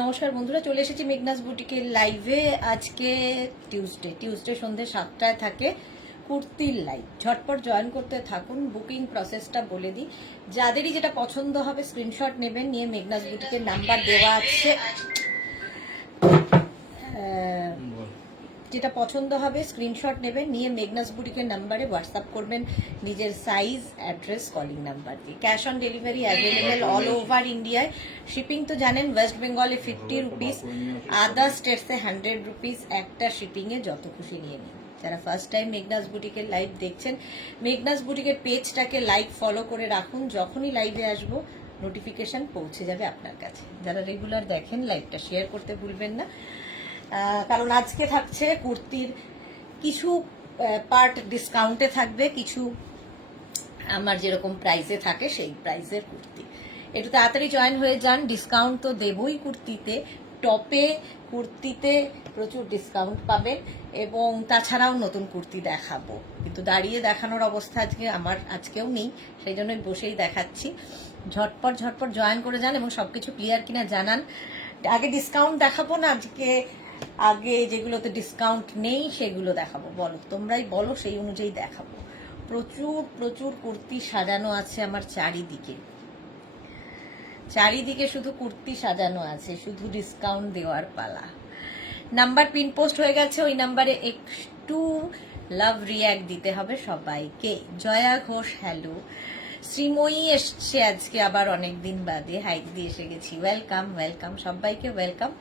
নমস্কার বন্ধুরা, চলে এসেছি মেঘনাস বুটিকের লাইভে। আজকে টিউসডে সন্ধ্যে 7টায় থাকে কুর্তির লাইভ। ঝটপট জয়েন করতে থাকুন। বুকিং প্রসেসটা বলে দিই, যাদেরই যেটা পছন্দ হবে স্ক্রিনশট নেবেন, নিয়ে মেঘনাস বুটিকের নাম্বার দেওয়া আছে, যেটা পছন্দ হবে স্ক্রিনশট নেবেন, নিয়ে মেঘনাস বুটিকের নাম্বারে হোয়াটসঅ্যাপ করবেন নিজের সাইজ, অ্যাড্রেস, কলিং নাম্বার দিয়ে। Cash on delivery available all over ইন্ডিয়ায়। শিপিং তো জানেন, ওয়েস্ট বেঙ্গলে 50 রুপিস, আদার স্টেটসে 100 রুপিস। একটা শিপিংয়ে যত খুশি নিয়ে নিন। যারা ফার্স্ট টাইম মেঘনাস বুটিকের লাইভ দেখছেন, মেঘনাস বুটিকের পেজটাকে লাইক ফলো করে রাখুন। যখনই লাইভে আসবো নোটিফিকেশন পৌঁছে যাবে আপনার কাছে। যারা রেগুলার দেখেন, লাইভটা শেয়ার করতে ভুলবেন না, কারণ আজকে থাকছে কুর্তির কিছু পার্ট ডিসকাউন্টে থাকবে, কিছু আমার যেরকম প্রাইসে থাকে সেই প্রাইসের কুর্তি। একটু তাড়াতাড়ি জয়েন হয়ে যান। ডিসকাউন্ট তো দেবই কুর্তিতে, টপে কুর্তিতে প্রচুর ডিসকাউন্ট পাবেন, এবং তাছাড়াও নতুন কুর্তি দেখাবো। কিন্তু দাঁড়িয়ে দেখানোর অবস্থা আজকেও নেই, সেই জন্যই বসেই দেখাচ্ছি। ঝটপট জয়েন করে যান এবং সবকিছু ক্লিয়ার কিনা জানান। আগে ডিসকাউন্ট দেখাবো না, আগে যেগুলোতে ডিসকাউন্ট নেই সেগুলো দেখাবো। বলো, তোমরাই বলো, সেই অনুযায়ী দেখাবো। প্রচুর কুর্তি সাজানো আছে আমার চারিদিকে শুধু কুর্তি সাজানো আছে, শুধু ডিসকাউন্ট দেওয়ার পালা। নাম্বার পিন পোস্ট হয়ে গেছে, ওই নাম্বারে একটু লাভ রিয়াক্ট দিতে হবে সবাইকে। জয়া ঘোষ হ্যালো, শ্রীময়ী এসছে আজকে আবার অনেকদিন বাদে, হাইক দিয়ে এসে গেছি। ওয়েলকাম সবাইকে, ওয়েলকাম।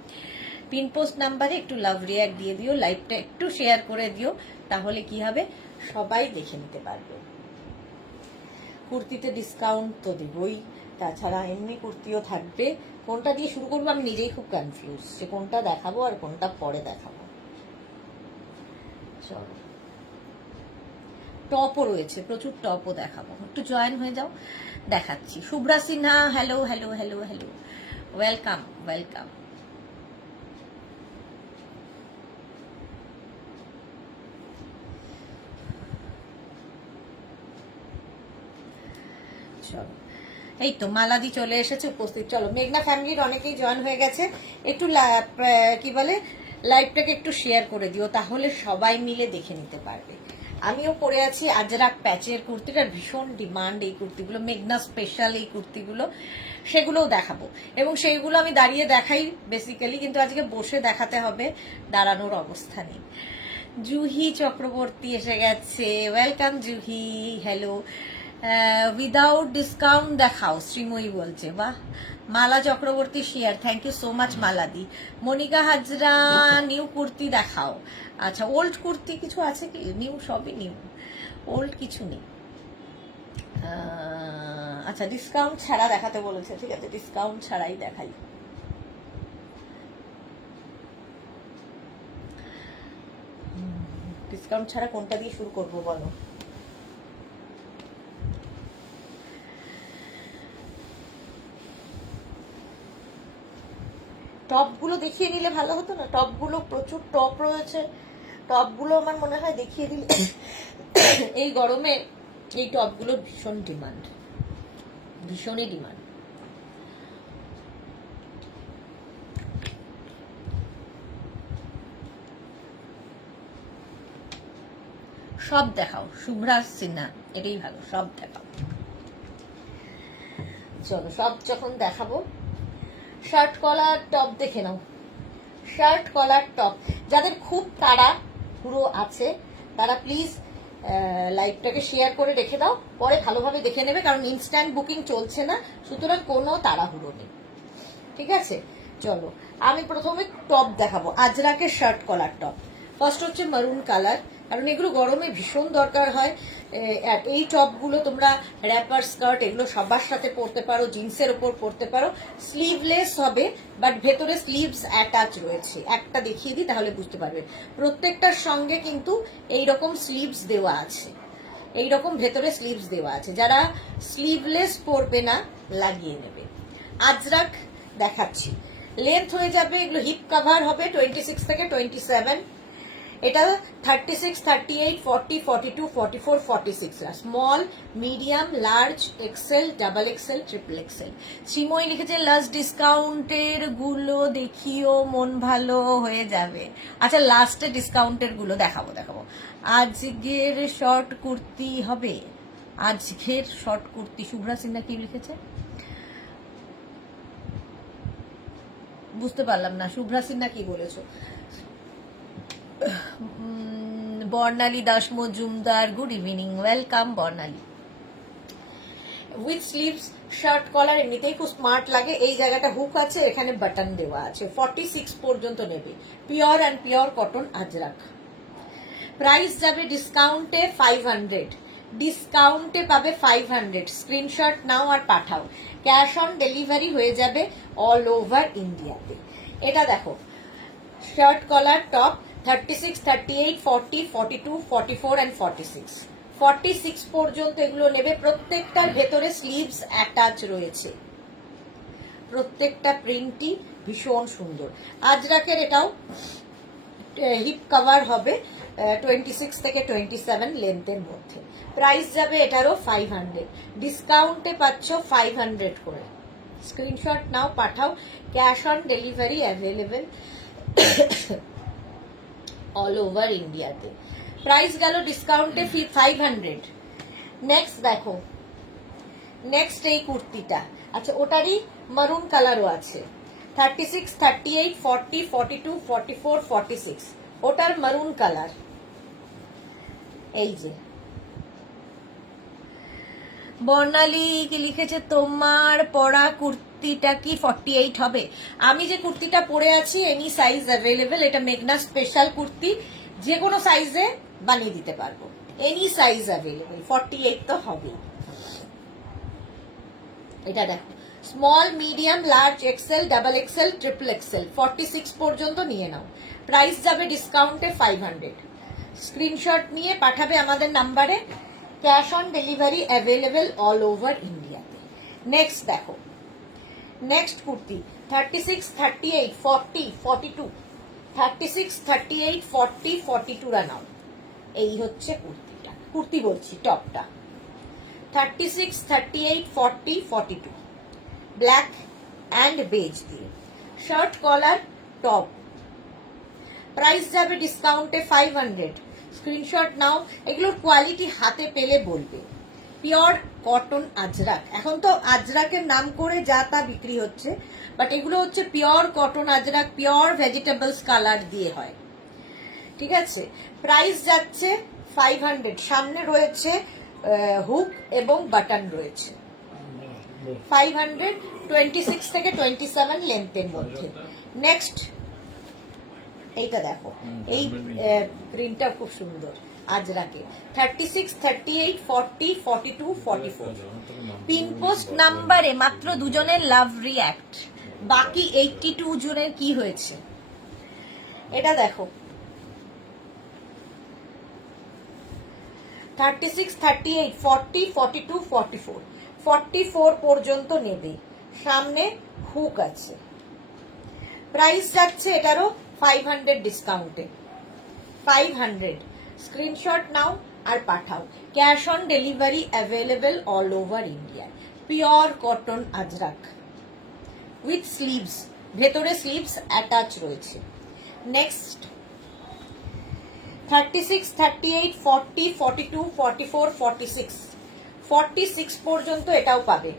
পিন পোস্ট নাম্বারে একটু লাভ রিয়াক্ট দিয়ে দিও, লাইভটা একটু শেয়ার করে দিও, তাহলে কি হবে সবাই দেখে নিতে পারবে। কুর্তিতে ডিসকাউন্ট তো দেবই, তাছাড়া এমনি কুর্তিও থাকবে। কোনটা দিয়ে শুরু করবো আমি নিজেই খুব কনফিউজ, যে কোনটা দেখাবো আর কোনটা পরে দেখাবো। চলো, টপও রয়েছে, প্রচুর টপও দেখাবো। একটু জয়েন হয়ে যাও, দেখাচ্ছি। Shubhra Sinha hello, welcome. চলো, এই তো মালাদি চলে এসেছে, উপস্থিত। চলো, মেঘনা ফ্যামিলির অনেকেই জয়েন হয়ে গেছে। একটু কি বলে, লাইভটাকে একটু শেয়ার করে দিও, তাহলে সবাই মিলে দেখে নিতে পারবে। আমিও পরে আছি আজরাক প্যাচের কুর্তিটার ভীষণ ডিমান্ড। এই কুর্তিগুলো মেঘনা স্পেশাল, এই কুর্তিগুলো সেগুলোও দেখাবো, এবং সেইগুলো আমি দাঁড়িয়ে দেখাই বেসিক্যালি, কিন্তু আজকে বসে দেখাতে হবে, দাঁড়ানোর অবস্থা নেই। জুহি চক্রবর্তী এসে গেছে, welcome Juhi, hello. Without discount দেখাও, শ্রীময়ী বলছে। বাহ, Mala Chakraborty share, thank you so much মালাদি। মনিকা হাজরা নিউ কুর্তি দেখাও। আচ্ছা, ওল্ড কুর্তি কিছু আছে কি? নিউ, সবই নিউ, ওল্ড কিছু নেই। আচ্ছা, ডিসকাউন্ট ছাড়া দেখাতে বলেছে, ঠিক আছে, ডিসকাউন্ট ছাড়াই দেখাই। ডিসকাউন্ট ছাড়া কোনটা দিয়ে শুরু করবো বলো? টপগুলো দেখিয়ে নিলে ভালো হতো না? টপগুলো প্রচুর টপ রয়েছে, টপগুলো আমার মনে হয় দেখিয়ে দিলে এই গরমে এই টপগুলোর ভীষণই ডিমান্ড। সব দেখাও, শুভ্রা সিনহা, এটাই ভালো, সব দেখাও। চলো, সব যখন দেখাবো, শার্ট কলার টপ দেখে নাও। শার্ট কলার টপ যাদের খুব তাড়াহুড়ো আছে, তারা প্লিজ লাইভটাকে শেয়ার করে রেখে দাও, পরে ভালোভাবে দেখে নেবে, কারণ ইনস্ট্যান্ট বুকিং চলছে না, সুতরাং কোনো তাড়াহুড়ো নেই, ঠিক আছে? চলো, আমি প্রথমে টপ দেখাবো, আজরাকের শার্ট কলার টপ। ফার্স্ট হচ্ছে মারুন কালার, কারণ এগুলো গরমে ভীষণ দরকার হয়। এই টপগুলো তোমরা র্যাপার, স্কার্ট, এগুলো সবার সাথে পরতে পারো, জিন্সের ওপর পরতে পারো। স্লিভলেস হবে, বাট ভেতরে স্লিভস অ্যাটাচ রয়েছে। একটা দেখিয়ে দিই তাহলে বুঝতে পারবে। প্রত্যেকটার সঙ্গে কিন্তু এইরকম স্লিভস দেওয়া আছে, এইরকম ভেতরে স্লিভস দেওয়া আছে। যারা স্লিভলেস পরবে না, লাগিয়ে নেবে। আজরাক দেখাচ্ছি, লেন্থ হয়ে যাবে, এগুলো হিপ কাভার হবে 26 থেকে 27। এটা 36, 38, 40, 42, 44, 46 small, medium, large, XL, double XL, triple XL. Sreemoyee লিখেছে লাস্ট ডিসকাউন্টের গুলো দেখিও, মন ভালো হয়ে যাবে। আচ্ছা, লাস্টে ডিসকাউন্টের গুলো দেখাবো। আজকের শর্ট কুর্তি হবে, আজকের শর্ট কুর্তি। শুভ্রা সিনহা কি লিখেছে বুঝতে পারলাম না। শুভ্রা সিনহা কি বলেছো? Barnali Das Majumdar, good evening, welcome Barnali. With sleeves, shirt collar, এমনিতেই খুব স্মার্ট লাগে। এই জায়গাটা হুক আছে, এখানে বাটন দেওয়া আছে। 46 পর্যন্ত নেবে। Pure and pure cotton Ajrak. Price যাবে ডিসকাউন্টে 500, ডিসকাউন্টে পাবে 500। স্ক্রিনশট নাও আর পাঠাও। ক্যাশ অন ডেলিভারি হয়ে যাবে অল ওভার ইন্ডিয়াতে। এটা দেখো, শার্ট কলার টপ 36, 38, 40, 42, 44 and 46। 46 পর্যন্ত এগুলো নেবে। প্রত্যেকটার ভেতরে স্লিভস অ্যাটাচ রয়েছে। প্রত্যেকটা প্রিন্টই ভীষণ সুন্দর। আজরাকের এটাও হিপ কভার হবে 26 থেকে 27 লেন্থের মধ্যে। প্রাইস যাবে এটারও 500, ডিসকাউন্টে পাচ্ছ 500 করে। স্ক্রিনশট নাও পাঠাও। Cash on delivery available all over ইন্ডিয়াতে। প্রাইস গেল ডিসকাউন্টে 500। নেক্সট দেখো, নেক্সট এই কুর্তিটা। আচ্ছা, ওটারই মারুন কালারও আছে। 36, 38, 40, 42, 44, 46 ওটার মারুন কালার। এই যে বর্ণালী কি লিখেছে, তোমার পরা কুর্তিটা কি 48 হবে? আমি যে কুর্তিটা পরে আছি এনি সাইজ অ্যাভেলেবেল। এটা মেঘনা স্পেশাল কুর্তি, যে কোনো সাইজে বানিয়ে দিতে পারবো। এনি সাইজ অ্যাভেলেবেল, 48 তো হবেই। এটা দেখো, small, medium, large, XL, double XL, triple XL 46 পর্যন্ত নিয়ে নাও। প্রাইস যাবে ডিসকাউন্টে 500। স্ক্রিনশট নিয়ে পাঠাবে আমাদের নাম্বারে। Cash on delivery available all over ইন্ডিয়াতে। নেক্সট দেখো, নেক্সট কুর্তি 36, 38, 40, 42, 36, 38, 40, 42 নাও। এই হচ্ছে কুর্তিটা, কুর্তি বলছি টপটা। 36, 38, 40, 42 ব্ল্যাক অ্যান্ড বেজ দিয়ে। Shirt collar top. প্রাইস যাবে ডিসকাউন্টে 500। স্ক্রিনশট নাও। এগুলোর কোয়ালিটি হাতে পেলে বলবে। Pure cotton Ajrak. এখন তো আজরাকের নাম করে যা তা বিক্রি হচ্ছে, বাট এগুলো হচ্ছে pure cotton Ajrak, pure vegetables colour দিয়ে হয়। ঠিক আছে, প্রাইস যাচ্ছে 500। সামনে রয়েছে হুক এবং বাটন রয়েছে। 500, 26 থেকে 27 লেন্থের মধ্যে। নেক্সট এইটা দেখো, এই প্রিন্টটা খুব সুন্দর আজরাকে। 36, 38, 40, 42, 44 পিন পোস্ট নাম্বারে মাত্র দুজনের লাভ রিঅ্যাক্ট, বাকি 82 জনের কি হয়েছে এটা দেখো। 36, 38, 40, 42, 44 44 পর্যন্ত নেবে। সামনে হুক আছে। প্রাইস যাচ্ছে এটারও 500 ডিসকাউন্টে। 500। স্ক্রিনশট নাও আর পাঠাও। Cash on delivery available all over India. Pure cotton Ajrak with sleeves, ভেতরে স্লিভস অ্যাটাচ রয়েছে। নেক্সট 36, 38, 40, 42, 44, 46 46 পর্যন্ত এটাও পাবে।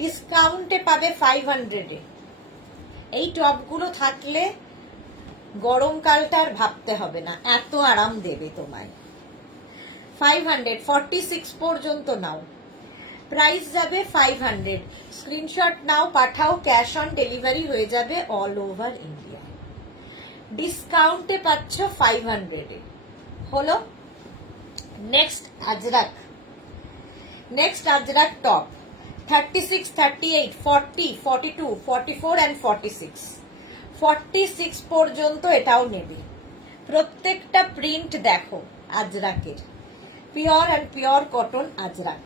ডিসকাউন্টে পাবে 500-এ। এই টপগুলো থাকলে গরমকালটা আর ভাবতে হবে না, এত আরাম দেবে তোমায়। 500, 46 পর্যন্ত নাও। প্রাইস যাবে 500। স্ক্রিনশট নাও পাঠাও। ক্যাশ অন ডেলিভারি হয়ে যাবে অল ওভার ইন্ডিয়া। ডিসকাউন্টে পাচ্ছ 500-এ। হলো next Ajrak. Next Ajrak top 36, 38, 40, 42, 44 and 46 46 পর্যন্ত এটাও নেবে। প্রত্যেকটা প্রিন্ট দেখো আজরাকের, pure and pure cotton Ajrak.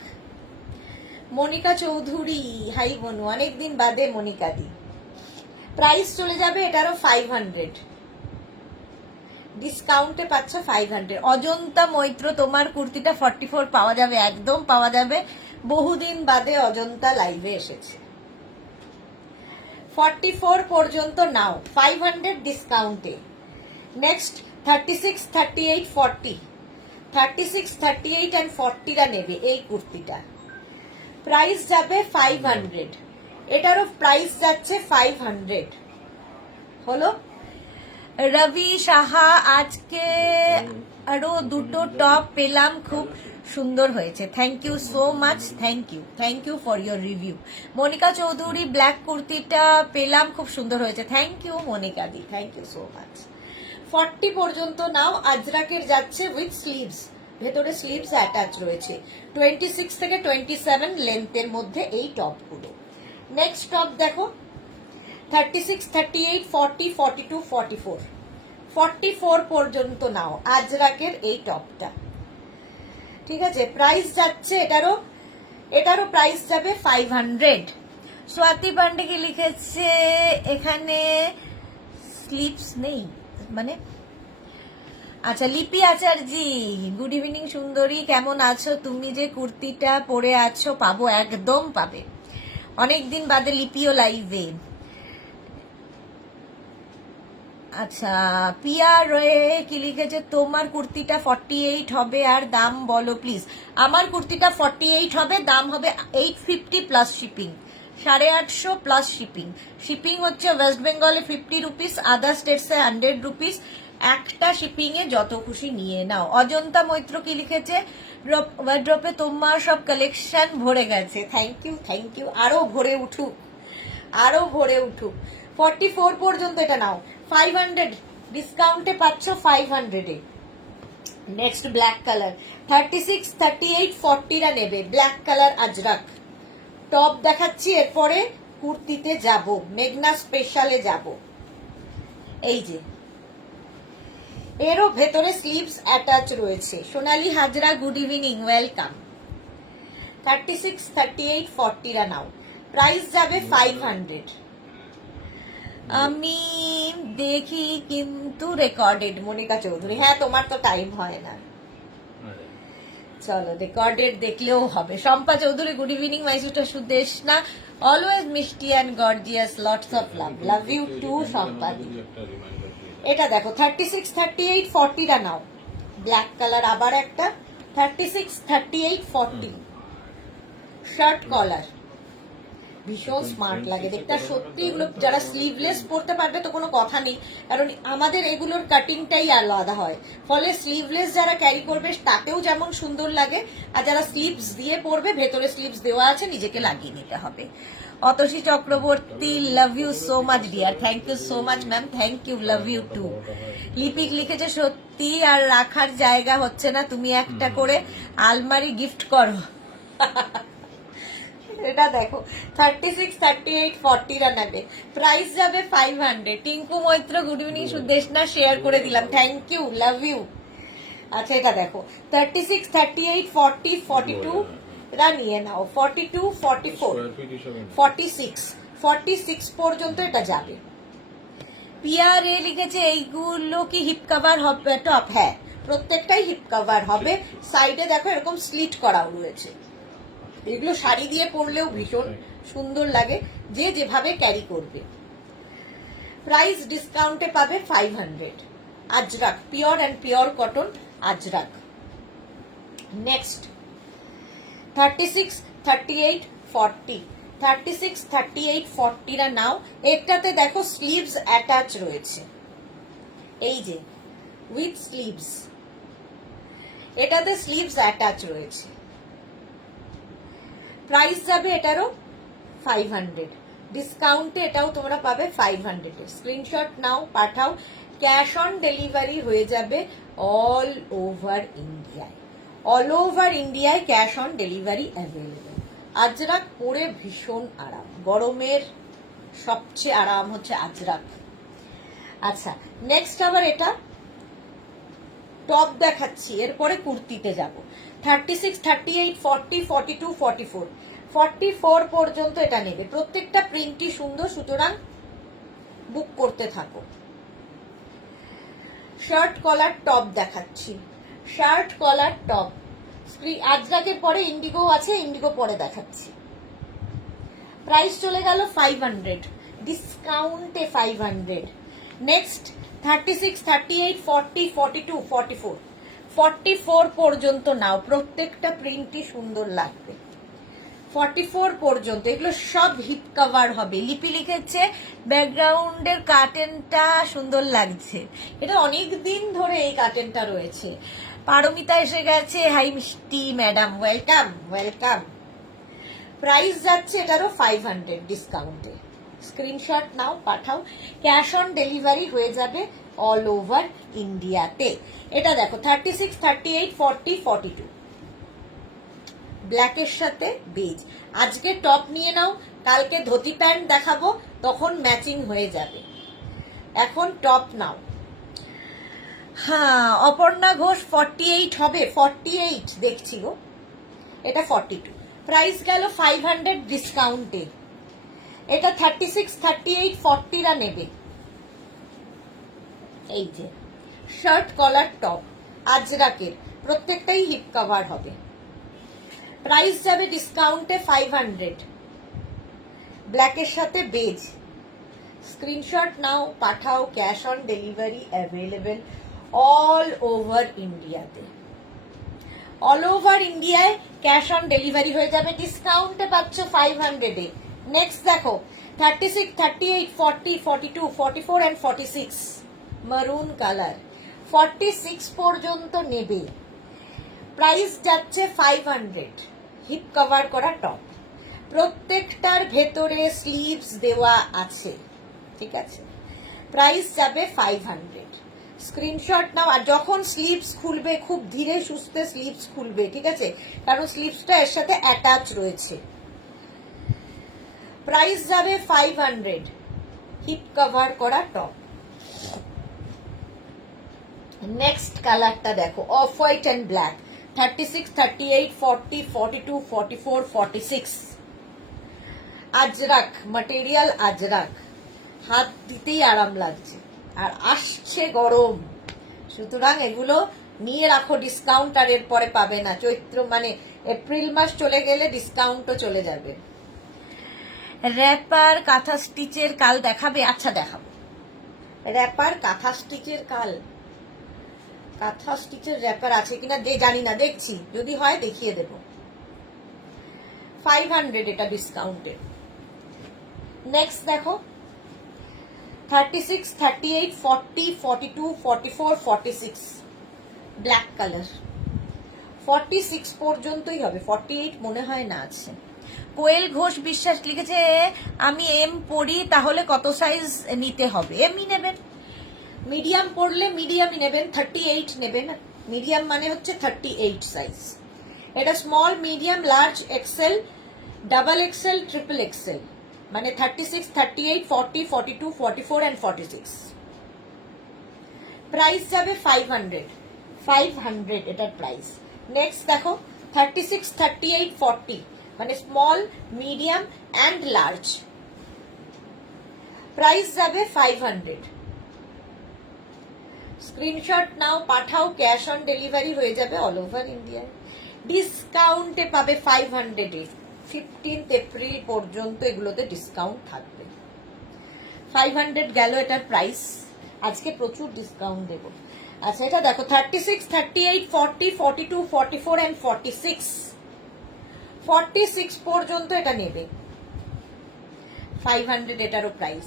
Monica Chowdhury, hi বনু, অনেকদিন বাদে মনিকা দি। প্রাইস চলে যাবে এটারও 500। ডিসকাউন্টে পাচ্ছ 500। অজন্তা মৈত্র তোমার কুর্তিটা 44 পাওয়া যাবে, একদম পাওয়া যাবে। বহুদিন বাদে অজন্তা লাইভে এসেছে। 44 পর্যন্ত নাও, 500 ডিসকাউন্টে। নেক্সট 36, 38, 40, 36, 38 and 40টা নেবে এই কুর্তিটা। প্রাইস যাবে 500, এটারও প্রাইস যাচ্ছে 500। হলো। রবি সাহা, আজকে আরো দুটো টপ পেলাম, খুব সুন্দর হয়েছে, thank you so much, thank you for your review. Monika Chowdhury, black কুর্তিটা পেলাম, খুব সুন্দর হয়েছে, thank you Monika di, thank you so much. 40 পর্যন্ত নাও। আজরাকের যাচ্ছে উইথ স্লিভস, ভেতরে স্লিভস অ্যাটাচ রয়েছে। 26 থেকে 27 লেন্থের মধ্যে এই টপগুলো। নেক্সট টপ দেখো, 36, 38, 40, 42, 44, 44 পর্যন্ত নাও আজরাকের এই টপটা। ঠিক আছে, প্রাইস যাচ্ছে এটারও প্রাইস যাবে 500। স্বাতি পান্ডে কি লিখেছে এখানে, স্লিপস নেই মানে, আচ্ছা লিপি আচার্যি, গুড ইভিনিং সুন্দরী, কেমন আছো? তুমি যে কুর্তিটা পরে আছো পাবো, একদম পাবে, অনেকদিন বাদে লিপিও লাইভে। আচ্ছা পিয়া রয়ে কি লিখেছে, তোমার কুর্তিটা 48 হবে আর দাম বলো প্লিজ। আমার কুর্তিটা 48 হবে, দাম হবে 850 plus shipping, 850 plus shipping. Shipping হচ্ছে ওয়েস্ট বেঙ্গলে 50 রুপিস, আদার স্টেটসে 100 রুপিস। একটা শিপিং এ যত খুশি নিয়ে নাও। অজন্তা মৈত্র কি লিখেছে, ওয়ার্ড্রপে তোমার সব কালেকশন ভরে গেছে, থ্যাংক ইউ, আরো ভরে উঠুক, 44 পর্যন্ত এটা নাও, 500 ডিসকাউন্টে পাচ্ছ 500-এ। নেক্সট ব্ল্যাক কালার, 36, 38, 40টা নেবে, ব্ল্যাক কালার আজরাক টপ দেখাচ্ছি, এরপরে কুর্তিতে যাব, মেঘনা স্পেশালে যাব। এই যে এরও ভেতরে স্লিভস অ্যাটাচ রয়েছে। সোনালী হাজরা, গুড ইভিনিং, ওয়েলকাম। 36, 38, 40টা নাও, প্রাইস যাবে 500। আমি দেখি কিন্তু রেকর্ডেড, মনিকা চৌধুরী, হ্যাঁ তোমার তো টাইম হয় না, চলো রেকর্ডেড দেখলেও হবে। Shampa Chowdhury, good evening my sister Sudeshna, always মিষ্টি and gorgeous, lots of love you too Shampa di. এটা দেখো 36, 38, 40টা নাও, ব্ল্যাক কালার আবার একটা, 36, 38, 40 শার্ট কলার, ভীষণ স্মার্ট লাগে দেখতে। সত্যি এগুলো যারা স্লিভলেস পরতে পারবে তো কোনো কথা নেই, কারণ আমাদের এগুলোর কাটিংটাই আলাদা হয়, ফলে স্লিভলেস যারা ক্যারি করবে তাতেও যেমন সুন্দর লাগে, আর যারা স্লিভস দিয়ে পরবে, ভেতরে স্লিভস দেওয়া আছে, নিজেকে লাগিয়ে নিতে হবে। Atasi Chakraborty, love you so much dear, thank you so much ma'am, thank you, love you too. Lipik লিখেছে, সত্যি আর রাখার জায়গা হচ্ছে না, তুমি একটা করে আলমারি গিফট করো। এটা দেখো 36, 38, 40টা নেবে, প্রাইস যাবে 500। Tinku Maitra, good evening Sudeshna, share করে দিলাম, থ্যাংক ইউ, লাভ ইউ। আচ্ছা এটা দেখো 36, 38, 40, 42 এটা নিয়ে নাও, 42, 44, 46 পর্যন্ত এটা যাবে। পিয়ার এ লিখেছে, এইগুলো কি হিপ কভার হবে টপ? হ্যাঁ প্রত্যেকটাই হিপ কভার হবে, সাইডে দেখো এরকম স্লিট করাও রয়েছে, এগুলো শাড়ি দিয়ে পরলেও ভীষণ সুন্দর লাগে, যে যেভাবে ক্যারি করবে। প্রাইস ডিসকাউন্টে পাবে 500। Ajrak, pure and pure cotton Ajrak. Next 36, 38, 40, 36, 38, 40টা নাও। একটাতে দেখো স্লিভস অ্যাটাচ রয়েছে, এই যে উইথ স্লিভস, এটাতে স্লিভস অ্যাটাচ রয়েছে, প্রাইস যাবে এটারও 500। ডিসকাউন্টে এটাও তোমরা পাবে 500-এ। স্ক্রিনশট নাও, পাঠাও, ক্যাশ অন ডেলিভারি হয়ে যাবে অল ওভার ইন্ডিয়ায়, cash on delivery available. Ajrak পরে ভীষণ আরাম, গরমের সবচেয়ে আরাম হচ্ছে আজরাক। আচ্ছা নেক্সট আবার এটা টপ দেখাচ্ছি, এরপরে কুর্তিতে যাব। 36, 38, 40, 42, 44, 44 পর্যন্ত এটা নেবে, প্রত্যেকটা প্রিন্টই সুন্দর, সুতরাং বুক করতে থাকো। শার্ট কলার টপ দেখাচ্ছি, শার্ট কলার টপ। আজরাকের পরে ইন্ডিগো আছে, ইন্ডিগো পরে দেখাচ্ছি। প্রাইস চলে গেল 500, ডিসকাউন্টে 500। নেক্সট 36, 38, 40, 42, 44, 44 পর্যন্ত নাও, প্রত্যেকটা প্রিন্টই সুন্দর লাগবে। 44 পর্যন্ত এগুলো সব হিপ কভার হবে। লিপি লিখেছে ব্যাকগ্রাউন্ডের কার্টেনটা সুন্দর লাগছে, এটা অনেক দিন ধরে এই কার্টেনটা রয়েছে। পারমিতা এসে গেছে, হাই মিষ্টি ম্যাডাম, ওয়েলকাম ওয়েলকাম। প্রাইস যাচ্ছে এটারও 500 ডিসকাউন্টে। স্ক্রিনশট নাও, পাঠাও, ক্যাশ অন ডেলিভারি হয়ে যাবে অল ওভার ইন্ডিয়াতে। এটা দেখো 36, 38, 40, 42, ব্ল্যাকের সাথে বেজ। আজকে টপ নিয়ে নাও, কালকে ধুতি প্যান্ট দেখাবো, তখন ম্যাচিং হয়ে যাবে। এখন টপ নাও। হ্যাঁ, অপর্ণা ঘোষ 48 হবে, 48 দেখছি গো, এটা 42। প্রাইস গেল 500 ডিসকাউন্টে। এটা 36, 38, 40 রা নেবে। এই যে শার্ট কলার টপ আজরাকের, প্রত্যেকটাই হিপ কভার হবে। প্রাইস যাবে ডিসকাউন্টে 500, ব্ল্যাকের সাথে বেজ। স্ক্রিনশট নাও, পাঠাও, cash on delivery available all over ইন্ডিয়াতে। অল ওভার ইন্ডিয়ায় ক্যাশ অন ডেলিভারি হয়ে যাবে, ডিসকাউন্টে পাচ্ছ 500-এ। নেক্সট দেখো 36, 38, 40, 42, 44 and 46, মারুন কালার। 46 পর্যন্ত নেবে। প্রাইস যাচ্ছে 500, হিপ কভার করা টপ, প্রত্যেকটার ভেতরে স্লিভস দেওয়া আছে, ঠিক আছে। প্রাইস যাবে 500, স্ক্রিনশট নাও। আর যখন স্লিভস খুলবে খুব ধীরে সুস্থে স্লিভস খুলবে, ঠিক আছে, কারণ স্লিভসটা এর সাথে অ্যাটাচ রয়েছে। প্রাইস যাবে 500, হিপ কভার করা টপ। নেক্সট কালারটা দেখো, off white and black. 36, 38, 40, 42, 44, 46, Ajrak material, Ajrak, হাত দিতেই আরাম লাগছে। আর আসছে গরম, সুতরাং এগুলো নিয়ে রাখো, ডিসকাউন্ট আর এরপরে পাবে না। চৈত্র মানে এপ্রিল মাস চলে গেলে ডিসকাউন্টও চলে যাবে। র্যাপার কাঁথা স্টিচের কাল দেখাবে? আচ্ছা দেখাবো। র্যাপার কাঁথা স্টিচের কাল, কাঁথা স্টিচের র্যাপার আছে কিনা জানি না, দেখছি, যদি হয় দেখিয়ে দেব। 500 এটা ডিসকাউন্টে। নেক্সট দেখো 36, 38, 40, 42, 44, 46, ব্ল্যাক কালার। 46 পর্যন্তই হবে, 48 মনে হয় না আছে। কোয়েল ঘোষ বিশ্বাস লিখেছে, আমি এম পড়ি, তাহলে কত সাইজ নিতে হবে? এমই নেবেন, মিডিয়াম পড়লে মিডিয়ামই নেবেন, 38 নেবেন। মিডিয়াম মানে হচ্ছে 38 সাইজ। এটা small, medium, large, XL, double XL, triple XL, মানে 36, 38, 40, 42, 44 and 46। প্রাইস যাবে 500, 500 এটার প্রাইস। নেক্সট দেখো 36, 38, 40, মানে small, medium and large. Price যাবে 500, স্ক্রিনশট নাও, পাঠাও, ক্যাশ অন ডেলিভারি হয়ে যাবে অল ওভার ইন্ডিয়ায়। ডিসকাউন্টে পাবে 500-এ। 15 এপ্রিল পর্যন্ত এগুলোতে ডিসকাউন্ট থাকবে। 500 গেল এটার প্রাইস, আজকে প্রচুর ডিসকাউন্ট দেব। আচ্ছা এটা দেখো 36, 38, 40, 42, 44 and 46, 46 পর্যন্ত এটা নেবে। 500 এটারও প্রাইস।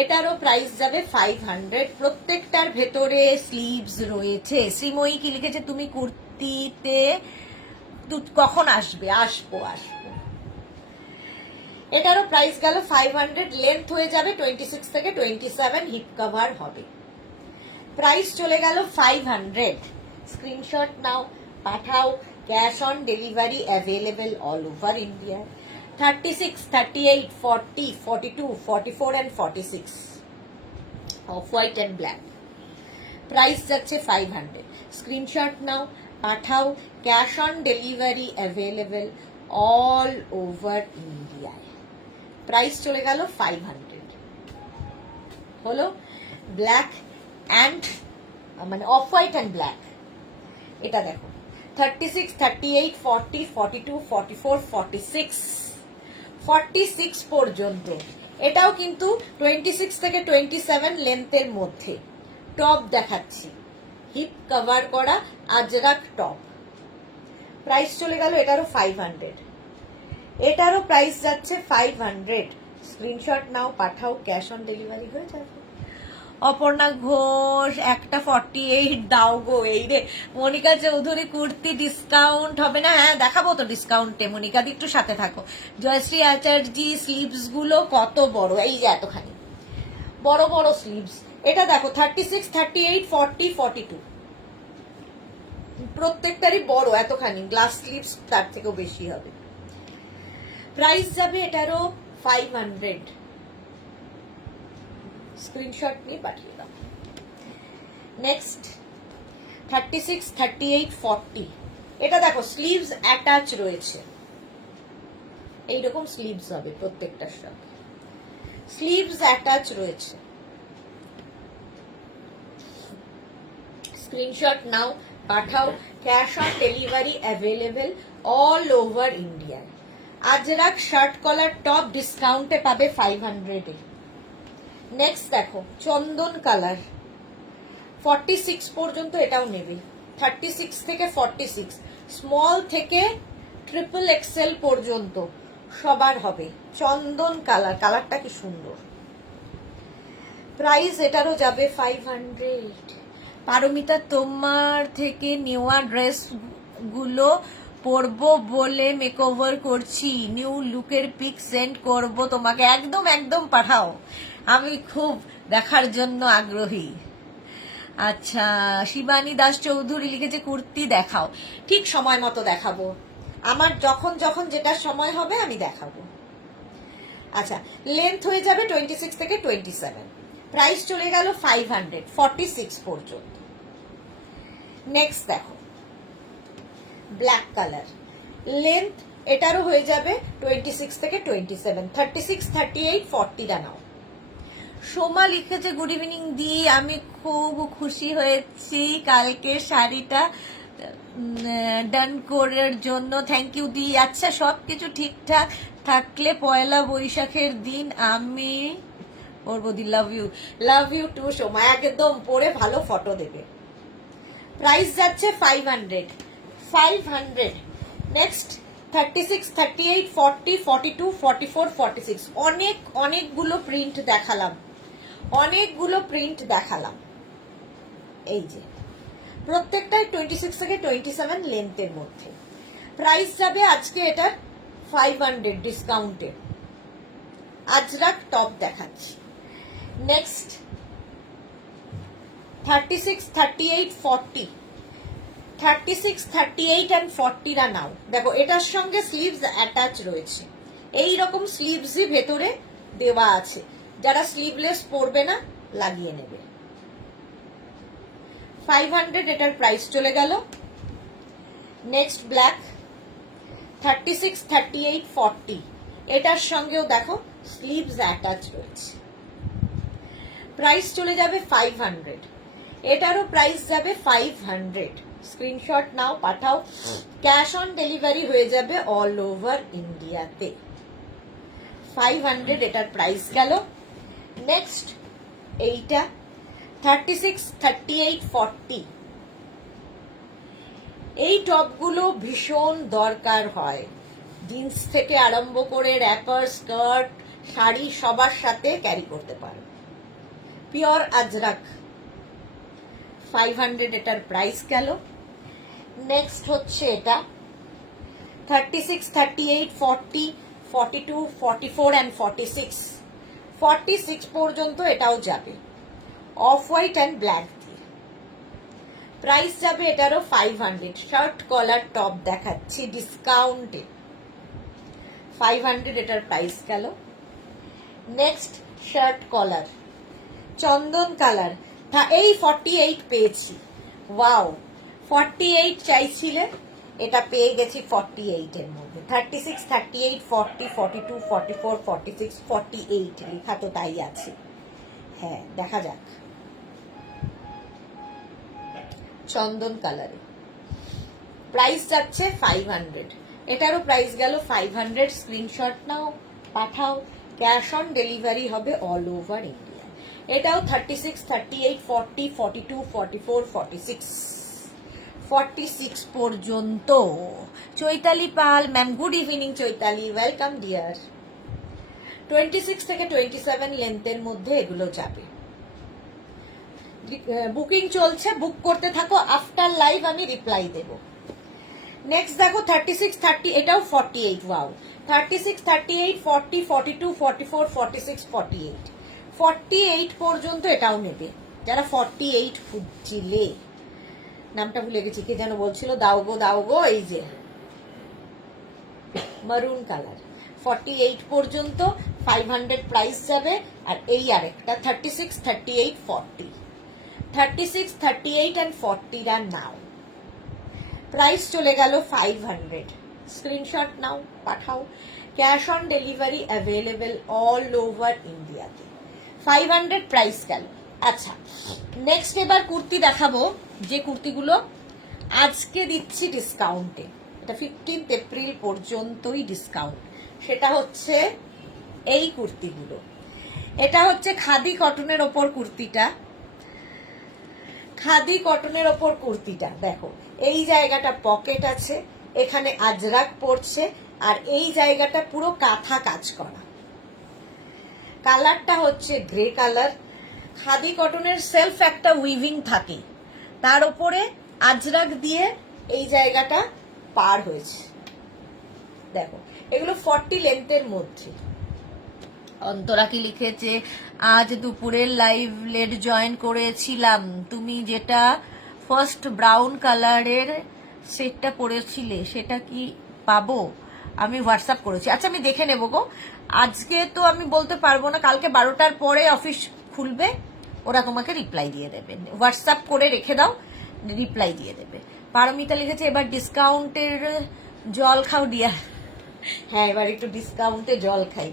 এটারও প্রাইস যাবে 500, প্রত্যেকটার ভেতরে স্লিভস রয়েছে। শ্রীময়ী কি লিখেছে, তুমি কুর্তিতে কখন আসবে? আসবো আসবো। এটারও প্রাইস গেল 500, লেন্থ হয়ে যাবে 26 থেকে 27, হিপ কভার হবে। প্রাইস চলে গেল 500, স্ক্রিনশট নাও, পাঠাও, cash on delivery available all over India. 36, 38, 40, 42, 44 and 46, off white and black. Price যাচ্ছে 500, স্ক্রিনশট নাও, পাঠাও, cash on delivery available all over ইন্ডিয়ায়। প্রাইস চলে গেল 500। হলো ব্ল্যাক অ্যান্ড মানে অফ হোয়াইট অ্যান্ড ব্ল্যাক। এটা দেখো 36, 38, 40, 42, 44, 46, 46 পর্যন্ত। এটাও কিন্তু 26 থেকে 27 লেন্থের মধ্যে। টপ দেখাচ্ছি, হিপ কভার করা আজরাক টপ। প্রাইস চলে গেল এটারও 500, এটারও প্রাইস যাচ্ছে 500। স্ক্রিনশট নাও, পাঠাও, ক্যাশ অন ডেলিভারি হয়ে যাবে। অপর্ণা ঘোষ একটা 48 দাও গো। এই রে মনিকা চৌধুরী কুর্তি ডিসকাউন্ট হবে না? হ্যাঁ দেখাবো তো ডিসকাউন্টে, মনিকা দি একটু সাথে থাকো। জয়শ্রী আচার্যি স্লিভস গুলো কত বড়, এই যে এতখানি বড় বড় স্লিভস। এটা দেখো 36, 38, 40, 42, প্রত্যেকটারই বড় এতখানি। গ্লাস স্লিভস তার থেকেও বেশি হবে। প্রাইস যাবে এটারও 500। স্ক্রিনশট নিয়ে পাঠিয়ে দাও। নেক্সট 36, 38, 40। এটা দেখো স্লিভস অ্যাটাচ রয়েছে, এইরকম স্লিভস হবে প্রত্যেকটার সাথে, স্লিভস অ্যাটাচ রয়েছে। স্ক্রিনশট নাও, পাঠাও, cash on delivery available all over India. Ajrak shirt collar top ডিসকাউন্টে পাবে 500 এ। নেক্সট দেখো চন্দন কালার 46 পর্যন্ত, এটাও নেবে। 36 থেকে 46, স্মল থেকে ট্রিপল এক্সেল পর্যন্ত সবার হবে। চন্দন কালার, কালারটা কি সুন্দর। প্রাইস এটারও যাবে 500। পারমিতা তোমার থেকে নেওয়া ড্রেস গুলো পরবো বলে মেকওভার করছি, নিউ লুকের পিক সেন্ড করব তোমাকে। একদম একদম পাঠাও, আমি খুব দেখার জন্য আগ্রহী। আচ্ছা শিবানী দাস চৌধুরী লিখেছে কুর্তি দেখাও। ঠিক সময় মতো দেখাবো, আমার যখন যখন যেটা সময় হবে আমি দেখাবো। আচ্ছা লেন্থ হয়ে যাবে 26 থেকে 27। প্রাইস চলে গেল 500, 46 পর্যন্ত। নেক্সট দেখো ব্ল্যাক কালার, লেন্থ এটারও হয়ে যাবে 26 থেকে 27, 36, 38, 40 নাও। সোমা লিখেছে গুড ইভিনিং দি, আমি খুব খুশি হয়েছি কালকে শাড়িটা ডান করার জন্য, থ্যাংক ইউ দি। আচ্ছা সবকিছু ঠিকঠাক থাকলে পয়লা বৈশাখের দিন আমি পরবো দি। লাভ ইউ টু সোমা, একদম পরে ভালো ফটো দেবে। প্রাইস যাচ্ছে 500, 500। নেক্সট 36, 38, 40, 42, 44, 46। অনেকগুলো প্রিন্ট দেখালাম, অনেকগুলো প্রিন্ট দেখালাম। এই যে প্রত্যেকটাই 26 থেকে 27 লেন্থের মধ্যে। প্রাইস যাবে আজকে এটার 500 ডিসকাউন্টে। আজরাক টপ দেখাচ্ছি। নেক্সট 36, 38, 40, 36, 38 and 40 রা নাও। দেখো এটার সঙ্গে স্লিভস অ্যাটাচ রয়েছে, এই রকম স্লিভসই ভেতরে দেওয়া আছে। যারা স্লিভলেস পরবে না লাগিয়ে নেবে। 500 এটার প্রাইস চলে গেল। Next black 36, 38, 40। এটার সঙ্গেও দেখো স্লিভস অ্যাটাচ রয়েছে। প্রাইস চলে যাবে 500, এটারও প্রাইস যাবে 500। স্ক্রিনশট নাও, পাঠাও, ক্যাশ অন ডেলিভারি হয়ে যাবে অল ওভার ইন্ডিয়াতে। 500 এটার প্রাইস গেল। নেক্সট এইটা 36, 38, 40। এই টপগুলো ভীষণ দরকার হয়, জিন্স থেকে আরম্ভ করে র্যাপার, স্কার্ট, শাড়ি সবার সাথে ক্যারি করতে পারো। পিওর আজরাক, 500 এটার প্রাইস গেল। নেক্সট হচ্ছে এটা 36, 38, 40, 42, 44 and 46, 46 পর্যন্ত এটাও যাবে। অফ হোয়াইট অ্যান্ড ব্ল্যাক দিয়ে। প্রাইস যাবে এটারও 500। শার্ট কলার টপ দেখাচ্ছি ডিসকাউন্টে, 500 এটার প্রাইস গেল। নেক্সট শার্ট কলার চন্দন কালার, এই 48 পেয়েছি। ওয়াও, 48 চাইছিলে, এটা পেয়ে গেছি 48 এর মধ্যে। 36, 38, 40, 42, 44, 46, 48 লেখা তো তাই আছে। হ্যাঁ দেখা যাক। চন্দন কালারে। প্রাইস যাচ্ছে 500, এটারও প্রাইস গেল 500। স্ক্রিনশট নাও, পাঠাও, ক্যাশ অন ডেলিভারি হবে অল ওভার ইন্ডিয়া। এটাও 36, 38, 40, 42, 44, 46, 46 পর্যন্ত। Chaitali Pal ma'am, good evening Chaitali, welcome dear. 26 থেকে 27 লেন্থের মধ্যে এগুলো যাবে। বুকিং চলছে, বুক করতে থাকো, আফটার লাইভ আমি রিপ্লাই দেব। নেক্সট দেখো 36, 30, এটাও 48, ওয়াও। 36, 38, 40, 42, 44, 46, 48, 48 পর্যন্ত এটাও নেবে যারা 48 খুঁজছিলে। নামটা ভুলে গেছি, কে যেন বলছিল, দাও গো, এই যে মারুন কালার। 48 পর্যন্ত 500 প্রাইস যাবে। আর এই আরেকটা 36, 38, 40, 36, 38 and 40 রা নাও। প্রাইস চলে গেল 500। স্ক্রিনশট নাও, পাঠাও, cash on delivery available all over ইন্ডিয়াতে। 500 প্রাইস গেল। আচ্ছা, নেক্সট এবার কুর্তি দেখাবো, যে কুর্তিগুলো আজকে দিচ্ছি ডিসকাউন্টে। এটা 15 এপ্রিল পর্যন্তই ডিসকাউন্ট। সেটা হচ্ছে এই কুর্তিগুলো। এটা হচ্ছে খাদি কটনের ওপর কুর্তিটা। খাদি কটনের ওপর কুর্তিটা দেখো, এই জায়গাটা পকেট আছে, এখানে আজরাক পড়ছে, আর এই জায়গাটা পুরো কাঁথা কাজ করা। কালারটা হচ্ছে গ্রে কালার। খাদি কটনের সেলফ একটা উইভিং থাকে, তার উপরে আজরাক দিয়ে এই জায়গাটা পার হয়েছে। দেখো, এগুলো 40 লেন্থের মধ্যে। অন্তরা কি লিখেছে, আজ দুপুরের লাইভ লেট জয়েন করেছিলাম, তুমি যেটা ফার্স্ট ব্রাউন কালারের সেটটা পরেছিলে সেটা কি পাবো? আমি হোয়াটসঅ্যাপ করেছি। আচ্ছা, আমি দেখে নেবো গো। আজকে তো আমি বলতে পারবো না, কালকে 12টার পরে অফিস খুলবে, ওরা তোমাকে রিপ্লাই দিয়ে দেবে। হোয়াটসঅ্যাপ করে রেখে দাও, রিপ্লাই দিয়ে দেবে। পারমিতা লিখেছে, এবার ডিসকাউন্টের জল খাও ডিয়ার। হ্যাঁ, এবার একটু ডিসকাউন্টে জল খাই।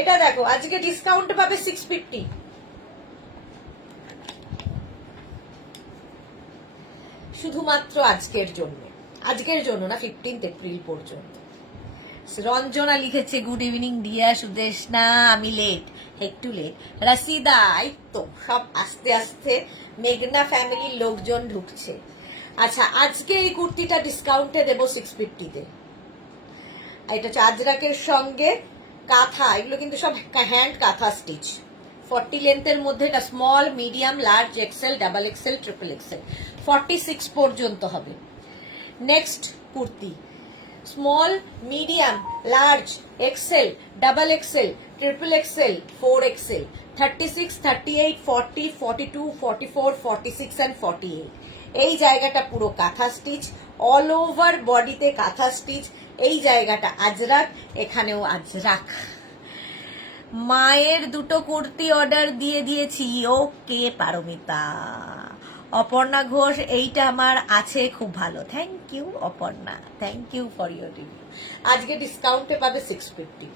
এটা দেখো, আজকে ডিসকাউন্ট পাবে 650। শুধুমাত্র আজকের জন্য, আজকের জন্য না, 15 এপ্রিল পর্যন্ত। রঞ্জনা লিখেছে, গুড ইভিনিং ডিয়ার সুদেশনা, আমি লেট, একটু লেট। রাশিদা, এই তো সব আস্তে আস্তে মেঘনা ফ্যামিলির লোকজন ঢুকছে। আচ্ছা, আজকে এই কুর্তিটা ডিসকাউন্টে দেবো 650-তে। এটা হচ্ছে আজরাকের সঙ্গে কাঁথা, এগুলো কিন্তু সব হ্যান্ড কাঁথা স্টিচ। 40 লেন্থের মধ্যে এটা small, medium, large, XL, double XL, triple XL, 46 পর্যন্ত হবে। Next kurti, small, medium, large, XL, double XL, triple XL, 4XL, 36, 38, 40, 42, 44, 46 and 48। এই জায়গাটা পুরো কাঁথা স্টিচ, অল ওভার বডিতে কাঁথা স্টিচ। এই জায়গাটা আজরাক, এখানেও আজরাক। মায়ের দুটো কুর্তি অর্ডার দিয়ে দিয়েছি। ওকে পারমিতা। অপর্ণা ঘোষ, এইটা আমার আছে, খুব ভালো। Thank you Aparna, thank you for your review. আজকে ডিসকাউন্টে পাবে 650।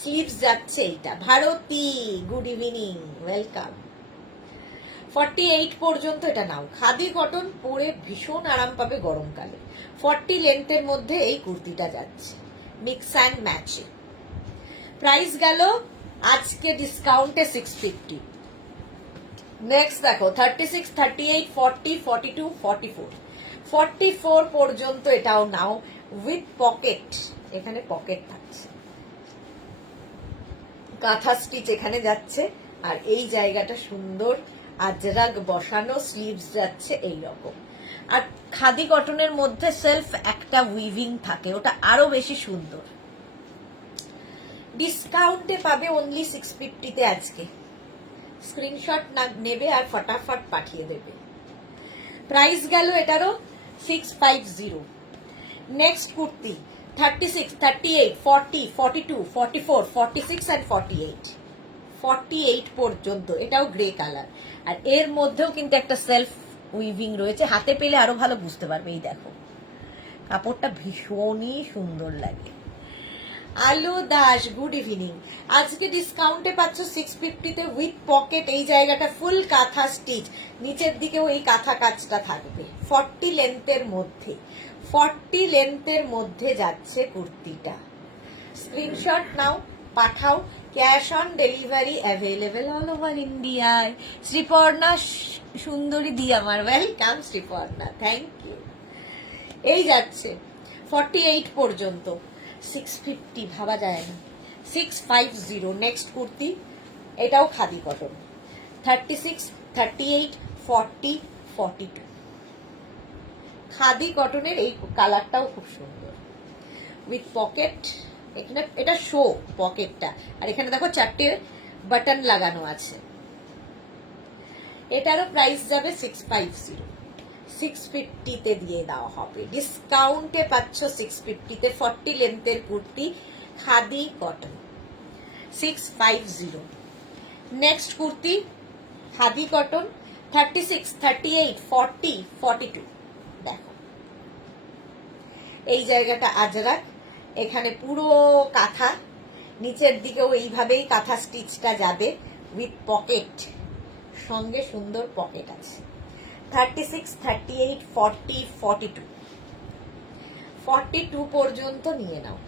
স্লিভস যাচ্ছে এইটা। Bharati, good evening, welcome. 48 পর্যন্ত এটা নাও। খাদি কটন, পরে ভীষণ আরাম পাবে গরমকালে। 40 লেন্থের মধ্যে এই কুর্তিটা যাচ্ছে, মিক্স অ্যান্ড ম্যাচে। প্রাইস গেল আজকে ডিসকাউন্টে 650। নেক্সট দেখো 36, 38, 40, 42, 44, 44 পর্যন্ত এটাও নাও, উইথ পকেট। এখানে পকেট থাকছে, কাঁথা স্টিচ এখানে যাচ্ছে, আর এই জায়গাটা সুন্দর আজরাক বসানো, স্লিভস যাচ্ছে এই রকম। আর খাদি কটনের মধ্যে সেলফ একটা উইভিং থাকে, ওটা আরো বেশি সুন্দর। ডিসকাউন্টে পাবে অনলি 650-তে আজকে। স্ক্রিনশট নেবে আর ফটাফট পাঠিয়ে দেবে। প্রাইস গেল এটারও 650। নেক্সট কুর্তি 36, 38, 40, 42, 44, 46 and 48, 48 পর্যন্ত। এটাও গ্রে কালার, আর এর মধ্যেও কিন্তু একটা সেলফ উইভিং রয়েছে। হাতে পেলে আরো ভালো বুঝতে পারবে। এই দেখো, কাপড়টা ভীষণই সুন্দর লাগে। আলু দাস, গুড ইভিনিং। আজকে ডিসকাউন্টে পাচ্ছ 650-তে উইথ পকেট। এই জায়গাটা ফুল কাঁথা স্টিচ, নিচের দিকেও এই কাঁথা কাজটা থাকবে। 40 লেন্থের মধ্যে, 40 লেন্থের মধ্যে যাচ্ছে কুর্তিটা। স্ক্রিনশট নাও, পাঠাও। Cash on delivery available all over ইন্ডিয়ায়। শ্রীপর্ণা সুন্দরী দি আমার, ওয়েলকাম শ্রীপর্ণা, থ্যাংক ইউ। এই যাচ্ছে 48 পর্যন্ত, 650, ভাবা যায় না। 650 নেক্সট কুর্তি, এটাও খাদি কটন। 36, 38, 40, 42 খাদি কটনের। এই কালারটাও খুব সুন্দর উইথ পকেট। এখানে এটা শো পকেটটা, আর এখানে দেখো 4টে বাটন লাগানো আছে। এটারও প্রাইস যাবে 650, 650-তে দিয়ে দেওয়া হবে। ডিসকাউন্টে পাচ্ছ 650-তে 40 লেন্থের kurti, khadi cotton, 650। Next kurti khadi cotton, 36, 38, 40, 42 দেখো। এই জায়গাটা আজরাক, এখানে পুরো কাঁথা, নিচের দিকেও এইভাবেই কাঁথা স্টিচটা যাবে উইথ পকেট, সঙ্গে সুন্দর পকেট আছে। 36, 38, 40, 42 42 পর্যন্ত নিয়ে নাও,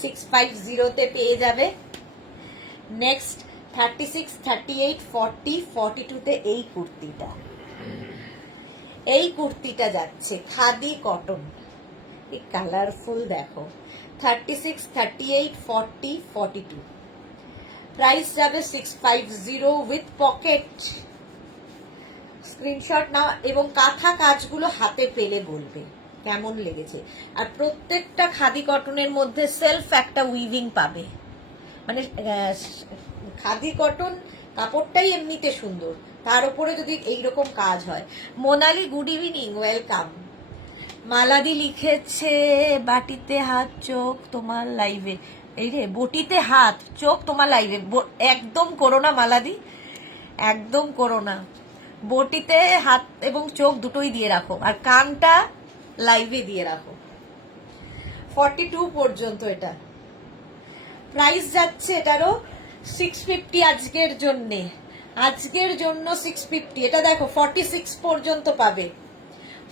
650-তে পেয়ে যাবে। নেক্সট 36, 38, 40, 42-তে এই কুর্তিটা, এই কুর্তিটা যাচ্ছে খাদি কটন, কালারফুল দেখো। 36, 38, 40, 42 প্রাইস যাবে 650 উইথ পকেট। স্ক্রিনশট নাও এবং কাঁথা কাজগুলো হাতে পেলে বলবে কেমন লেগেছে। আর প্রত্যেকটা খাদি কটনের মধ্যে সেলফ একটা উইভিং পাবে, মানে খাদি কটন কাপড়টাই এমনিতে সুন্দর, তার উপরে যদি এইরকম কাজ হয়। Monali good evening, welcome. মালাদি লিখেছে বাটিতে হাত চোখ তোমার লাইভে, এই রে বটিতে হাত চোখ তোমার লাইভে, একদম করো না মালাদি, একদম করো না। বটিতে হাত এবং চোখ দুটোই দিয়ে রাখো, আর কানটা লাইভে দিয়ে রাখো। 42 পর্যন্ত এটা প্রাইস যাচ্ছে। এটারও 650 আজকের জন্যে, আজকের জন্য 650। এটা দেখো 46 পর্যন্ত পাবে,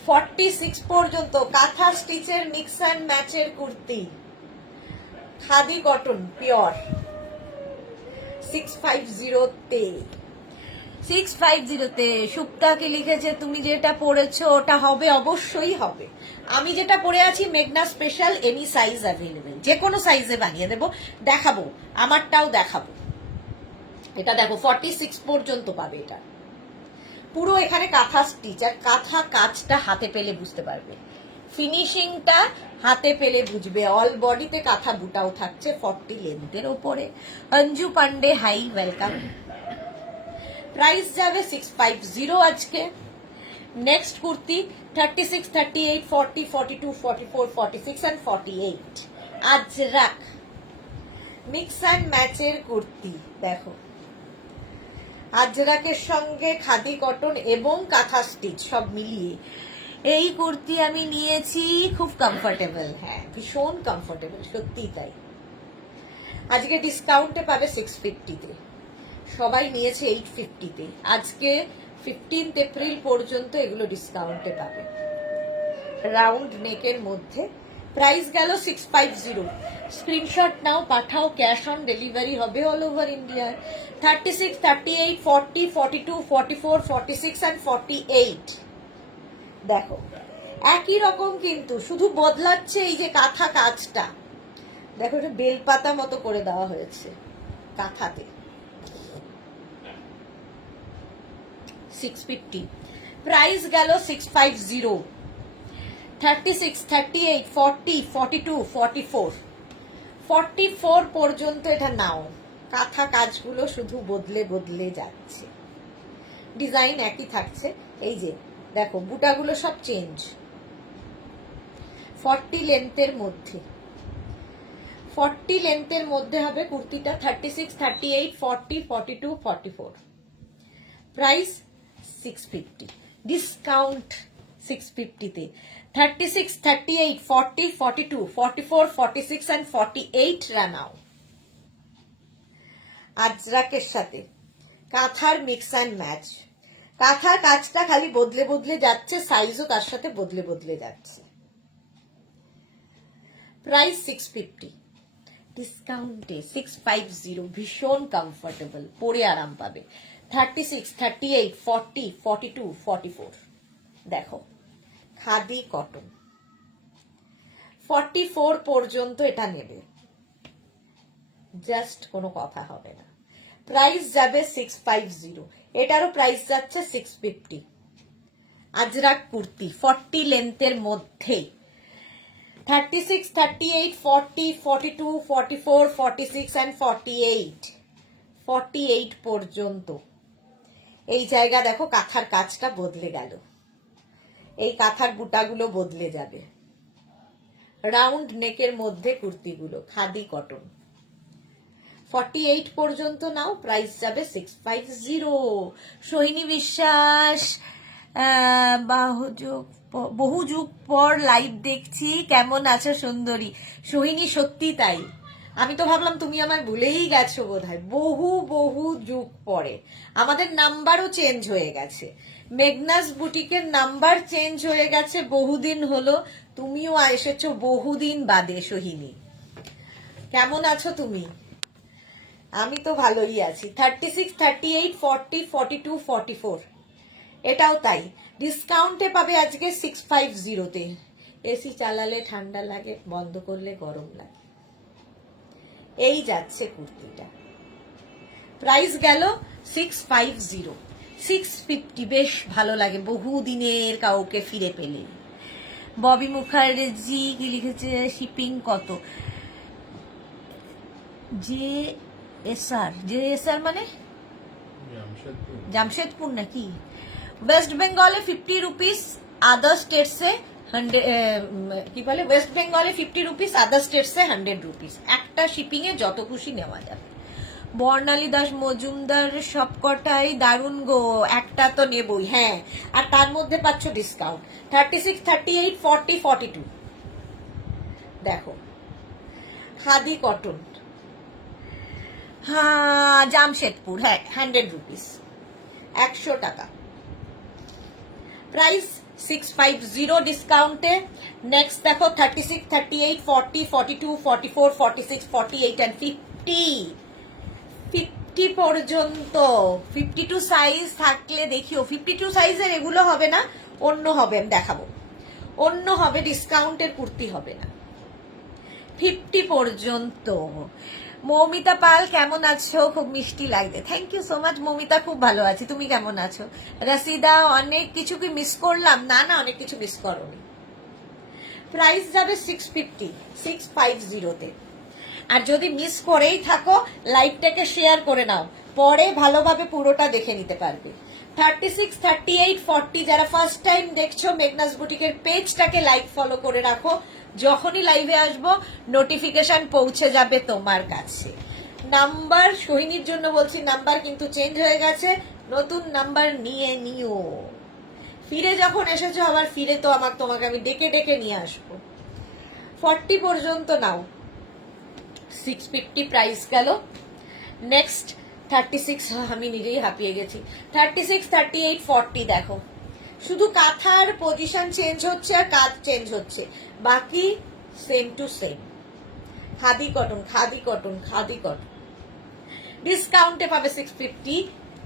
46 পর্যন্ত কাঁথা স্টিচের মিক্স অ্যান্ড ম্যাচের কুর্তি, খাদি কটন পিওর, 650-তে। 650-তে সুপ্তাকে লিখেছে তুমি যেটা পরেছো ওটা হবে, অবশ্যই হবে। আমি যেটা পরে আছি মেঘনা স্পেশাল, এনি সাইজ অ্যাভেলেবেল, যে কোনো সাইজে বানিয়ে দেবো, দেখাবো, আমারটাও দেখাবো। এটা দেখো 46 পর্যন্ত পাবে। এটা পুরো এখানে কাঁথা স্টিচ, আর কাঁথা কাজটা হাতে পেলে বুঝতে পারবে, ফিনিশিংটা হাতে পেলে বুঝবে। অল বডিতে কাঁথা বুটাও থাকছে 40 লেন্থের ওপরে। Anju Pandey hi, welcome. Price যাবে 650 আজকে। Next kurti 36, 38, 40, 42, 44, 46 and 48 Ajrak mix and ম্যাচের কুর্তি দেখো, আজরাকের সঙ্গে খাদি কটন এবং কাঁথা স্টিচ সব মিলিয়ে এই কুর্তি আমি নিয়েছি, খুব কমফোর্টেবল, হ্যাঁ ভীষণ কমফোর্টেবল, সত্যি তাই। আজকে ডিসকাউন্টে পাবে 650-তে, সবাই নিয়েছে 850-তে। আজকে 15 এপ্রিল পর্যন্ত এগুলো ডিসকাউন্টে পাবে। রাউন্ড নেকের মধ্যে প্রাইস গেল 650। স্ক্রিনশট নাও, পাঠাও, ক্যাশ অন ডেলিভারি হবে অল ওভার ইন্ডিয়া। 36, 38, 40, 42, 44, 46 and 48 দেখো একই রকম, কিন্তু শুধু বদলাচ্ছে এই যে কাঁথা কাজটা দেখো, এটা বেলপাতা মতো করে দেওয়া হয়েছে কাঁথাতে। 650 প্রাইস গেল 650। 36, 38, 40, 42, 44 44 পর্যন্ত এটা নাও। কাঁথা কাজগুলো শুধু বদলে বদলে যাচ্ছে, ডিজাইন একই থাকছে। এই যে দেখো বুটাগুলো সব চেঞ্জ। 40 লেন্থের মধ্যে, 40 লেন্থের মধ্যে হবে কুর্তিটা। 36, 38, 40, 42, 44 প্রাইস 650, ডিসকাউন্ট 650-তে। 36, 38, 40, 42, 44, 46 and 48 রানাও। আজরাকের সাথে কাঁথার মিক্স অ্যান্ড ম্যাচ। কাঁথার কাজটা খালি বদলে বদলে যাচ্ছে, সাইজও তার সাথে বদলে বদলে যাচ্ছে। প্রাইস 650, ডিসকাউন্টে 650, ভীষণ কমফোর্টেবল, পরে আরাম পাবে। 36, 38, 40, 42, 44 দেখো খাদি কটন। 44 পর্যন্ত এটা নেবে, জাস্ট কোনো কথা হবে না। প্রাইস যাবে 650, এটারও প্রাইস যাচ্ছে 650। আজরাক কুর্তি 40 লেন্থের মধ্যে 36, 38, 40, 42, 44, 46 and 48, 48 পর্যন্ত। এই জায়গা দেখো কাঁথার কাজটা বদলে গেল, এই কাঁথার বুটাগুলো বদলে যাবে। রাউন্ড নেকের মধ্যে কুর্তিগুলো খাদি কটন। 48 পর্যন্ত নাও, প্রাইস যাবে 650। সোহিনী বিশ্বাস, বহু যুগ পর লাইভ দেখছি, কেমন আছো সুন্দরী? সোহিনী সত্যি তাই, আমি তো ভাবলাম তুমি আমার ভুলেই গেছো বোধহয়। বহু বহু যুগ পরে, আমাদের নাম্বারও চেঞ্জ হয়ে গেছে, মেঘনাস বুটিকের নাম্বার চেঞ্জ হয়ে গেছে, বহুদিন হলো। তুমিও এসেছো বহুদিন বাদে। সোহিনী কেমন আছো তুমি? আমি তো ভালোই আছি। 36, 38, 40, 42, 44 এটাও তাই, ডিসকাউন্টে পাবে আজকে 650-তে। এসি চালালে ঠান্ডা লাগে, বন্ধ করলে গরম লাগে। এই যাচ্ছে কুর্তিটা, প্রাইস গেল 650। 650 বেশ ভালো লাগে, বহুদিনের কাউকে ফিরে পেলে। ববি মুখার্জি কি লিখেছে, শিপিং কত? জে এস আর মানে জামশেদপুর নাকি? ওয়েস্ট বেঙ্গলে 50 রুপিস, আদার স্টেটসে 100, কি বলে, ওয়েস্ট বেঙ্গলে 50 রুপিস, আদার স্টেটসে 100 রুপিস। একটা শিপিং এ যত খুশি নেওয়া যাবে। বর্ণালী দাস মজুমদার সবকটাই দারুণ গো, একটা তো নেবই। হ্যাঁ, আর তার মধ্যে পাচ্ছ ডিসকাউন্ট। 36, 38, 40, 42 দেখো খাদি কটন। হ্যাঁ, জামশেদপুর, হ্যাঁ 100 রুপিস, 100 টাকা। প্রাইস 650 ডিসকাউন্টে। নেক্সট দেখো 36, 38, 40, 42, 44, 46, 48 and 50 পর্যন্ত। 52 সাইজ থাকলে দেখিও। 52 সাইজের এগুলো হবে না, অন্য হবে, আমি দেখাবো। অন্য হবে, ডিসকাউন্টের কুর্তি হবে না। 50 পর্যন্ত। মৌমিতা পাল কেমন আছো? খুব মিষ্টি লাগবে, thank you so much Moumita, খুব ভালো আছি। তুমি কেমন আছো? রাসিদা, অনেক কিছু কি মিস করলাম? না না, অনেক কিছু মিস করোনি। প্রাইস যাবে 650, 650-তে। আর যদি মিস করেই থাকো, লাইভটাকে শেয়ার করে নাও, পরে ভালোভাবে পুরোটা দেখে নিতে পারবে। 36, 38, 40 যারা ফার্স্ট টাইম দেখছো, মেঘনাস বুটিকের পেজটাকে লাইক ফলো করে রাখো, যখনই লাইভে আসবো নোটিফিকেশন পৌঁছে যাবে তোমার কাছে। নাম্বার সোহিনীর জন্য বলছি, নাম্বার কিন্তু চেঞ্জ হয়ে গেছে, নতুন নাম্বার নিয়ে নিও। ফিরে যখন এসেছো আবার ফিরে তো তোমাকে আমি ডেকে ডেকে নিয়ে আসবো। 40 পর্যন্ত নাও, 650 প্রাইস গেল। নেক্সট 36, আমি নিজেই হাঁপিয়ে গেছি। 36, 38, 40 দেখো, শুধু কাঁথার পজিশন চেঞ্জ হচ্ছে আর কাজ চেঞ্জ হচ্ছে, বাকি same to same. Khadi cotton, khadi cotton, khadi cotton. ডিসকাউন্টে পাবে 650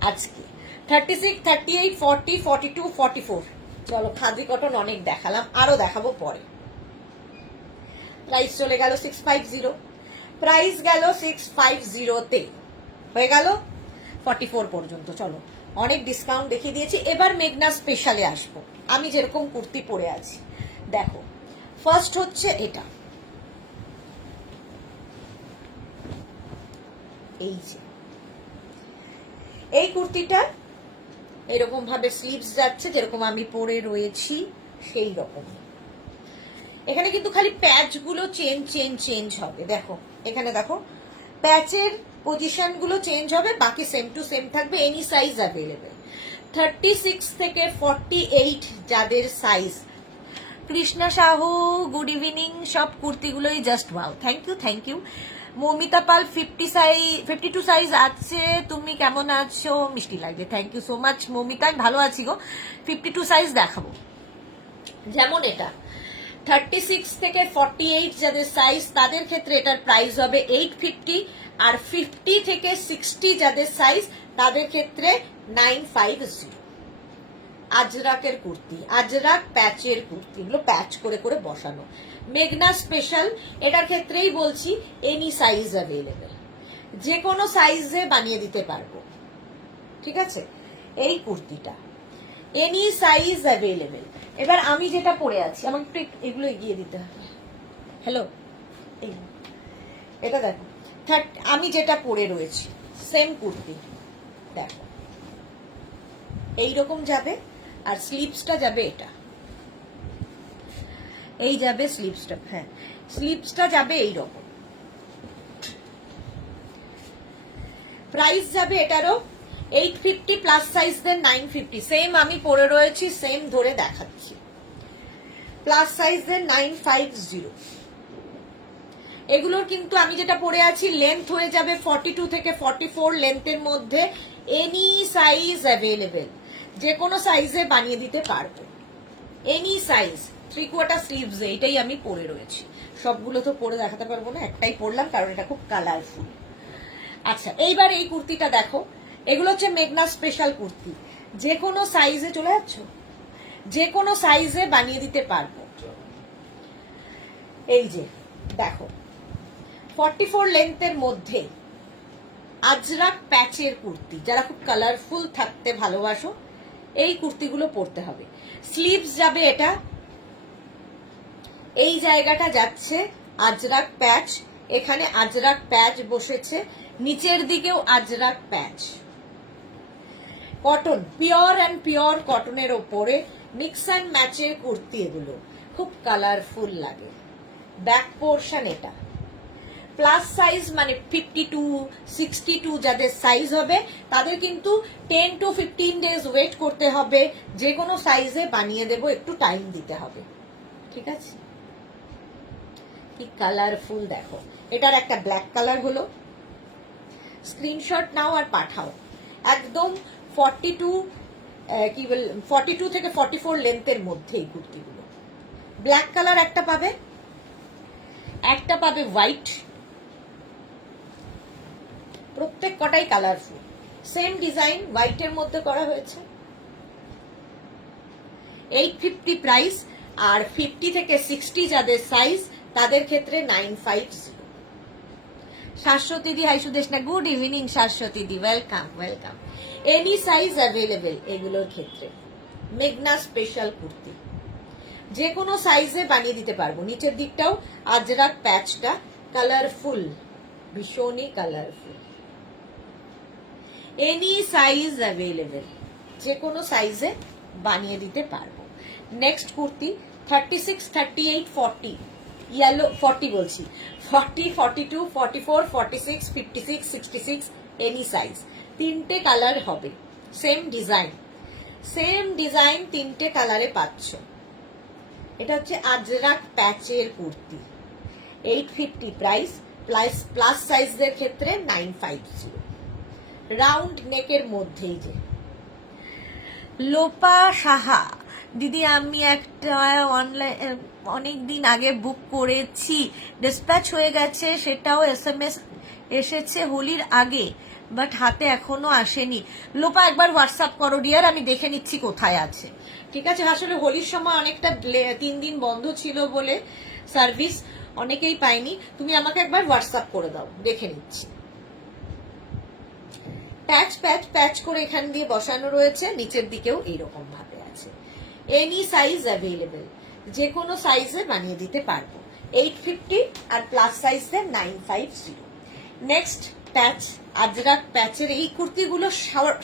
আজকে। 36, 38, 40, 42, 44 চলো, খাদি কটন অনেক দেখালাম, আরো দেখাবো পরে। প্রাইস চলে গেল 650, প্রাইস গেল 650-তে, হয়ে গেল 44 পর্যন্ত। চলো, অনেক ডিসকাউন্ট দেখিয়ে দিয়েছি, এবার মেঘনা স্পেশালে আসবো। আমি যেরকম কুর্তি পরে আছি দেখো, ফার্স্ট হচ্ছে এটা, এই যে এই কুর্তিটা এরকম ভাবে স্লিভস যাচ্ছে, যেরকম আমি পরে রয়েছি সেই রকম। এখানে কিন্তু খালি প্যাচ গুলো চেঞ্জ হবে। দেখো এখানে দেখো, প্যাচের পজিশন গুলো চেঞ্জ হবে, বাকি সেম টু সেম থাকবে। Any size available. 36 থেকে 48 যাদের size, Krishna Sahu good evening, সব কুর্তিগুলোই just wow, thank you. Moumita Pal 52 size আছে, তুমি কেমন আছো? মিষ্টি লাগবে, thank you so much Moumita, আমি ভালো আছি গো। 52 সাইজ দেখাবো, যেমন এটা 36 থেকে 48 যাদের সাইজ তাদের ক্ষেত্রে এটার প্রাইস হবে 850, আর 50 থেকে 60 যাদের সাইজ তাদের ক্ষেত্রে 950। আজরাকের কুর্তি, আজরাক প্যাচের কুর্তি, এগুলো প্যাচ করে করে বসানো, মেঘনা স্পেশাল। এটার ক্ষেত্রেই বলছি এনি সাইজ অ্যাভেলেবেল, যে কোনো সাইজে বানিয়ে দিতে পারবো, ঠিক আছে। এই কুর্তিটা এনি সাইজ অ্যাভেলেবেল। এবার আমি যেটা পরে আছি, আমাকে একটু এগুলো এগিয়ে দিতে হবে। হ্যালো, এটা দেখো, আমি যেটা পরে রয়েছি সেম কুর্তি, দেখো এইরকম যাবে, আর স্লিপসটা যাবে এটা, এই যাবে স্লিপসটা, হ্যাঁ স্লিপসটা যাবে এইরকম। প্রাইস যাবে এটারও 850, প্লাস সাইজদের 950। সেম আমি পরে রয়েছি, সেম ধরে দেখাচ্ছি। প্লাস সাইজদের 950। এগুলোর কিন্তু আমি যেটা পরে আছি লেন্থ হয়ে যাবে 42 থেকে 44 লেন্থের মধ্যে, এনি সাইজ অ্যাভেলেবেল, যে কোনো সাইজে বানিয়ে দিতে পারবো, এনি সাইজ। 3/4 স্লিভস, এইটাই আমি পরে রয়েছি। সবগুলো তো পরে দেখাতে পারবো না, একটাই পরলাম কারণ এটা খুব কালারফুল। আচ্ছা, এইবার এই কুর্তিটা দেখো, এগুলো হচ্ছে মেঘনা স্পেশাল কুর্তি, যে কোনো সাইজে, চলে যাচ্ছ, যে কোনো সাইজে বানিয়ে দিতে পারবো। এই যে দেখো 44 লেন্থের মধ্যে আজরাক প্যাচের কুর্তি, যারা খুব কালারফুল থাকতে ভালোবাসো এই কুর্তিগুলো পরতে হবে। স্লিভস যাবে এটা, এই জায়গাটা যাচ্ছে আজরাক প্যাচ, এখানে আজরাক প্যাচ বসেছে, নিচের দিকেও আজরাক প্যাচ। কটন, পিওর অ্যান্ড পিওর কটনের ওপরে মিক্স অ্যান্ড ম্যাচের কুর্তি, এগুলো খুব কালারফুল লাগে। ব্যাক পোর্শন এটা, প্লাস সাইজ মানে 52, 62 যাদের সাইজ হবে তাদের কিন্তু 10 to 15 ডেজ ওয়েট করতে হবে, যে কোনো সাইজে বানিয়ে দেব, একটু টাইম দিতে হবে, ঠিক আছে। কি কালারফুল দেখো, এটার একটা ব্ল্যাক কালার হলো, স্ক্রিনশট নাও আর পাঠাও। একদম 42 থেকে 44 লেন্থের মধ্যে এই কুর্তিগুলো। ব্ল্যাক কালার একটা পাবে, একটা পাবে হোয়াইট, প্রত্যেক কটাই কালারফুল, সেম ডিজাইন হোয়াইটের মধ্যে করা হয়েছে। 850 প্রাইস, আর 50 থেকে 60 যাদের সাইজ তাদের ক্ষেত্রে 950। Shashwati di, hi Sudeshna, good evening Shashwati di, welcome welcome. Any size available এগুলোর ক্ষেত্রে। মেঘনা স্পেশাল কুর্তি, যে কোনো সাইজে বানিয়ে দিতে পারবো। নিচের দিকটাও আজরাক প্যাচটা কালারফুল, ভীষণই কালারফুল। এনি সাইজ অ্যাভেলেবেল, যে কোনো সাইজে বানিয়ে দিতে পারবো। নেক্সট কুর্তি 36, 38, 40, ইয়েলো 40 বলছি, 40, 42, 44, 46, 56, 66, এনি সাইজ। তিনটে কালার হবে, সেম ডিজাইন তিনটে কালারে পাচ্ছ। এটা হচ্ছে আজরাক প্যাচের কুর্তি, 850 প্রাইস, প্লাস সাইজদের ক্ষেত্রে 950। রাউন্ড নেকের মধ্যেই যে লোপা সাহা দিদি, আমি একটা অনলাইন অনেক দিন আগে বুক করেছি, ডিসপ্যাচ হয়ে গেছে, সেটাও SMS এসেছে হোলির আগে, বাট হাতে এখনো আসেনি। লোপা একবার হোয়াটসঅ্যাপ করো ডিয়ার, আমি দেখে নিচ্ছি কোথায় আছে, ঠিক আছে। আসলে হোলির সময় অনেকটা 3 দিন বন্ধ ছিল বলে সার্ভিস অনেকেই পাইনি, তুমি আমাকে একবার হোয়াটসঅ্যাপ করে দাও, দেখে নিচ্ছি। প্যাচ করে এখান দিয়ে বসানো রয়েছে, নিচের দিকেও এইরকম ভাবে আছে। এনি সাইজ অ্যাভেলেবেল, যে কোনো সাইজে বানিয়ে দিতে পারবো। 850 আর প্লাস সাইজে 950। নেক্সট প্যাচ, আজরাক প্যাচের এই কুর্তিগুলো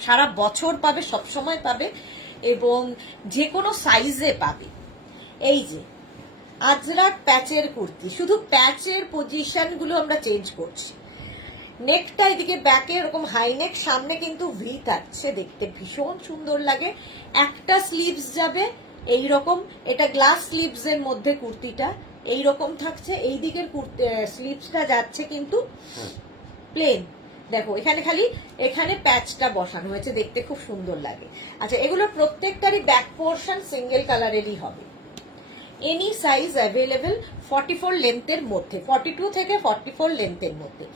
সারা বছর পাবে, সব সময় পাবে, এবং যে কোনো সাইজে পাবে। এই যে আজরাক প্যাচের কুর্তি, শুধু প্যাচের পজিশনগুলো আমরা চেঞ্জ করছি। নেকটা এদিকে ব্যাকে এরকম হাই নেক, সামনে কিন্তু ভি থাকছে, দেখতে ভীষণ সুন্দর লাগে। একটা স্লিভস যাবে এইরকম, এটা গ্লাস স্লিভস এর মধ্যে কুর্তিটা এইরকম থাকছে। এই দিকের স্লিভসটা যাচ্ছে কিন্তু প্লেন। দেখো এখানে খালি এখানে প্যাচটা বসানো হয়েছে, দেখতে খুব সুন্দর লাগে। আচ্ছা, এগুলো প্রত্যেকটারই ব্যাক পোর্শন সিঙ্গেল কালারেরই হবে। এনি সাইজ অ্যাভেলেবেল 44 লেন্থের মধ্যে, 42 থেকে 44 লেন্থের মধ্যে।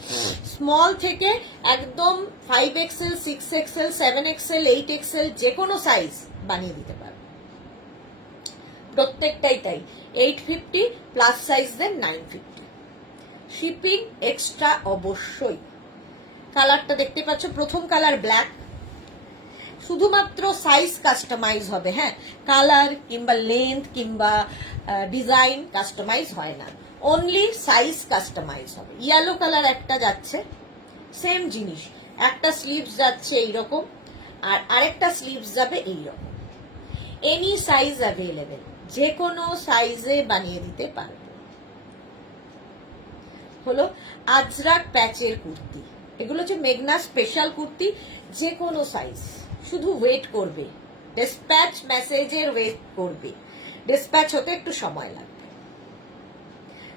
স্মল থেকে একদম 5XL, 6XL, 7XL, 8XL যে কোনো সাইজ বানিয়ে দিতে পারবে, প্রত্যেকটাই তাই। 850 প্লাস সাইজদের 950। শিপিং এক্সট্রা অবশ্যই। কালারটা দেখতে পাচ্ছ, প্রথম কালার ব্ল্যাক, শুধুমাত্র সাইজ কাস্টমাইজ হবে। হ্যাঁ, কালার কিংবা লেন্থ কিংবা ডিজাইন কাস্টমাইজ হয় না, অনলি সাইজ কাস্টমাইজ হবে। ইয়েলো কালার একটা যাচ্ছে, সেম জিনিস, একটা স্লিভস যাচ্ছে এইরকম আর আরেকটা স্লিভস যাবে এইরকম। এনি সাইজ অ্যাভেলেবেল, যে কোনো সাইজে বানিয়ে দিতে পারবো। হলো আজরাক প্যাচের কুর্তি, এগুলো হচ্ছে মেঘনা স্পেশাল কুর্তি, যে কোনো সাইজ, শুধু ওয়েট করবে, ডিসপ্যাচ মেসেজের ওয়েট করবে, ডিসপ্যাচ হতে একটু সময় লাগবে।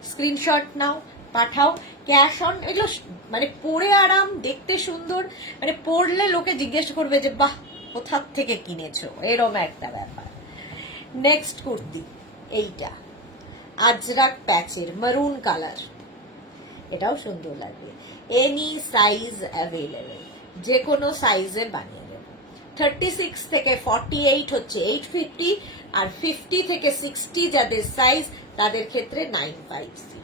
স্ক্রিনশট নাও, পাঠাও। ক্যাশ অন, এগুলো মানে পরে আরাম, দেখতে সুন্দর, মানে পরলে লোকে জিজ্ঞেস করবে যে বাহ কোথা থেকে কিনেছো, এরকম একটা ব্যাপার। নেক্সট কুর্তি এইটা আজরাক প্যাচের মারুন কালার, এটাও সুন্দর লাগবে। এনি সাইজ অ্যাভেলেবেল, যে কোনো সাইজে বানিয়ে দেবো। 36 থেকে 48 হচ্ছে 850, আর 50 থেকে 60 যাদের সাইজ তাদের ক্ষেত্রে 950।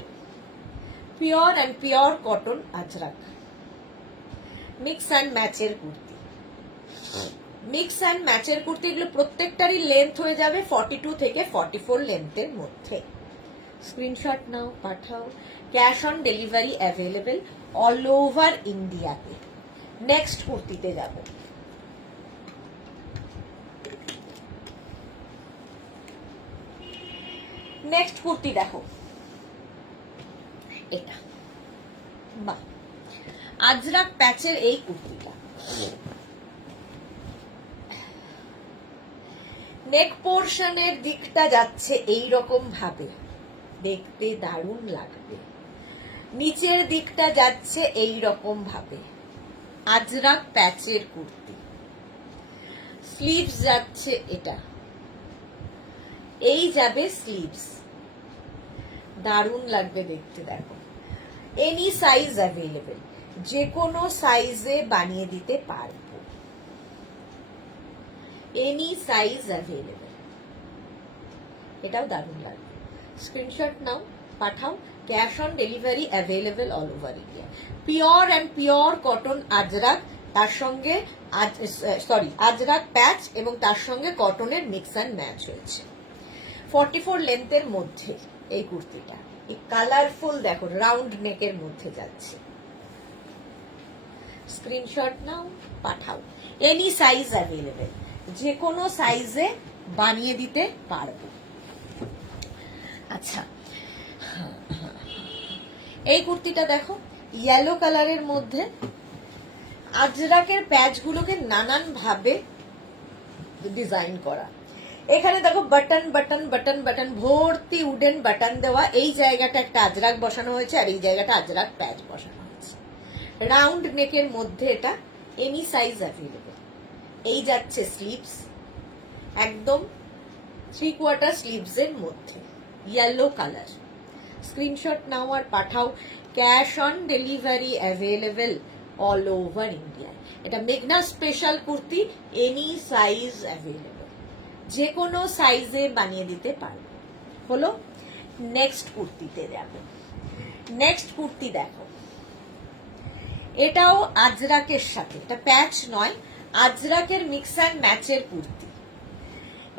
Pure and pure cotton Ajrak, mix and ম্যাচের কুর্তি। মিক্স অ্যান্ড ম্যাচের কুর্তি, এগুলো প্রত্যেকটারই লেন্থ হয়ে যাবে 42 থেকে 44 লেন্থের মধ্যে। স্ক্রিনশট নাও, পাঠাও। Cash on delivery available all over ইন্ডিয়াতে। নেক্সট কুর্তিতে যাব। নেক্সট কুর্তি দেখো, এটা বাহ, আজরাক প্যাচের এই কুর্তিটা। নেক পোর্শনের দিকটা যাচ্ছে এই রকম ভাবে, দেখতে দারুণ লাগবে। নিচের দিকটা যাচ্ছে এই রকম ভাবে, আজরাক প্যাচের কুর্তি। স্লিভস যাচ্ছে এটা, এই যাবে স্লিভস, দারুণ লাগবে দেখতে। দেখো এনি সাইজ অ্যাভেলেবেল, যে কোনো সাইজে বানিয়ে দিতে পারবো, এনি সাইজ অ্যাভেলেবেল, এটাও দারুণ লাগবে। স্ক্রিনশট নাও, পাঠাও। Cash on delivery available all over India. Pure and pure cotton Ajrak, তার সঙ্গে আজরাক প্যাচ এবং তার সঙ্গে কটনের মিক্স অ্যান্ড ম্যাচ হয়েছে। 44 লেন্থের মধ্যে এই কুর্তিটা, এই কালারফুল দেখো রাউন্ড নেকের মধ্যে যাচ্ছে। স্ক্রিনশট নাও, পাঠাও। এনি সাইজ অ্যাভেলেবেল, যে কোনো সাইজে বানিয়ে দিতে পারবো। আচ্ছা, এই কুর্তিটা দেখো ইয়েলো কালারের মধ্যে, আজরাকের প্যাচগুলোকে নানান ভাবে ডিজাইন করা। এখানে দেখো বাটন বাটন বাটন বাটন ভর্তি উডেন বাটন দেওয়া, এই জায়গাটা একটা আজরাক বসানো হয়েছে আর এই জায়গাটা আজরাক প্যাচ বসানো হয়েছে। রাউন্ড নেকের মধ্যে এটা, এনি সাইজ অ্যাভেলেবেল। এই যাচ্ছে স্লিভস, একদম 3/4 স্লিভস এর মধ্যে, ইয়েলো কালার। স্ক্রিনশট নাও আর পাঠাও। Cash on delivery available all over India. এটা মেঘনা special kurti, any size available, যে কোনো সাইজে বানিয়ে দিতে পারবো। হলো নেক্সট কুর্তিতে যাব। নেক্সট কুর্তি দেখো, এটাও আজরাকের সাথে, এটা প্যাচ নয়, আজরাকের মিক্স অ্যান্ড ম্যাচের কুর্তি।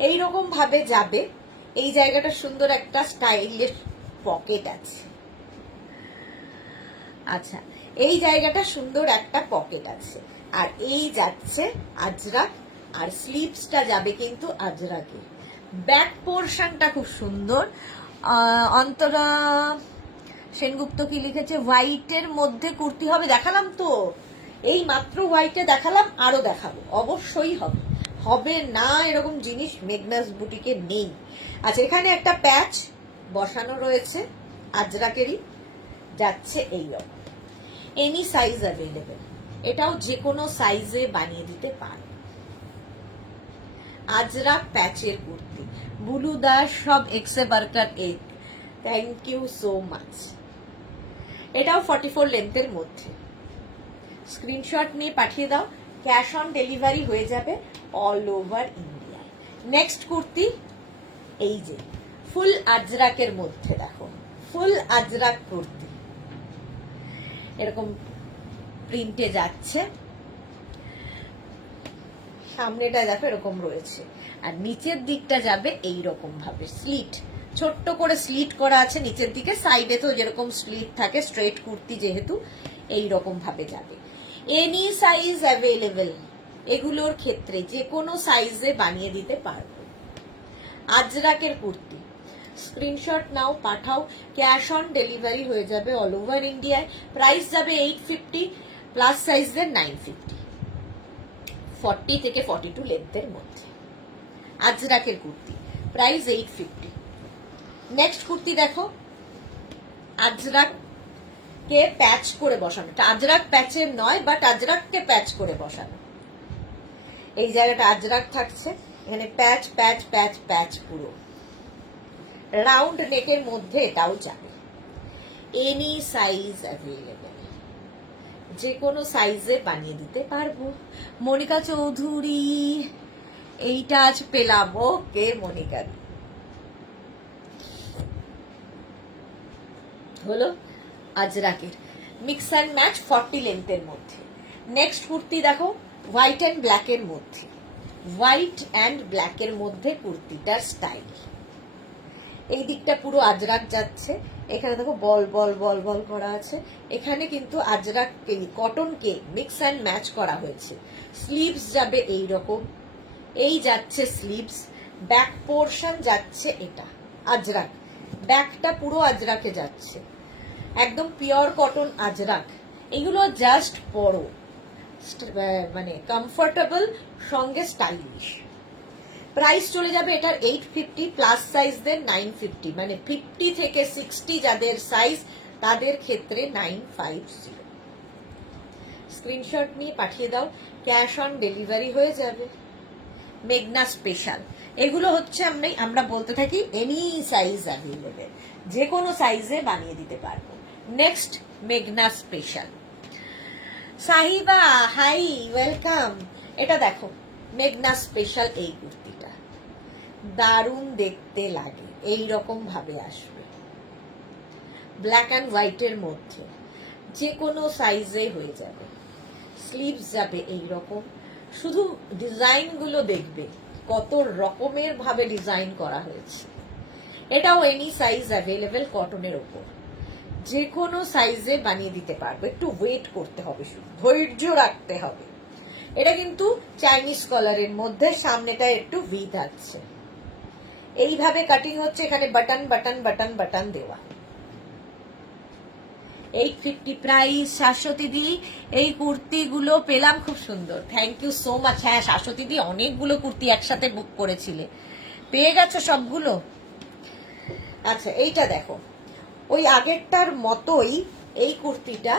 এইরকম ভাবে যাবে, এই জায়গাটা সুন্দর একটা স্টাইলিশ পকেট আছে। আচ্ছা, এই জায়গাটা সুন্দর একটা পকেট আছে, আর এই যাচ্ছে আজরাক, আর স্লিভসটা যাবে কিন্তু আজরাকে। ব্যাক পোর্শনটা খুব সুন্দর। অন্তরা সেনগুপ্ত কি লিখেছে, হোয়াইটের মধ্যে কুর্তি হবে। দেখালাম তো, এই মাত্র হোয়াইটে দেখালাম, আরো দেখাবো, অবশ্যই হবে। হবে না এরকম জিনিস মেগনাস বুটিকে নেই। আচ্ছা, এখানে একটা প্যাচ বসানো রয়েছে আজরাকেরই, যাচ্ছে এইরকম, এনি সাইজ অ্যাভেলেবেল। এটাও যে কোনো সাইজে বানিয়ে দিতে পারো। আজরাক প্যাচের কুর্তি, বুলু দাস সব এক্সে বার্কার এক, থ্যাংক ইউ সো মাচ। এটাও 44 লেন্থের মধ্যে। স্ক্রিনশট নিয়ে পাঠিয়ে দাও, ক্যাশ অন ডেলিভারি হয়ে যাবে all over India. Next kurti, এই যে ফুল আজরাকের মধ্যে, দেখো ফুল আজরাক কুর্তি, এরকম প্রিন্টে যাচ্ছে, সামনেটা দেখো এরকম রয়েছে, আর নিচের দিকটা যাবে এই রকম ভাবে স্লিট, ছোট্ট করে স্লিট করা আছে নিচের দিকে, সাইডে তো যেরকম স্লিট থাকে স্ট্রেট কুর্তি যেহেতু, এই রকম ভাবে যাবে। এনি সাইজ অ্যাভেলেবেল, এগুলোর ক্ষেত্রে যে কোনো সাইজে বানিয়ে দিতে পারবো। আজরাকের কুর্তি, স্ক্রিনশট নাও, পাঠাও, ক্যাশ অন ডেলিভারি হয়ে যাবে অল ওভার ইন্ডিয়ায়। প্রাইস যাবে 850, প্লাস সাইজের 950, 40 থেকে 42 লেন্থের মধ্যে। আজরাকের কুর্তি, প্রাইস 850। নেক্সট কুর্তি দেখো, আজরাককে প্যাচ করে বসানো, এটা আজরাক প্যাচের নয়, বাট আজরাককে প্যাচ করে বসানো। এই জায়গাটা আজরাক থাকছে, এখানে প্যাচ প্যাচ প্যাচ প্যাচ, পুরো রাউন্ড নেকের মধ্যে এটাও যাবে। এনি সাইজ অ্যাভেলেবেল, যে কোনো সাইজে বানিয়ে দিতে পারবো। মনিকা চৌধুরী, এইটা আজ পেলাম, ওকে মনিকা, হলো আজরাকের মিক্স অ্যান্ড ম্যাচ 40 লেন্থের মধ্যে। নেক্সট কুর্তি দেখো, হোয়াইট অ্যান্ড ব্ল্যাকের মধ্যে, হোয়াইট অ্যান্ড ব্ল্যাকের মধ্যে কুর্তিটার স্টাইল। এই দিকটা পুরো আজরাক যাচ্ছে, এখানে দেখো বল বল বল বল করা আছে, এখানে কিন্তু আজরাক কটনকে মিক্স অ্যান্ড ম্যাচ করা হয়েছে। স্লিভস যাবে এই রকম, এই যাচ্ছে স্লিভস, ব্যাক পোর্শন যাচ্ছে এটা আজরাক, ব্যাকটা পুরো আজরাকে যাচ্ছে, একদম পিওর কটন আজরাক। এগুলো জাস্ট পরো, মানে কমফোর্টেবল, সঙ্গে স্টাইলিশ। প্রাইস চলে যাবে এটার 850, প্লাস সাইজদের 950, মানে 50 থেকে 60 যাদের সাইজ তাদের ক্ষেত্রে 950। স্ক্রিনশট নিয়ে পাঠিয়ে দাও, ক্যাশ অন ডেলিভারি হয়ে যাবে। মেঘনা স্পেশাল, এগুলো হচ্ছে আমরা বলতে থাকি এনি সাইজ অ্যাভেলেবেল, যে কোনো সাইজে বানিয়ে দিতে পারবো। নেক্সট মেঘনা স্পেশাল, সাহিবা হাই ওয়েলকাম। এটা দেখো মেঘনা স্পেশাল, এই কুর্তিটা দারুণ দেখতে লাগে, এই রকম ভাবে আসবে, ব্ল্যাক অ্যান্ড হোয়াইটের মধ্যে, যে কোনো সাইজে হয়ে যাবে। স্লিভস যাবে এই রকম, শুধু ডিজাইন গুলো দেখবে কত রকমের ভাবে ডিজাইন করা হয়েছে। এটাও এনি সাইজ অ্যাভেলেবেল, কটনের ওপর, যে কোনো সাইজে বানিয়ে দিতে পারবে। একটু ওয়েট করতে হবে, শুধু ধৈর্য রাখতে হবে। এটা কিন্তু চাইনিজ কলারের মধ্যে, সামনেটা একটু ভি থাকছে, এইভাবে কাটিং হচ্ছে, এখানে বাটন বাটন বাটন বাটন দেওয়া। 850 প্রাইস। শাশ্বতী দি, এই কুর্তিগুলো পেলাম, খুব সুন্দর, থ্যাংক ইউ সো মাচ। হ্যাঁ শাশ্বতী দি, অনেকগুলো কুর্তি একসাথে বুক করেছিলে, পেয়ে গেছো সবগুলো। আচ্ছা এইটা দেখো, ওই আগেরটার মতোই এই কুর্তিটা,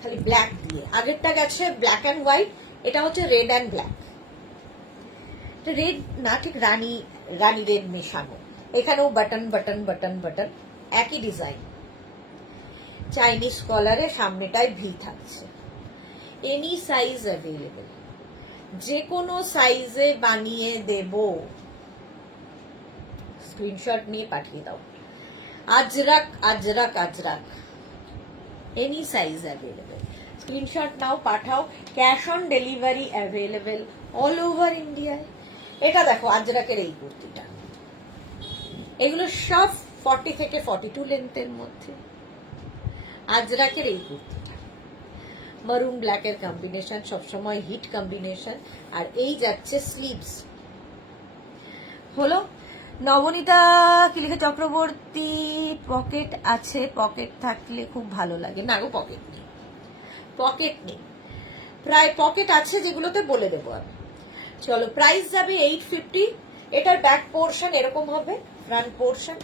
খালি ব্ল্যাক দিয়ে, আগেরটা গেছে ব্ল্যাক অ্যান্ড হোয়াইট, এটা হচ্ছে রেড অ্যান্ড ব্ল্যাক, রেড না ঠিক রানী রানী রেড মেশানো, এখানেও বাটন বাটন বাটন বাটন, একই ডিজাইন, চাইনিজ কলারে, সামনেটায় ভি থাকছে। এনি সাইজ অ্যাভেলেবেল, যে কোনো সাইজে বানিয়ে দেব। স্ক্রিনশট নিয়ে পাঠিয়ে দাও, Ajrak Ajrak Ajrak, any size available. Screenshot নাও, পাঠাও, cash on delivery available all over ইন্ডিয়ায়। এটা দেখো আজরাকের এই কুর্তিটা, এগুলো সব 40 থেকে 42 লেন্থের মধ্যে। আজরাকের এই কুর্তিটা, মারুন ব্ল্যাকের কম্বিনেশন, সবসময় হিট কম্বিনেশন, আর এই যাচ্ছে স্লিভস। হলো নবনীতা কি লিখে, চক্রবর্তী পকেট আছে, পকেট থাকলে খুব ভালো লাগে। না গো, পকেট নেই, পকেট নেই, প্রায় পকেট আছে যেগুলোতে বলে দেবো আমি। চলো প্রাইস যাবে 850। এটার ব্যাক পোর্শন এরকম হবে, front portion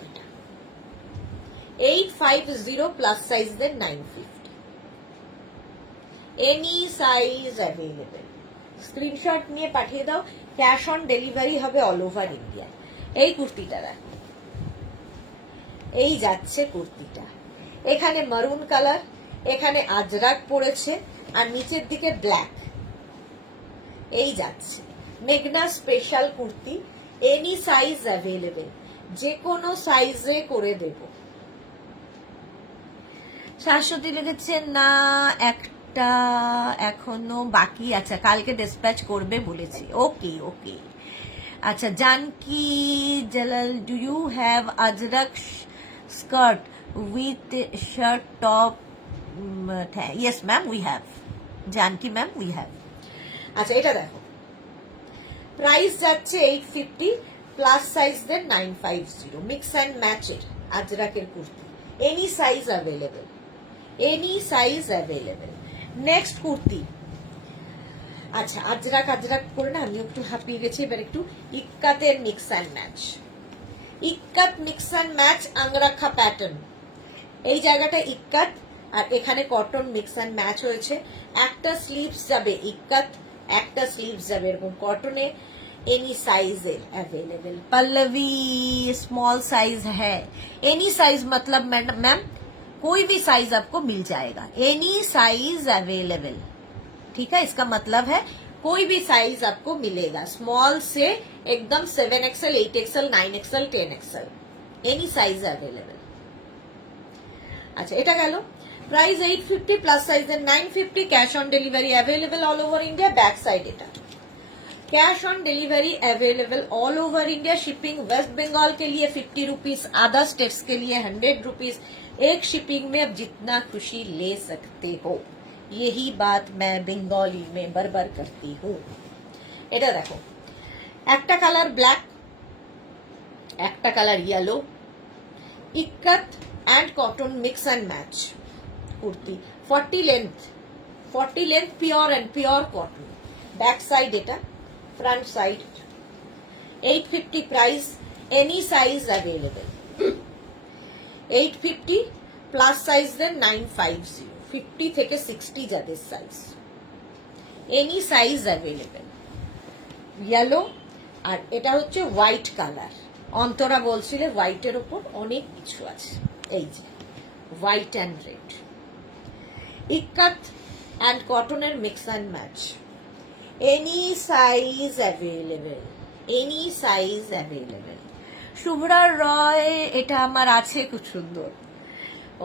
850 plus size then 950। Any size available. Screenshot নিয়ে পাঠিয়ে দাও, ক্যাশ অন ডেলিভারি হবে অল ওভার ইন্ডিয়া। এই কুর্তিটা দেখো, এই যাচ্ছে কুর্তিটা, এখানে মারুন কালার, এখানে আজরাক পড়েছে, আর নিচের দিকে ব্ল্যাক। এই যাচ্ছে মেঘনা special kurti, any size available, যে কোনো সাইজে করে দেব। শাশ্বতী লিখেছে না, একটা এখনো বাকি আছে, কালকে ডিসপ্যাচ করবে বলেছি। Okay okay. আচ্ছা, Janaki Jalal, do you have Ajrak skirt with shirt top? Yes ma'am, we have. Janaki ma'am, we have. আচ্ছা, এটা দেখো, প্রাইস যাচ্ছে 850, plus size then 950, mix and ম্যাচের আজরাকের kurti, any size available, any size available. Next kurti, আচ্ছা আজরাক আজরাক করে না আমি একটু হাঁপিয়ে গেছি, এবার একটু ইক্কাতের mix and match, ikat mix and match angrakha pattern. এই জায়গাটা ইক্কাত আর এখানে কটন মিক্স অ্যান্ড ম্যাচ হয়েছে। একটা স্লিভস যাবে ইক্কাত, একটা স্লিভস যাবে এরকম কটনে, any size available. Pallavi small size है, एनी साइज मतलब मैम कोई भी साइज आपको मिल जाएगा, एनी साइज अवेलेबल। ठीक है, इसका मतलब है कोई भी साइज आपको मिलेगा, स्मॉल से एकदम 7XL, 8XL, 9XL, 10XL, any size available. अच्छा, এটা গেল। Price 850, plus size 950, cash on delivery available all over India. Back side এটা cash on delivery available all over India. Shipping West Bengal के लिए 50 रुपीज, अदर स्टेट्स के लिए 100 रुपीज। एक shipping में अब जितना खुशी ले सकते हो, यही बात मैं बंगाली में बरबर करती हूँ। এটা দেখো, একটা কালার ব্ল্যাক, একটা colour yellow, ikat and cotton mix and match kurti, 40 length pure and pure cotton. Back side এটা, front side 850 price, any size available. 850 plus size then 950, 50 থেকে 60 যাদের size, any size available. Yellow আর এটা হচ্ছে হোয়াইট কালার। অন্তরা বলছিল হোয়াইটের উপর অনেক কিছু আছে, এই যে white and red, ikat and কটনের mix and match, any size available, any size available. Shubhra Roy, এটা আমার আছে, খুব সুন্দর।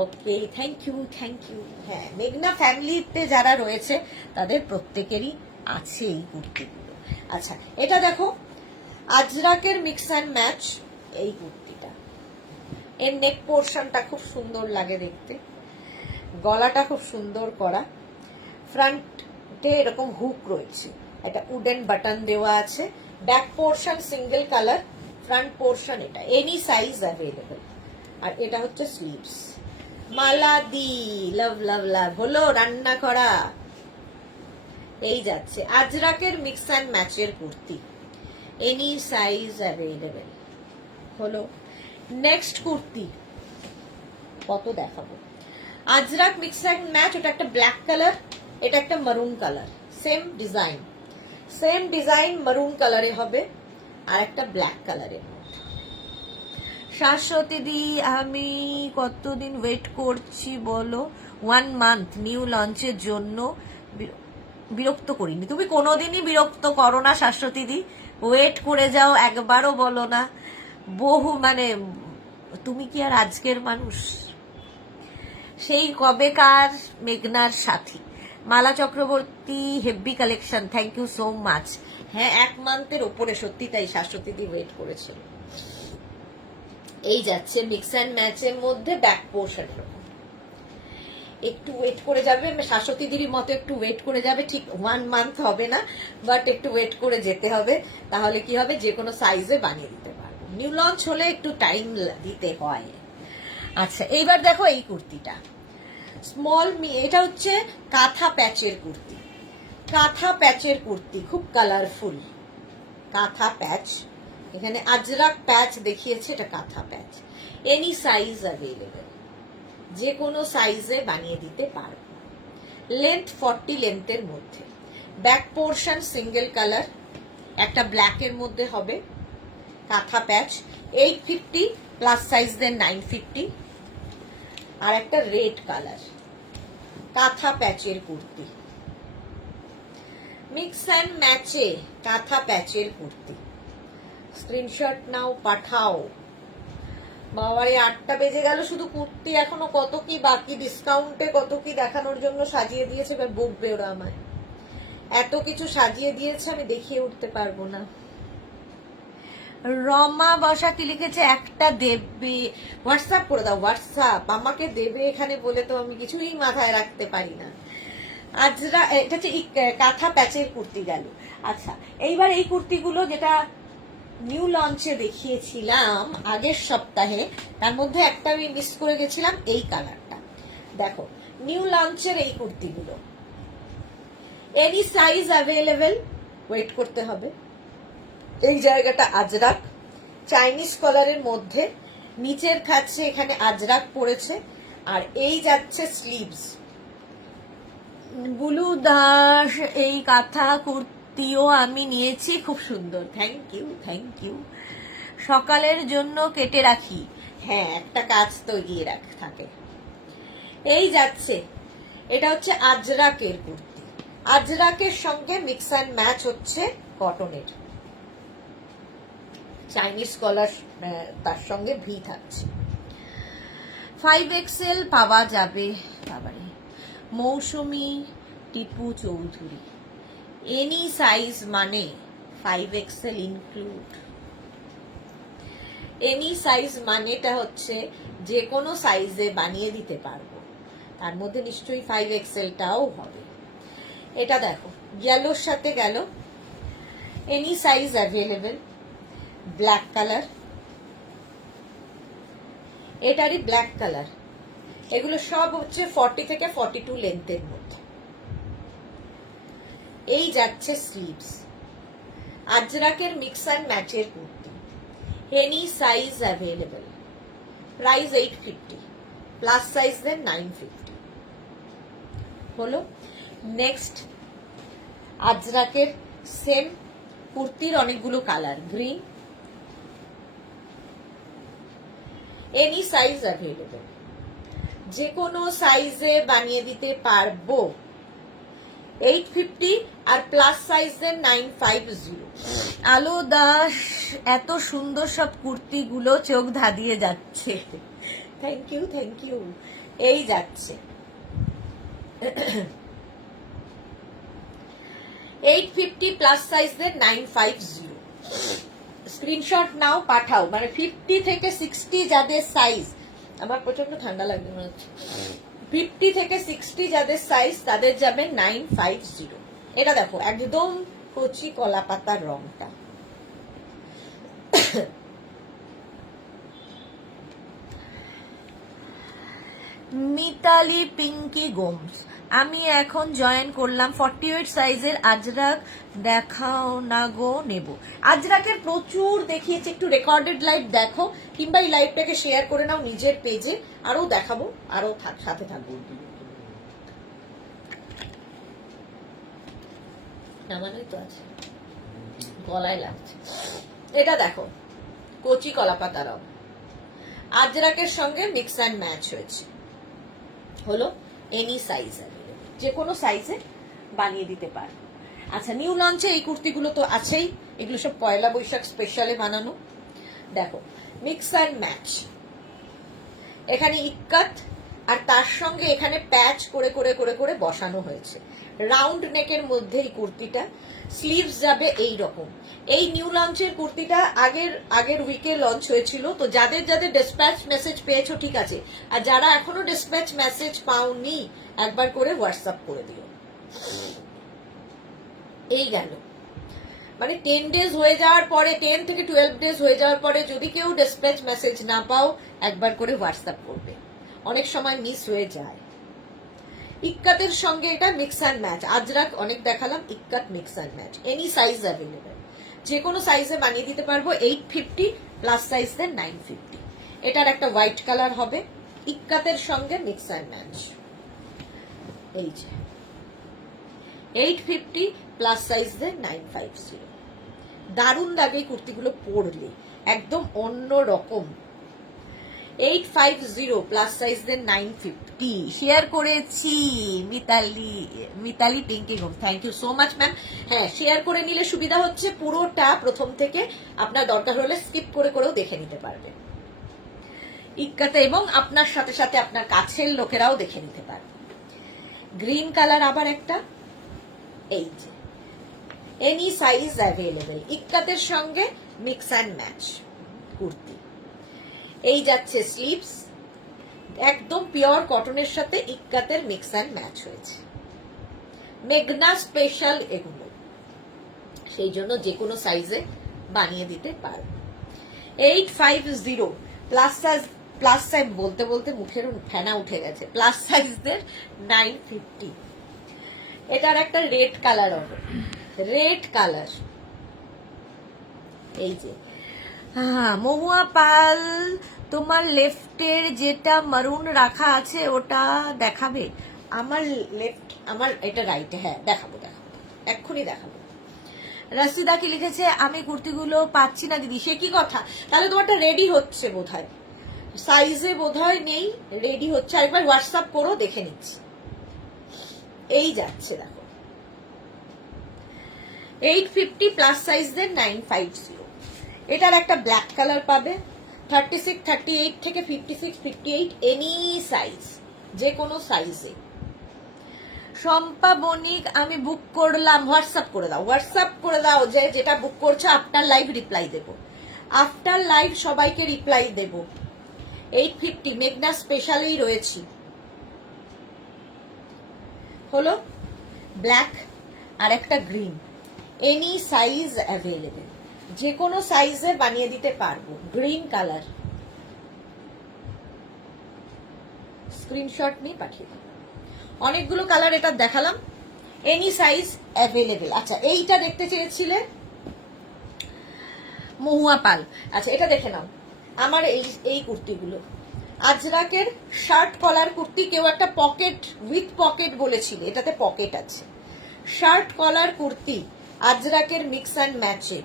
Okay, thank you thank you. হ্যাঁ, মেঘনা ফ্যামিলিতে যারা রয়েছে তাদের প্রত্যেকেরই আছে এই কুর্তিগুলো। আচ্ছা, এটা দেখো, আজরাকের মিক্স অ্যান্ড ম্যাচ এই কুর্তিটা, এর নেক পোর্শনটা খুব সুন্দর লাগে দেখতে, গলাটা খুব সুন্দর করা, ফ্রন্টে এরকম হুক রয়েছে, একটা উডেন বাটন দেওয়া আছে, back portion single colour, front portion এটা, এনি সাইজ অ্যাভেলেবল। আর এটা হচ্ছে স্লিভস। মালা দি লাভ লাভ লাভ হলো রান্না করা। এই যাচ্ছে আজরাকের মিক্স অ্যান্ড ম্যাচের কুর্তি, এনি সাইজ অ্যাভেলেবল হলো। নেক্সট কুর্তি কত দেখাবো, আজরাক মিক্স অ্যান্ড ম্যাচ, ওটা একটা ব্ল্যাক কালার, এটা একটা মারুন কালার, সেম ডিজাইন মারুন কালারে হবে, আর একটা ব্ল্যাক কালারের। শাশ্বতী দি, আমি কতদিন ওয়েট করছি বলো? 1 মান্থ নিউ লঞ্চের জন্য। বিরক্ত করিনি, তুমি কোনোদিনই বিরক্ত করো না শাশ্বতী দি, ওয়েট করে যাও, একবারও বলো না। বহু মানে তুমি কি আর আজকের মানুষ? সেই কবেকার মেঘনার সাথী। Mala Chakraborty, heavy collection, thank you so much. হ্যাঁ, 1 মান্থের ওপরে, সত্যি তাই, শাশ্বতী দি ওয়েট করেছিল। এই যাচ্ছে মিক্স অ্যান্ড ম্যাচের মধ্যে, ব্যাক পোর্শন একটু ওয়েট করে যাবে, শাশ্বতী দিদির মতো একটু ওয়েট করে যাবে, ঠিক 1 মান্থ হবে না, বাট একটু ওয়েট করে যেতে হবে, তাহলে কি হবে, যে কোনো সাইজে বানিয়ে দিতে পারবো। নিউ লঞ্চ হলে একটু টাইম দিতে হয়। আচ্ছা, এইবার দেখো এই কুর্তিটা, স্মল, এটা হচ্ছে কাঁথা প্যাচের কুর্তি, কাঁথা প্যাচের কুর্তি, খুব কালারফুল, কাঁথা প্যাচ, এখানে আজরাক প্যাচ দেখিয়েছে, এটা কাঁথা প্যাচ। এনি সাইজ অ্যাভেলেবেল, যে কোনো সাইজে বানিয়ে দিতে পারবো। লেন্থ 40 লেন্থের মধ্যে। ব্যাক পোর্শন সিঙ্গেল কালার, একটা ব্ল্যাকের মধ্যে হবে, কাঁথা প্যাচ 850, প্লাস সাইজদের 950, আর একটা রেড কালার কাঁথা প্যাচের কুর্তি, মিক্স অ্যান্ড ম্যাচে কাঁথা প্যাচের কুর্তি। স্ক্রিনশট নাও, পাঠাও। বাবারে 8টা বেজে গেল, শুধু কুর্তি এখনো কত কি বাকি, ডিসকাউন্টে কত কি দেখানোর জন্য সাজিয়ে দিয়েছে। এবার বকবে ওরা আমায়, এত কিছু সাজিয়ে দিয়েছে আমি দেখিয়ে উঠতে পারবো না। রমা বসাকি লিখেছে একটা দেবে, হোয়াটসঅ্যাপ করে দাও, হোয়াটসঅ্যাপ। আমাকে দেবে এখানে বলে তো আমি কিছুই মাথায় রাখতে পারি না। আজরা এটা হচ্ছে কাঁথা প্যাচের কুর্তি গেল। আচ্ছা, এইবার এই কুর্তিগুলো যেটা নিউ লঞ্চে দেখিয়েছিলাম আগের সপ্তাহে, তার মধ্যে একটা আমি মিস করে গেছিলাম, এই কালারটা। দেখো নিউ লঞ্চের এই কুর্তিগুলো, এনি সাইজ অ্যাভেলেবেল, ওয়েট করতে হবে। এই জায়গাটা আজরাক, চাইনিজ কলারের মধ্যে, নিচের খাচ্ছে এখানে আজরাক পড়েছে, আর এই যাচ্ছে স্লিভস। বুলু দাস এই কাঁথা কুর্তিও আমি নিয়েছি, খুব সুন্দর, থ্যাংক ইউ, থ্যাংক ইউ। সকালের জন্য কেটে রাখি, হ্যাঁ একটা কাজ তো এগিয়ে থাকে। এই যাচ্ছে, এটা হচ্ছে আজরাকের কুর্তি, আজরাকের সঙ্গে মিক্স অ্যান্ড ম্যাচ হচ্ছে কটনের, চাইনিজ কলার তার সঙ্গে ভি থাকছে। 5XL পাওয়া যাবে, বাবারে। মৌসুমী টিপু চৌধুরী, এনি সাইজ মানে 5XL ইনক্লুড। এনি সাইজ মানেটা হচ্ছে যে কোনো সাইজে বানিয়ে দিতে পারবো, তার মধ্যে নিশ্চয়ই 5XLটাও হবে। এটা দেখো গেলোর সাথে গেল, any size available, black colour, এটারই ব্ল্যাক কালার। এগুলো সব হচ্ছে 40 থেকে 42 লেন্থের মধ্যে। এই যাচ্ছে স্লিভস, আজরাকের মিক্স অ্যান্ড ম্যাচের kurti, any size available, price 850, plus সাইজদের 950 হলো। নেক্সট আজরাকের সেম কুর্তির অনেকগুলো colour, green, any size available, যে কোনো সাইজে বানিয়ে দিতে পারবো, 850, আর প্লাস সাইজের 950। আলো দাস এত সুন্দর সব কুর্তিগুলো চোখ ধাঁধিয়ে যাচ্ছে, থ্যাংক ইউ, থ্যাংক ইউ। এই যাচ্ছে 850, প্লাস সাইজের 950। স্ক্রিনশট নাও, পাঠাও। মানে 50 থেকে 60 যাদের সাইজ, আমার প্রচন্ড ঠান্ডা লাগবে মনে হচ্ছে, 50 থেকে 60 যাদের সাইজ তাদের যাবে 950। এটা দেখো একদম কচি কলা পাতার রংটা, মিতালি পিঙ্কি গোমস, আমি এখন জয়েন করলাম। 48 সাইজের আজরাক দেখাও না গো, নেব। আজরাকের প্রচুর দেখিয়েছি, একটু রেকর্ডেড লাইভ দেখো, কিংবা এই লাইভটাকে শেয়ার করে নাও নিজের পেজে, আরো দেখাবো, আরো সাথে থাকবো। নামানোই তো আছে, গলায় লাগছে। এটা দেখো কচি কলাপাতা রং, আজরাকের সঙ্গে মিক্স অ্যান্ড ম্যাচ হয়েছে, হলো এনি সাইজ, যে কোনো সাইজে বানিয়ে দিতে পারো। আচ্ছা, নিউ লঞ্চে এই কুর্তিগুলো তো আছেই, এগুলো সব পয়লা বৈশাখ স্পেশালে বানানো। দেখো মিক্স অ্যান্ড ম্যাচ, এখানে ইক্কাত, আর তার সঙ্গে এখানে প্যাচ করে করে করে করে বসানো হয়েছে, রাউন্ড নেকের মধ্যে এই কুর্তিটা। স্লিভস যাবে এই রকম। এই নিউ লঞ্চের কুর্তিটা আগের উইকে লঞ্চ হয়েছিল, তো যাদের যাদের ডিসপ্যাচ মেসেজ পেয়েছো ঠিক আছে, আর যারা এখনো ডিসপ্যাচ মেসেজ পাওনি একবার করে হোয়াটসঅ্যাপ করে দিও। এই গেল, মানে 10 ডেজ হয়ে যাওয়ার পরে, 10 থেকে 12 ডেজ হয়ে যাওয়ার পরে যদি কেউ ডিসপ্যাচ মেসেজ না পাও একবার করে হোয়াটসঅ্যাপ করবে, অনেক সময় মিস হয়ে যায়। ইক্কাতের সঙ্গে এটা মিক্স অ্যান্ড ম্যাচ, আজরাক অনেক দেখালাম, ইক্কাত mix and match, any size available, যে কোনো সাইজে বানিয়ে দিতে পারবো। 850 প্লাস সাইজদের 950। এটার একটা হোয়াইট কালার হবে, ইক্কাতের সঙ্গে মিক্স অ্যান্ড ম্যাচ। এই যে 850 প্লাস সাইজদের 950। দারুণ লাগে কুর্তিগুলো পরলে, একদম অন্য রকম। 850 প্লাস সাইজদের 950 শেয়ার করেছি মিতালি পিঙ্কি ঘুম। Thank you so much ma'am. হ্যাঁ, শেয়ার করে নিলে সুবিধা হচ্ছে, পুরোটা প্রথম থেকে আপনার দরকার হলে স্কিপ করে করেও দেখে নিতে পারবেন ইক্কাতে, এবং আপনার সাথে সাথে আপনার কাছের লোকেরাও দেখে নিতে পারবে। গ্রিন কালার আবার একটা, এই যে এনি সাইজ অ্যাভেলেবেল, ইক্কাতের সঙ্গে মিক্স অ্যান্ড ম্যাচ কুর্তি। এই যাচ্ছে স্লিভস, একদম পিওর কটনের সাথে ইক্কাতের মিক্স অ্যান্ড ম্যাচ হয়েছে। মেঘনা স্পেশাল এগুলো, সেই জন্য যে কোনো সাইজে বানিয়ে দিতে পারো। 850 প্লাস সাইজ, প্লাস সাইজ বলতে বলতে মুখের ফেনা উঠে গেছে, প্লাস সাইজদের 950। এটার একটা রেড কালার হবে, রেড কালার। এই যে মহুয়া পাল, তোমার লেফটের যেটা মারুন রাখা আছে ওটা দেখাবে। আমার লেফট, আমার এটা রাইটে। হ্যাঁ দেখাবো, এক্ষুনি দেখাবো। রাশিদা কি লিখেছে, আমি কুর্তিগুলো পাচ্ছি না দিদি। সে কি কথা, তাহলে তোমারটা রেডি হচ্ছে বোধহয়, সাইজে বোধহয় নেই, রেডি হচ্ছে। একবার হোয়াটসঅ্যাপ করো, দেখে নিচ্ছি। এই যাচ্ছে দেখো 850 প্লাস সাইজদের 950। এটার একটা ব্ল্যাক কালার পাবে, 36, 38 থেকে 56, 58 এনি সাইজ, যে কোনো সাইজে। শম্পা বণিক, আমি বুক করলাম। হোয়াটসঅ্যাপ করে দাও, হোয়াটসঅ্যাপ করে দাও, যে যেটা বুক করছে আফটার লাইভ রিপ্লাই দেব, আফটার লাইভ সবাইকে রিপ্লাই দেব। 850 মেঘনা স্পেশালেই রয়েছি। হলো ব্ল্যাক আর একটা গ্রিন, এনি সাইজ অ্যাভেলেবেল, যে কোনো সাইজে বানিয়ে দিতে পারবো। গ্রিন কালার, স্ক্রিনশট নিয়ে পাঠিয়ে দেবো। অনেকগুলো কালার এটা দেখালাম, এনি সাইজ অ্যাভেলেবেল। আচ্ছা, এইটা দেখতে চেয়েছিলে মহুয়া পাল। আচ্ছা, এটা দেখে নাও। আমার এই কুর্তিগুলো আজরাকের শার্ট কলার কুর্তি। কেউ একটা পকেট উইথ পকেট বলেছিলে, এটাতে পকেট আছে। শার্ট কলার কুর্তি আজরাকের মিক্স অ্যান্ড ম্যাচে।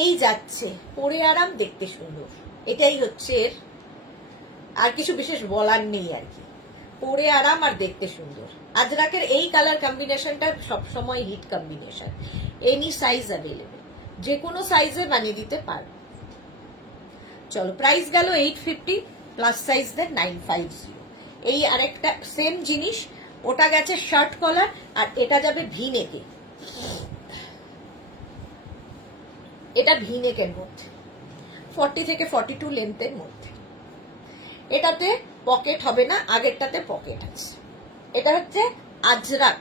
এই যাচ্ছে, পরে আরাম, দেখতে সুন্দর, এটাই হচ্ছে এর, আর কিছু বিশেষ বলার নেই আর কি। পরে আরাম আর দেখতে সুন্দর। আজরাকের এই কালার কম্বিনেশনটা সবসময় hit combination. Any size available, যে কোনো সাইজে বানিয়ে দিতে পারো। চলো, প্রাইস গেল 850 প্লাস সাইজদের 950। এই আরেকটা সেম জিনিস, ওটা গেছে শার্ট কলার, আর এটা যাবে ভি নেকে। এটা ভি নেকের মধ্যে, 40 থেকে 42 লেন্থের মধ্যে। এটাতে পকেট হবে না, আগেরটাতে পকেট আছে। এটা হচ্ছে আজরাক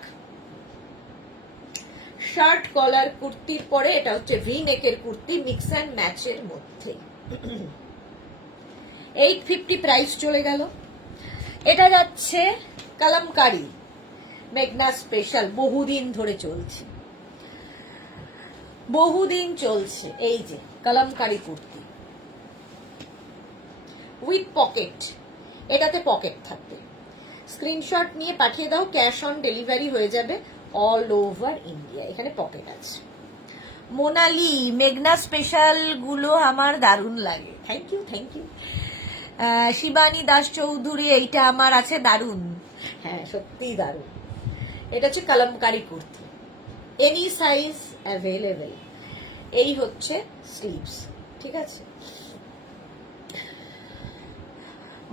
শার্ট কলার কুর্তির পরে এটা হচ্ছে ভি নেকের কুর্তি, মিক্স অ্যান্ড ম্যাচের মধ্যে। 850 প্রাইস চলে গেল। এটা যাচ্ছে কালামকারি মেঘনা স্পেশাল, বহুদিন ধরে চলছে, বহুদিন চলছে। এই যে কালামকারি কুর্তি উইথ পকেট, এটাতে পকেট থাকবে। স্ক্রিনশট নিয়ে পাঠিয়ে দাও, ক্যাশ অন ডেলিভারি হয়ে যাবে অল ওভার ইন্ডিয়া। এখানে পকেট আছে। মোনালি, মেঘনা স্পেশাল গুলো আমার দারুণ লাগে। Thank you, thank you. Shibani Das Chowdhury, এইটা আমার আছে, দারুণ। হ্যাঁ, সত্যিই দারুণ। এটা হচ্ছে Kalamkari kurti, any size available. এই হচ্ছে স্লিভস, ঠিক আছে।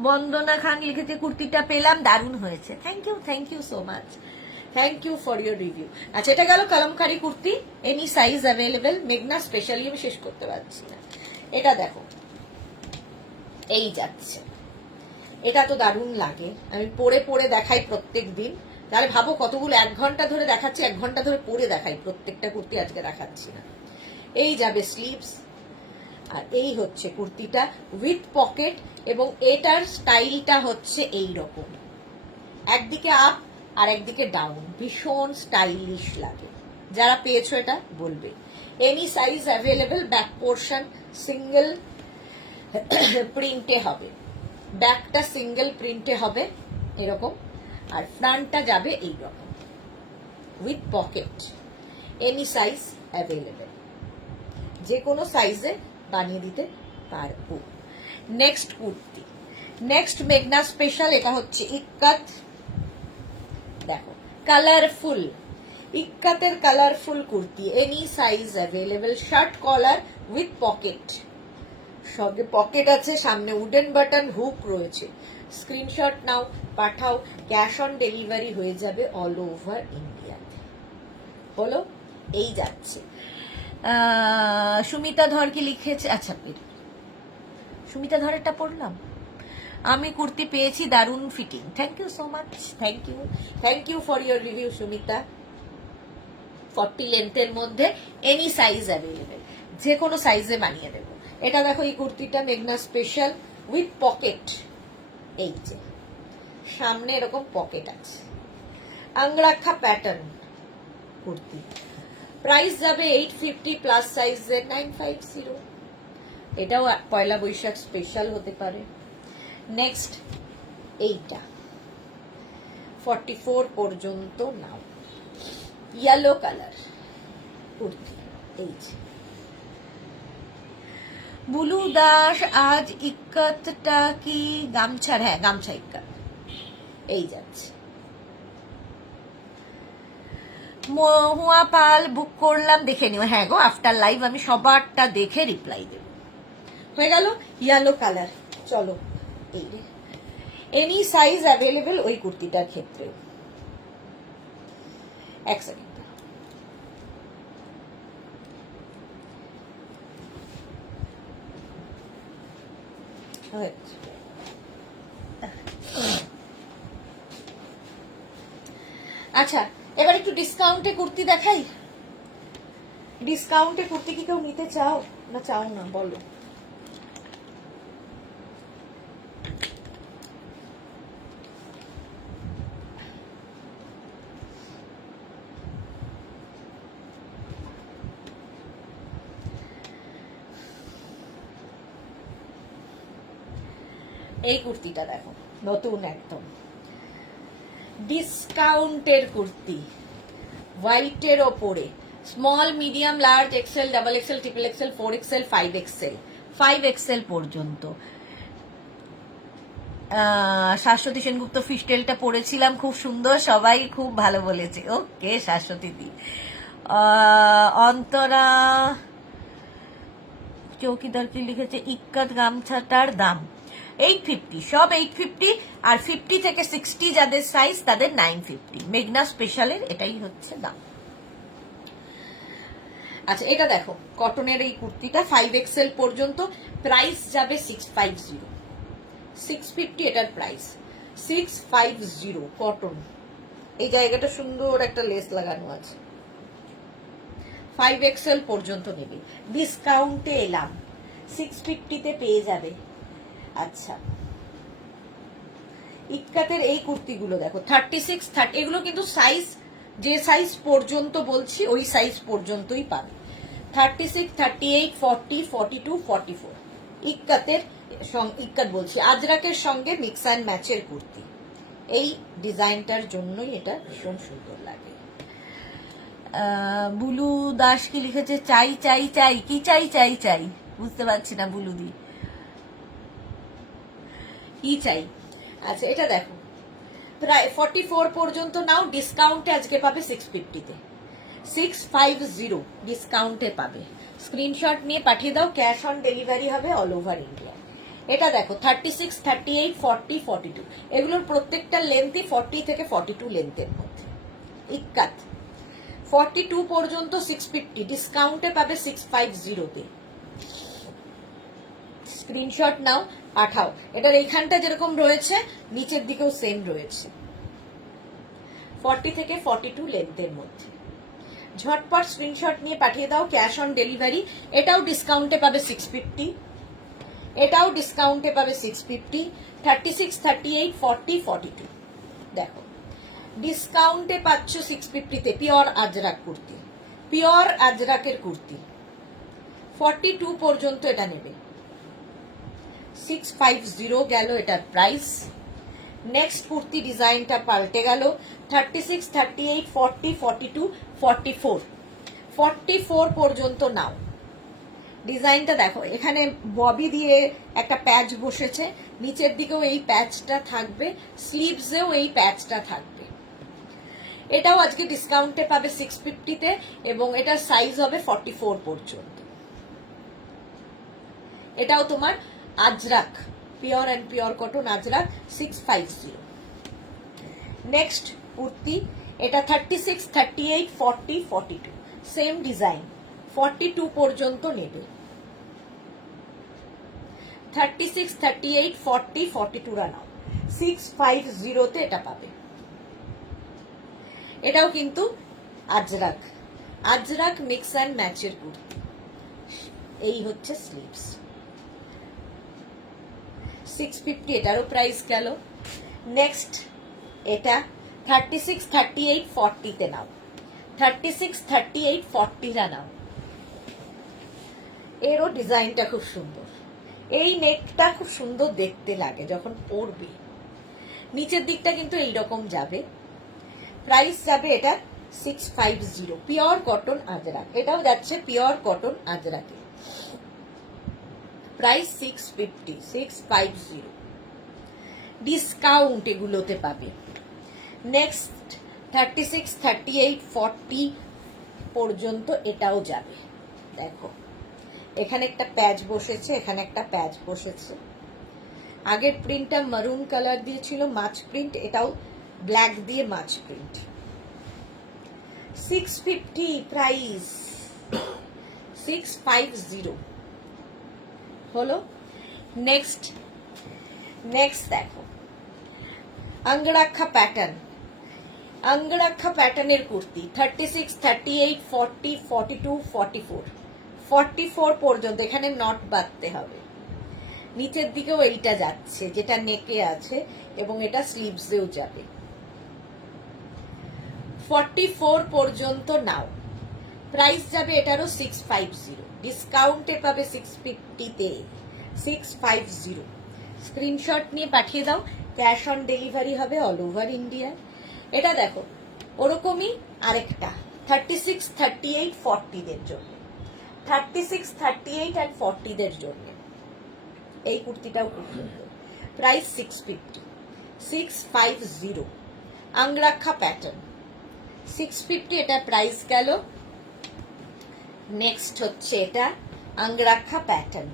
বন্দনা খান লিখেছে, কুর্তিটা পেলাম, দারুণ হয়েছে। Thank you so much, thank you for your review. আচ্ছা, এটা গেল Kalamkari kurti, any size available, মেঘনা স্পেশালি আমি শেষ করতে পারছি না। এটা দেখো, এই যাচ্ছে, এটা তো দারুণ লাগে। আমি পরে পরে দেখাই প্রত্যেক দিন, তাহলে ভাবো কতগুলো, 1 ঘন্টা ধরে দেখাচ্ছি, 1 ঘন্টা ধরে পরে দেখাই প্রত্যেকটা কুর্তি, আজকে দেখাচ্ছি না। এই যাবে স্লিভস, আর এই হচ্ছে কুর্তিটা উইথ পকেট, এবং এটার স্টাইলটা হচ্ছে এই রকম, একদিকে আপ আর একদিকে ডাউন, ভীষণ স্টাইলিশ লাগে। যারা পেয়েছো এটা বলবে। Any size available, back portion single প্রিন্টে হবে, ব্যাকটা সিঙ্গেল প্রিন্টে হবে এরকম, আর ফ্রন্টটা যাবে এইরকম with pocket. Any size available, যে কোনো সাইজে বানিয়ে দিতে পারবো। নেক্সট কুর্তি, নেক্সট মেঘনা স্পেশাল, এটা হচ্ছে ইক্কাত। দেখো কালারফুল, ইক্কাতের colourful kurti, any size available, shirt collar with pocket, সঙ্গে পকেট আছে, সামনে উডেন বাটন, হুক রয়েছে। স্ক্রিনশট নাও, পাঠাও, ক্যাশ অন ডেলিভারি হয়ে যাবে অল ওভার ইন্ডিয়াতে। হলো, এই যাচ্ছে। সুমিতা ধর কি লিখেছে, আচ্ছা সুমিতা ধরেরটা পড়লাম। আমি কুর্তি পেয়েছি, দারুণ fitting, thank you so much, thank you for your review Sumita. 40 লেন্থের মধ্যে এনি সাইজ অ্যাভেলেবেল, যে কোনো সাইজে বানিয়ে দেবো। এটা দেখো, এই কুর্তিটা মেঘনা স্পেশাল উইথ পকেট, এই যে সামনে এরকম পকেট আছে, আংরাখা প্যাটার্ন কুর্তি। প্রাইস যাবে 850, প্লাস সাইজের 950। এটাও পয়লা বৈশাখ স্পেশাল হতে পারে। নেক্সট এইটা 44 পর্যন্ত নাও, ইয়েলো কালার কুর্তি, এই যে। বুলু দাস, আজ ইক্কাতটা কি গামছার? হ্যাঁ, গামছা ইক্কাত, এই যাচ্ছে। মহুয়া পাল, বুক করলাম, দেখে নিও। হ্যাঁ গো, আফটার লাইভ আমি সবারটা দেখে রিপ্লাই দেব। হয়ে গেল ইয়েলো কালার। চলো, এই এনি সাইজ অ্যাভেলেবেল ওই কুর্তিটার ক্ষেত্রে। এক সেকেন্ড, আচ্ছা এবার একটু ডিসকাউন্টে কুর্তি দেখাই। ডিসকাউন্টে কুর্তি কি কেউ নিতে চাও না চাও না বলো? এই কুর্তিটা দেখো, নতুন একদম ডিসকাউন্টের কুর্তি, হোয়াইটের ওপরে, small, medium, large, XL, double XL, triple XL, 4XL, 5XL, 5XL পর্যন্ত। শাশ্বতী সেনগুপ্ত ফিস্টেলটা পড়েছিলাম, খুব সুন্দর, সবাই খুব ভালো বলেছে। ওকে শাশ্বতী দি। অন্তরা চৌকিদার কি লিখেছে, ইক্কাত গামছাটার দাম 850, সব 850, আর 50 থেকে 60 যাদের সাইজ তাদের 950। মেঘনা স্পেশালের এটাই হচ্ছে দাম। আচ্ছা এটা দেখো, কটনের এই কুর্তিটা 5XL পর্যন্ত, প্রাইস যাবে 650, 650 এটার প্রাইস, 650 কটন। এই জায়গাটা সুন্দর একটা লেস লাগানো আছে। 5XL পর্যন্ত নেবে, ডিসকাউন্টে এলাম, 650-তে পেয়ে যাবে। আচ্ছা ইক্কাতের এই কুর্তিগুলো দেখো, 36, 30, এগুলো কিন্তু সাইজ, যে সাইজ পর্যন্ত বলছি ওই সাইজ পর্যন্তই পাবে। 36, 38, 40, 42, 44 ইক্কাতের, ইক্কাত বলছি, আজরাকের সঙ্গে মিক্স অ্যান্ড ম্যাচের কুর্তি। এই ডিজাইনটার জন্যই এটা ভীষণ সুন্দর লাগে। বুলু দাস কি লিখেছে, চাই চাই চাই, কি চাই চাই চাই বুঝতে পারছি না বুলুদি, কি চাই? আচ্ছা এটা দেখো, প্রায় 44 পর্যন্ত নাও, ডিসকাউন্টে আজকে পাবে 650-তে, 650 ডিসকাউন্টে পাবে। স্ক্রিনশট নিয়ে পাঠিয়ে দাও, ক্যাশ অন ডেলিভারি হবে অল ওভার ইন্ডিয়া। এটা দেখো 36, 38, 40, 42, এগুলোর প্রত্যেকটা লেন্থই 40 থেকে 42 লেন্থের মধ্যে। ইক্কাত 42 পর্যন্ত 650, ডিসকাউন্টে পাবে 650-তে। স্ক্রিনশট নাও, পাঠাও। এটার এইখানটা যেরকম রয়েছে নিচের দিকেও সেম রয়েছে, 40 থেকে 42 লেন্থের মধ্যে। ঝটপট স্ক্রিনশট নিয়ে পাঠিয়ে দাও, ক্যাশ অন ডেলিভারি। এটাও ডিসকাউন্টে পাবে 650, এটাও ডিসকাউন্টে পাবে 650, 36, 38, 40, 42 দেখো ডিসকাউন্টে পাচ্ছ 650-তে। পিওর আজরাক কুর্তি, পিওর আজরাকের কুর্তি। 42 পর্যন্ত এটা নেবে। 650 গেল এটার প্রাইস। নেক্সট কুর্তি ডিজাইনটা পাল্টে গেল। 36, 38, 40, 42, 44, 44 পর্যন্ত নাও। ডিজাইনটা দেখো, এখানে ববি দিয়ে একটা প্যাচ বসেছে, নিচের দিকেও এই প্যাচটা থাকবে, স্লিভসেও এই প্যাচটা থাকবে। এটাও আজকে ডিসকাউন্টে পাবে 650-তে, এবং এটার সাইজ হবে 44 পর্যন্ত। এটাও তোমার Ajrak, pure and pure cotton Ajrak, 650। Next kurti, এটা 36, 38, 40, 42, সেম ডিজাইন, 42 পর্যন্ত নেবে। 36, 38, 40, 42 নাও, 650-তে এটা পাবে। এটাও কিন্তু আজরাক, আজরাক মিক্স অ্যান্ড ম্যাচের কুর্তি। এই হচ্ছে স্লিভস। 650 এটারও প্রাইস গেল। নেক্সট এটা 36, 38, 40-তে নাও, 36, 38, 40 নাও। এরও ডিজাইনটা খুব সুন্দর, এই নেকটা খুব সুন্দর দেখতে লাগে যখন পরবে। নিচের দিকটা কিন্তু এইরকম যাবে। প্রাইস যাবে এটা 650, পিওর কটন আজরাক। এটাও যাচ্ছে পিওর কটন আজরাকে। প্রাইস 650, 650, ডিসকাউন্ট এগুলোতে পাবে। নেক্সট 36, 38, 40 পর্যন্ত এটাও যাবে। দেখো, এখানে একটা প্যাচ বসেছে, এখানে একটা প্যাচ বসেছে। আগের প্রিন্টটা মারুন কালার দিয়ে ছিল, মাছ প্রিন্ট, এটাও ব্ল্যাক দিয়ে মাছ প্রিন্ট। 650 প্রাইস, 650 হলো। নেক্সট দেখো, অঙ্গরাক্ষা প্যাটার্ন, অঙ্গরাক্ষা প্যাটার্নের কুর্তি 36, 38, 40, 42, 44, 44 পর্যন্ত। এখানে নট বাঁধতে হবে। নিচের দিকেও এইটা যাচ্ছে, যেটা নেকে আছে, এবং এটা স্লিভসেও যাবে। 44 পর্যন্ত নাও। প্রাইস যাবে এটারও 650, ডিসকাউন্টে পাবে 650-তে, 650। স্ক্রিনশট নিয়ে পাঠিয়ে দাও, ক্যাশ অন ডেলিভারি হবে অল ওভার ইন্ডিয়া। এটা দেখো, ওরকমই আরেকটা 36, 38, 40-দের জন্য, 36, 38 and 40-দের জন্য। এই কুর্তিটাও খুব সুন্দর। প্রাইস 650, 650, অঙ্গরাক্ষা প্যাটার্ন, 650 এটা প্রাইস গেল। নেক্সট হচ্ছে এটা অঙ্গরাক্ষা প্যাটার্ন,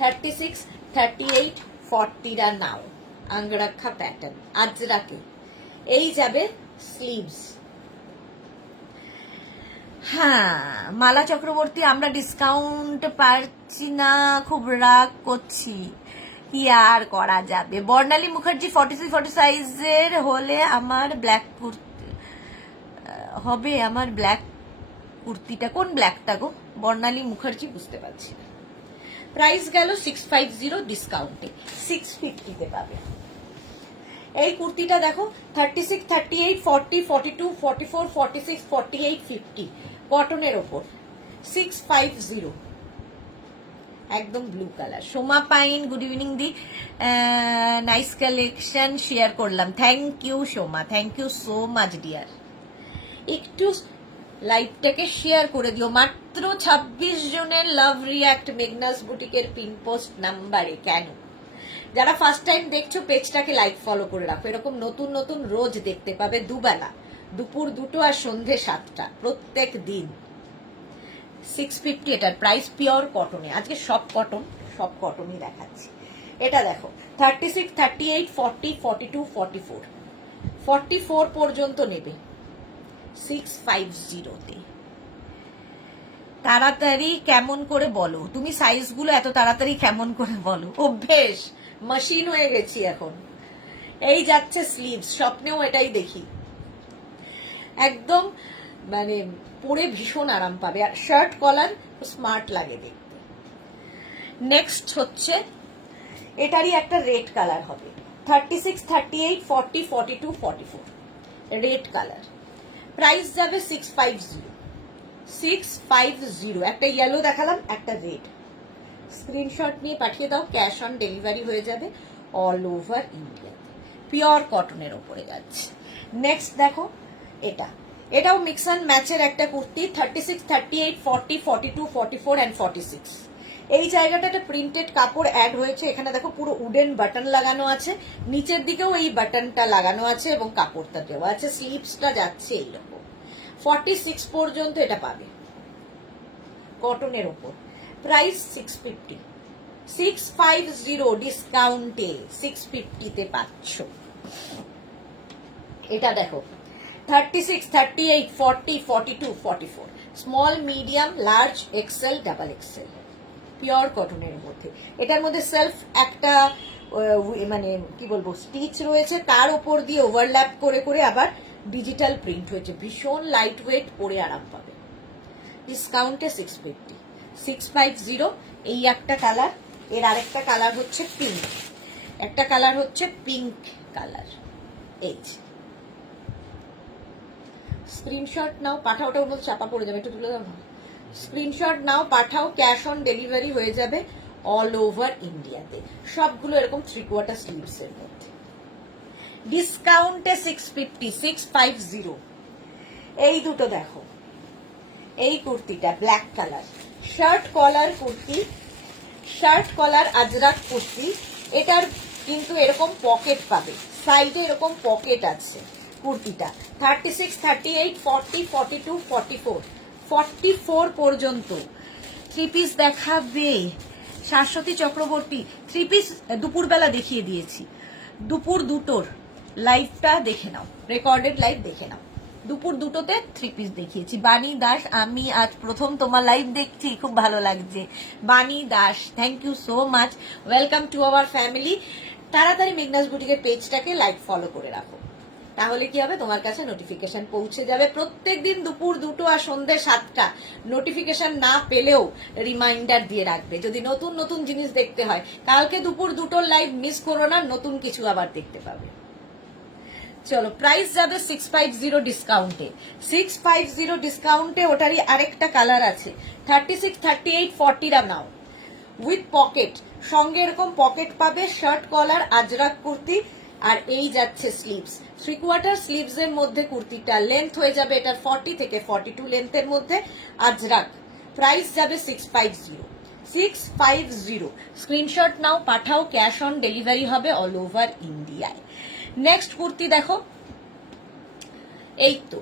36, 38, 40 নাও। অঙ্গরাক্ষা প্যাটার্ন আজরাকে, এই যাবে স্লিভস। হ্যাঁ, মালা চক্রবর্তী, আমরা ডিসকাউন্ট পাচ্ছি না, খুব রাগ করছি, কি আর করা যাবে। বর্ণালী মুখার্জি 43, 40 সাইজের হলে আমার ব্ল্যাক কুর্তি হবে। আমার ব্ল্যাক কুর্তিটা কোন ব্ল্যাকটা গো? বর্ণালী মুখার্জি, বুঝতে পারছি না। প্রাইস গেল 650, ডিসকাউন্টে 650-তে পাবে। এই কুর্তিটা দেখো, 36, 38, 40, 42, 44, 46, 48, 50, কটনের ওপর, 650, একদম blue colour. Soma Pain, good evening দি, নাইস কালেকশন শেয়ার করলাম। Thank you Soma, thank you so much dear. একটু লাইভটাকে শেয়ার করে দিও। মাত্র 26 জনের লাভ রিয়াক্ট মেঘনাস বুটিকের পিন পোস্ট নাম্বারে। কেন? যারা ফার্স্ট টাইম দেখছো, পেজটাকে লাইক ফলো করে রাখো। এরকম নতুন নতুন রোজ দেখতে পাবে, দুবেলা, দুপুর 2টো আর সন্ধে 7টা, প্রত্যেক দিন। 650 এটার প্রাইস, পিওর কটনে। আজকে সব কটনই দেখাচ্ছি। এটা দেখো, 36, 38, 40, 42, 44, 44 পর্যন্ত নেবে 650-তে। তাড়াতাড়ি কেমন করে বলো, তুমি সাইজগুলো এত তাড়াতাড়ি কেমন করে বলো? অভ্যেস, মেশিন হয়ে গেছি এখন। এই যাচ্ছে স্লিভস, স্বপ্নেও এটাই দেখি। একদম মানে পরে ভীষণ আরাম পাবে, আর শার্ট কলার স্মার্ট লাগে দেখতে। নেক্সট হচ্ছে এটারই একটা রেড কালার হবে, 36, 38, 40, 42, 44, রেড কালার। প্রাইস যাবে 650, 650, একটা ইয়েলো দেখালাম, একটা রেড। স্ক্রিনশট নিয়ে পাঠিয়ে দাও, ক্যাশ অন ডেলিভারি হয়ে যাবে অল ওভার ইন্ডিয়া। পিওর কটনের ওপরে যাচ্ছে। নেক্সট দেখো এটাও মিক্স অ্যান্ড ম্যাচের একটা কুর্তি, 36, 38, 40, 42, 44 অ্যান্ড 46। এই জায়গাটা একটা প্রিন্টেড কাপড় অ্যাড হয়েছে, এখানে দেখো পুরো উডেন বাটন লাগানো আছে, নিচের দিকেও এই বাটনটা লাগানো আছে এবং কাপড়টা দেওয়া আছে, স্লিভসটা যাচ্ছে এইরকম। 46 পর্যন্ত এটা পাবে কটনের ওপর। প্রাইস 650, 650 ডিসকাউন্টে 650-তে পাচ্ছ। এটা দেখো 36, 38, 40, 42, 44, small, medium, large, XL, double XL, pure কটনের মধ্যে। এটার মধ্যে সেলফ একটা মানে কি বলবো স্টিচ রয়েছে, তার উপর দিয়ে ওভারল্যাপ করে করে আবার ডিজিটাল প্রিন্ট হয়েছে, ভীষণ লাইট ওয়েট, পরে আরাম পাবে। ডিসকাউন্টে 650, 650। এই একটা কালার, এর আরেকটা কালার হচ্ছে পিঙ্ক, একটা কালার হচ্ছে পিঙ্ক কালার। এই স্ক্রিনশট নাও, পাঠাও, ওটার মধ্যে চাপা পড়ে যাবে, একটু তুলে দাও না। স্ক্রিনশট নাও, পাঠাও, ক্যাশ অন ডেলিভারি হয়ে যাবে অল ওভার ইন্ডিয়াতে। সবগুলো এরকম 3/4 স্লিভস এর মধ্যে। ডিসকাউন্টে 650, 650। এই দুটো দেখো, এই কুর্তিটা black colour, shirt collar kurti, shirt collar Ajrak kurti. এটার কিন্তু এরকম পকেট পাবে, সাইডে এরকম পকেট আছে কুর্তিটা। 36, 38, 40, 42, 44, 44 পর্যন্ত থ্রি পিস দেখাবে শাশ্বতী চক্রবর্তী। থ্রি পিস দুপুরবেলা দেখিয়ে দিয়েছি, দুপুর 2টোর লাইভটা দেখে নাও, রেকর্ডেড লাইভ দেখে নাও। দুপুর 2টোতে থ্রি পিস দেখিয়েছি। বাণী দাস, আমি আজ প্রথম তোমার লাইভ দেখছি, খুব ভালো লাগছে। Bani Das, thank you so much, welcome to our family. তাড়াতাড়ি মেঘনাস বুটিকের পেজটাকে লাইক ফলো করে রাখো, তাহলে কি হবে, তোমার কাছে নোটিফিকেশন পৌঁছে যাবে প্রত্যেকদিন দুপুর 2টো আর সন্ধ্যে 7টা। নোটিফিকেশন না পেলেও রিমাইন্ডার দিয়ে রাখবে, যদি নতুন নতুন জিনিস দেখতে হয়। কালকে দুপুর 2টোর লাইভ মিস করো না, নতুন কিছু আবার দেখতে পাবে। চলো, প্রাইস যাবে 650 ডিসকাউন্টে, 650 ডিসকাউন্টে। ওটারই আরেকটা কালার আছে, 36, 38, 40 নাও উইথ পকেট, সঙ্গে এরকম পকেট পাবে, শার্ট কলার আজরাক কুর্তি। আর এই যাচ্ছে স্লিভস, 3/4 স্লিভস এর মধ্যে কুর্তিটা। লেন্থ হয়ে যাবে এটার 40 থেকে 42 লেন্থের মধ্যে, আজরাক। প্রাইস যাবে 650, 650। স্ক্রিনশট নাও, পাঠাও, ক্যাশ অন ডেলিভারি হবে অল ওভার ইন্ডিয়ায়। নেক্সট কুর্তি দেখো, এই তো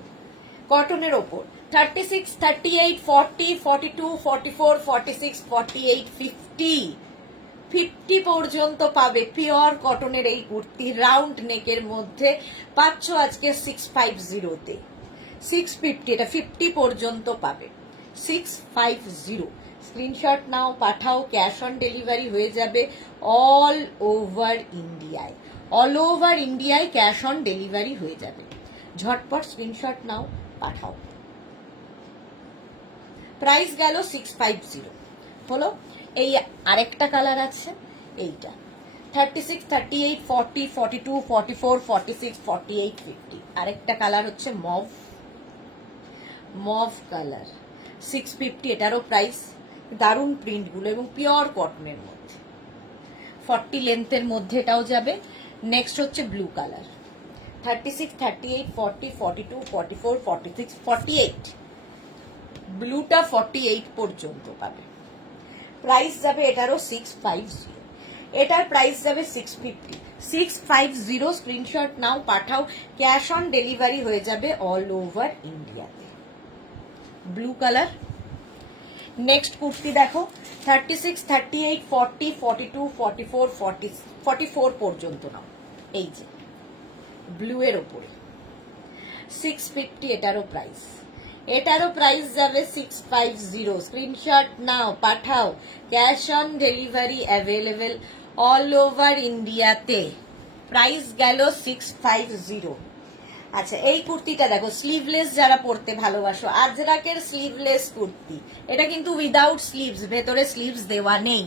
কটনের ওপর, 36, 38, 40, 42, 44, 46, 48, 50 পর্যন্ত পাবে পিওর কটনের এই কুর্তি, রাউন্ড নেকের মধ্যে পাচ্ছ আজকে 650-তে। 650, এটা 50 পর্যন্ত পাবে, 650। স্ক্রিনশট নাও, পাঠাও, ক্যাশ অন ডেলিভারি হয়ে যাবে অল ওভার ইন্ডিয়ায়, অল ওভার ইন্ডিয়ায় ক্যাশ অন ডেলিভারি হয়ে যাবে। ঝটপট স্ক্রিনশট নাও, পাঠাও। প্রাইস গেল 650 হলো। এই আরেকটা কালার আছে, এইটা 36, 38, 40, 42, 44, 46, 48, 50। আরেকটা কালার হচ্ছে মভ, মভ কালার, 650। এটারও প্রাইস। দারুণ প্রিন্ট গুলো এবং পিওর কটনের মধ্যে, 40 লেন্থের মধ্যে এটাও যাবে। নেক্সট হচ্ছে ব্লু কালার, 36, 38, 40, 42, 44, 46, 48। ব্লুটা 48 পর্যন্ত পাবে। প্রাইস যাবে এটারও 650, এটার প্রাইস যাবে 650, 650। স্ক্রিনশট নাও, পাঠাও, ক্যাশ অন ডেলিভারি হয়ে যাবে অল ওভার ইন্ডিয়াতে। Blue colour. নেক্সট কুর্তি দেখো, 36, 38, 40, 42, 44, 44 পর্যন্ত নাও। এই যে ব্লু এর ওপরে 650, এটারও প্রাইস। এটারও প্রাইস যাবে 650। স্ক্রিনশট নাও, পাঠাও, cash on delivery available all over ইন্ডিয়াতে। প্রাইস গেল 650। আচ্ছা এই কুর্তিটা দেখো, স্লিভলেস যারা পরতে ভালোবাসো, আজরাকের স্লিভলেস কুর্তি। এটা কিন্তু উইদাউট স্লিভস, ভেতরে স্লিভস দেওয়া নেই।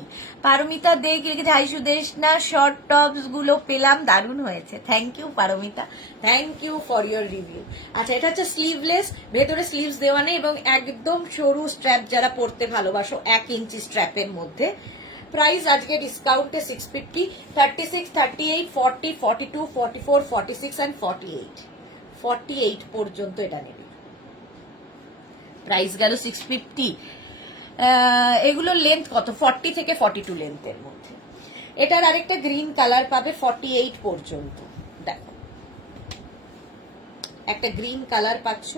পারমিতা দেখ লিখেছে, হাই সুদেশনা, শর্ট টপস গুলো পেলাম, দারুণ হয়েছে। Thank you Paromita, thank you for your review. আচ্ছা এটা হচ্ছে স্লিভলেস, ভেতরে স্লিভস দেওয়া নেই এবং একদম সরু স্ট্র্যাপ যারা পরতে ভালোবাসো, 1 ইঞ্চি স্ট্র্যাপের মধ্যে। প্রাইস আজকে ডিসকাউন্টে 650, 36, 38, 40, 42, 44, 46 and 48 পর্যন্ত এটা নেবে। প্রাইস গেল 650। এগুলোর লেন্থ কত? 40 থেকে 42 লেন্থের মধ্যে। এটার আরেকটা গ্রিন কালার পাবে 48 পর্যন্ত। দেখো একটা গ্রিন কালার পাচ্ছ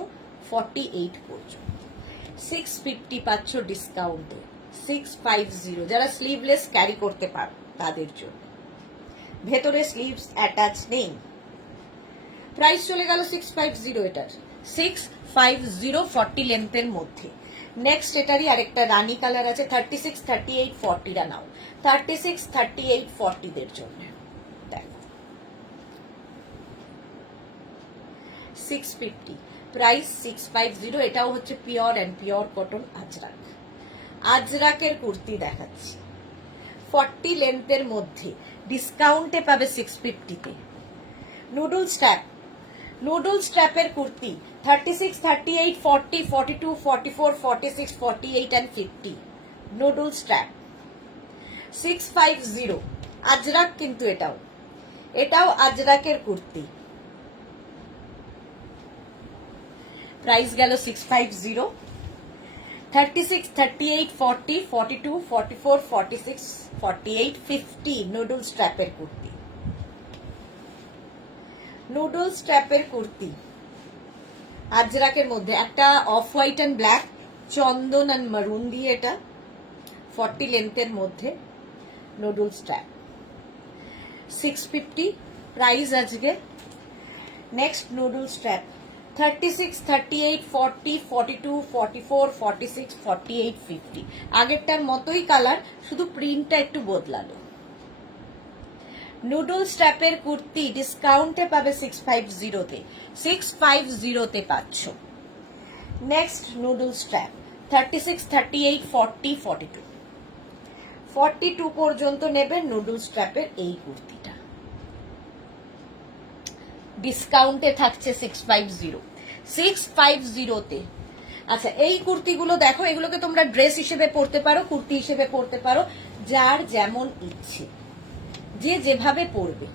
48 পর্যন্ত। 650 পাচ্ছ ডিসকাউন্টে, 650। যারা স্লিভলেস ক্যারি করতে পারো তাদের জন্য, ভেতরে স্লিভস অ্যাটাচ নেই। প্রাইস চলে গেল 650 এটার, 650 40 লেন্থের মধ্যে। নেক্সট এটারই আরেকটা রানী কালার আছে, 36, 38, 40টা নাও, 36, 38, 40 দের জন্য। দেখো 650, প্রাইস 650। এটাও হচ্ছে pure and pure cotton Ajrak. আজরাকের কুর্তি দেখাচ্ছি 40 লেন্থের মধ্যে, ডিসকাউন্টে পাবে 650-তে। নুডল স্ট্র্যাপ, নুডল স্ট্র্যাপের kurti 36, 38, 40, 42, 44, 46, 48 and 50। Noodle strap 650। Ajrak কিন্তু এটাও আজরাকের কুর্তি। প্রাইস গেল 650। 36, 38, 40, 42, 44, 46, 48, 50 নুডল স্ট্র্যাপের কুর্তি। নুডল স্ট্র্যাপের কুর্তি আজরাকের মধ্যে, একটা off white and black, Chandan and মারুন দিয়ে, এটা 40 লেন্থের মধ্যে নুডল স্ট্র্যাপ, 650 প্রাইস আজকে। Next noodle strap 36, 38, 40, 42, 44, 46, 48, 50। আগেরটার মতোই কালার, শুধু প্রিন্টটা একটু বদলালো। নুডল স্ট্র্যাপের কুর্তি ডিসকাউন্টে পাবে 650-তে, 650-তে পাচ্ছ। নেক্সট নুডল স্ট্র্যাপ 36, 38, 40, 42, 42 পর্যন্ত নেবে নুডল স্ট্র্যাপের এই কুর্তিটা, ডিসকাউন্টে থাকছে 650-তে। আচ্ছা এই কুর্তিগুলো দেখো, এগুলোকে তোমরা ড্রেস হিসেবে পরতে পারো, কুর্তি হিসেবে পরতে পারো, যার যেমন ইচ্ছে, যে যেভাবে পরবে।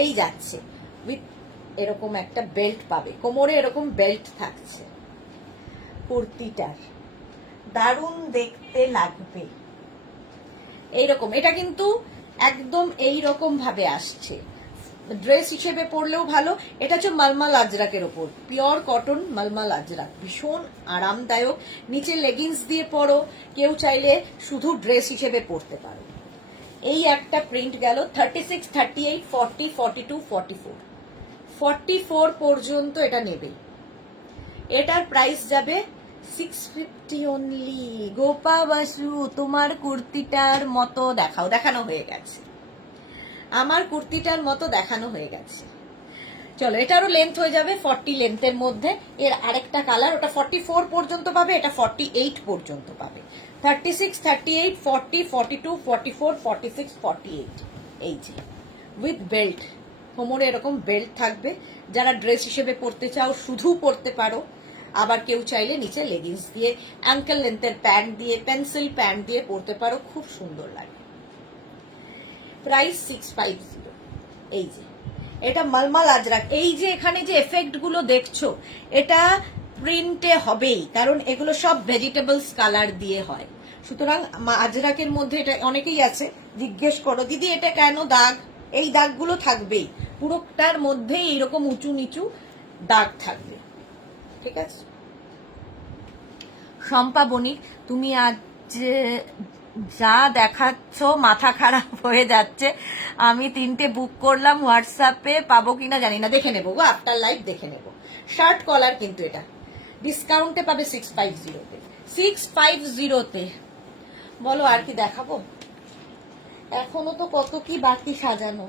এই যাচ্ছে উইথ এরকম একটা বেল্ট পাবে, কোমরে এরকম বেল্ট থাকছে কুর্তিটার, দারুণ দেখতে লাগবে এইরকম। এটা কিন্তু একদম এইরকম ভাবে আসছে, ড্রেস হিসেবে পরলেও ভালো। এটা হচ্ছে মালমাল আজরাকের ওপর, পিওর কটন মালমাল আজরাক, ভীষণ আরামদায়ক। নিচে লেগিংস দিয়ে পরো, কেউ চাইলে শুধু ড্রেস হিসেবে পরতে পারো। এই একটা প্রিন্ট গেল 36, 38, 40, 42, 44, 44 পর্যন্ত এটা নেবে। এটার প্রাইস যাবে 650 অনলি। গোপা বাসু, তোমার কুর্তিটার মতো দেখাও, দেখানো হয়ে গেছে, আমার কুর্তিটার মতো দেখানো হয়ে গেছে। চলো এটারও লেন্থ হয়ে যাবে 40 লেন্থের মধ্যে। এর আরেকটা কালার, ওটা 44 পর্যন্ত পাবে, এটা 48 পর্যন্ত পাবে। 36, 38, 40, 42, 44, 46, 48 এই যে উইথ বেল্ট, কোমরে এরকম বেল্ট থাকবে। যারা ড্রেস হিসেবে পরতে চাও শুধু পরতে পারো, আবার কেউ চাইলে নিচে লেগিংস দিয়ে, অ্যাঙ্কেল লেন্থের প্যান্ট দিয়ে, পেন্সিল প্যান্ট দিয়ে পরতে পারো, খুব সুন্দর লাগে। প্রাইস 650। এই যে এটা মালমাল আজরাক। এই যে এখানে যে এফেক্ট গুলো দেখছো, এটা প্রিন্টে হবেই, কারণ এগুলো সব ভেজিটেবলস কালার দিয়ে হয়। সুতরাং আজরাকের মধ্যে এটা অনেকেই আছে জিজ্ঞেস করো, দিদি এটা কেন দাগ? এই দাগগুলো থাকবেই, পুরোটার মধ্যে এইরকম উঁচু নিচু দাগ থাকবে, ঠিক আছে। শম্পা বণিক, তুমি আজ যা দেখাচ্ছ মাথা খারাপ হয়ে যাচ্ছে। আমি 3টে বুক করলাম, হোয়াটসঅ্যাপে পাবো কিনা জানি না, দেখে নেবো গো, আফটার লাইভ দেখে নেবো। শার্ট কলার কিন্তু এটা ডিসকাউন্টে পাবে 650-তে, 650-তে। বলো আর কি দেখাবো, এখনো তো কত কি বাকি সাজানো।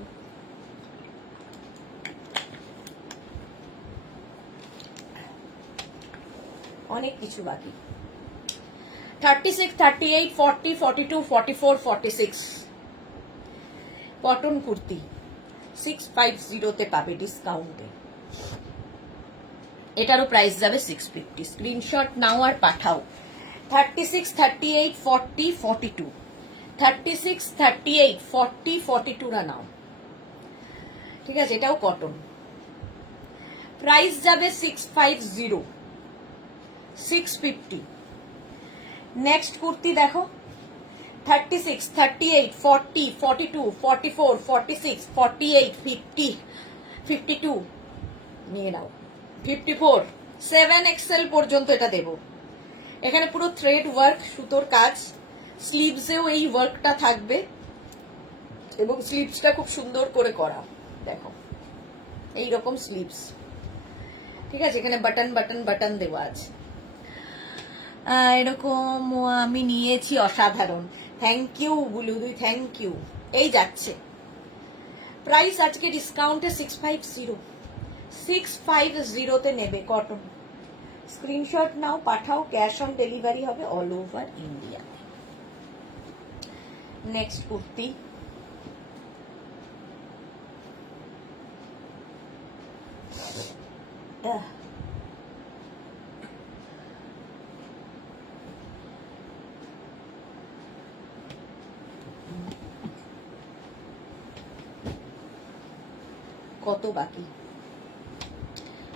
অনেক কিছু বাকি। 36, 38, 40, 42, 44, 46 কটন কুর্তি 650 পাবে ডিসকাউন্টে। এটারও প্রাইস যাবে 650। স্ক্রিনশট নাও আর পাঠাও। 36, 38, 40, 42, 36, 38, 40, 42 না নাও, ঠিক আছে? এটাও কটন, প্রাইস যাবে 650, 650। নেক্সট কুর্তি দেখো 36, 38, 40, 42, 44, 46, 48, 50, 52 নিয়ে নাও, 54, 7XL পর্যন্ত এটা দেব। এখানে পুরো থ্রেড ওয়ার্ক, সুতোর কাজ, স্লিভসেও এই ওয়ার্কটা থাকবে এবং স্লিভসটা খুব সুন্দর করে করা, দেখো এইরকম স্লিভস, ঠিক আছে? এখানে বাটন বাটন বাটন দেওয়া আছে, এরকম আমি নিয়েছি, অসাধারণ। থ্যাংক ইউ বুলুদুই, থ্যাংক ইউ। এই যাচ্ছে, প্রাইস আজকে ডিসকাউন্টে 650, 650 নেবে কটন। স্ক্রিনশট নাও পাঠাও, ক্যাশ অন ডেলিভারি হবে all over India. Next kurti কত বাকি।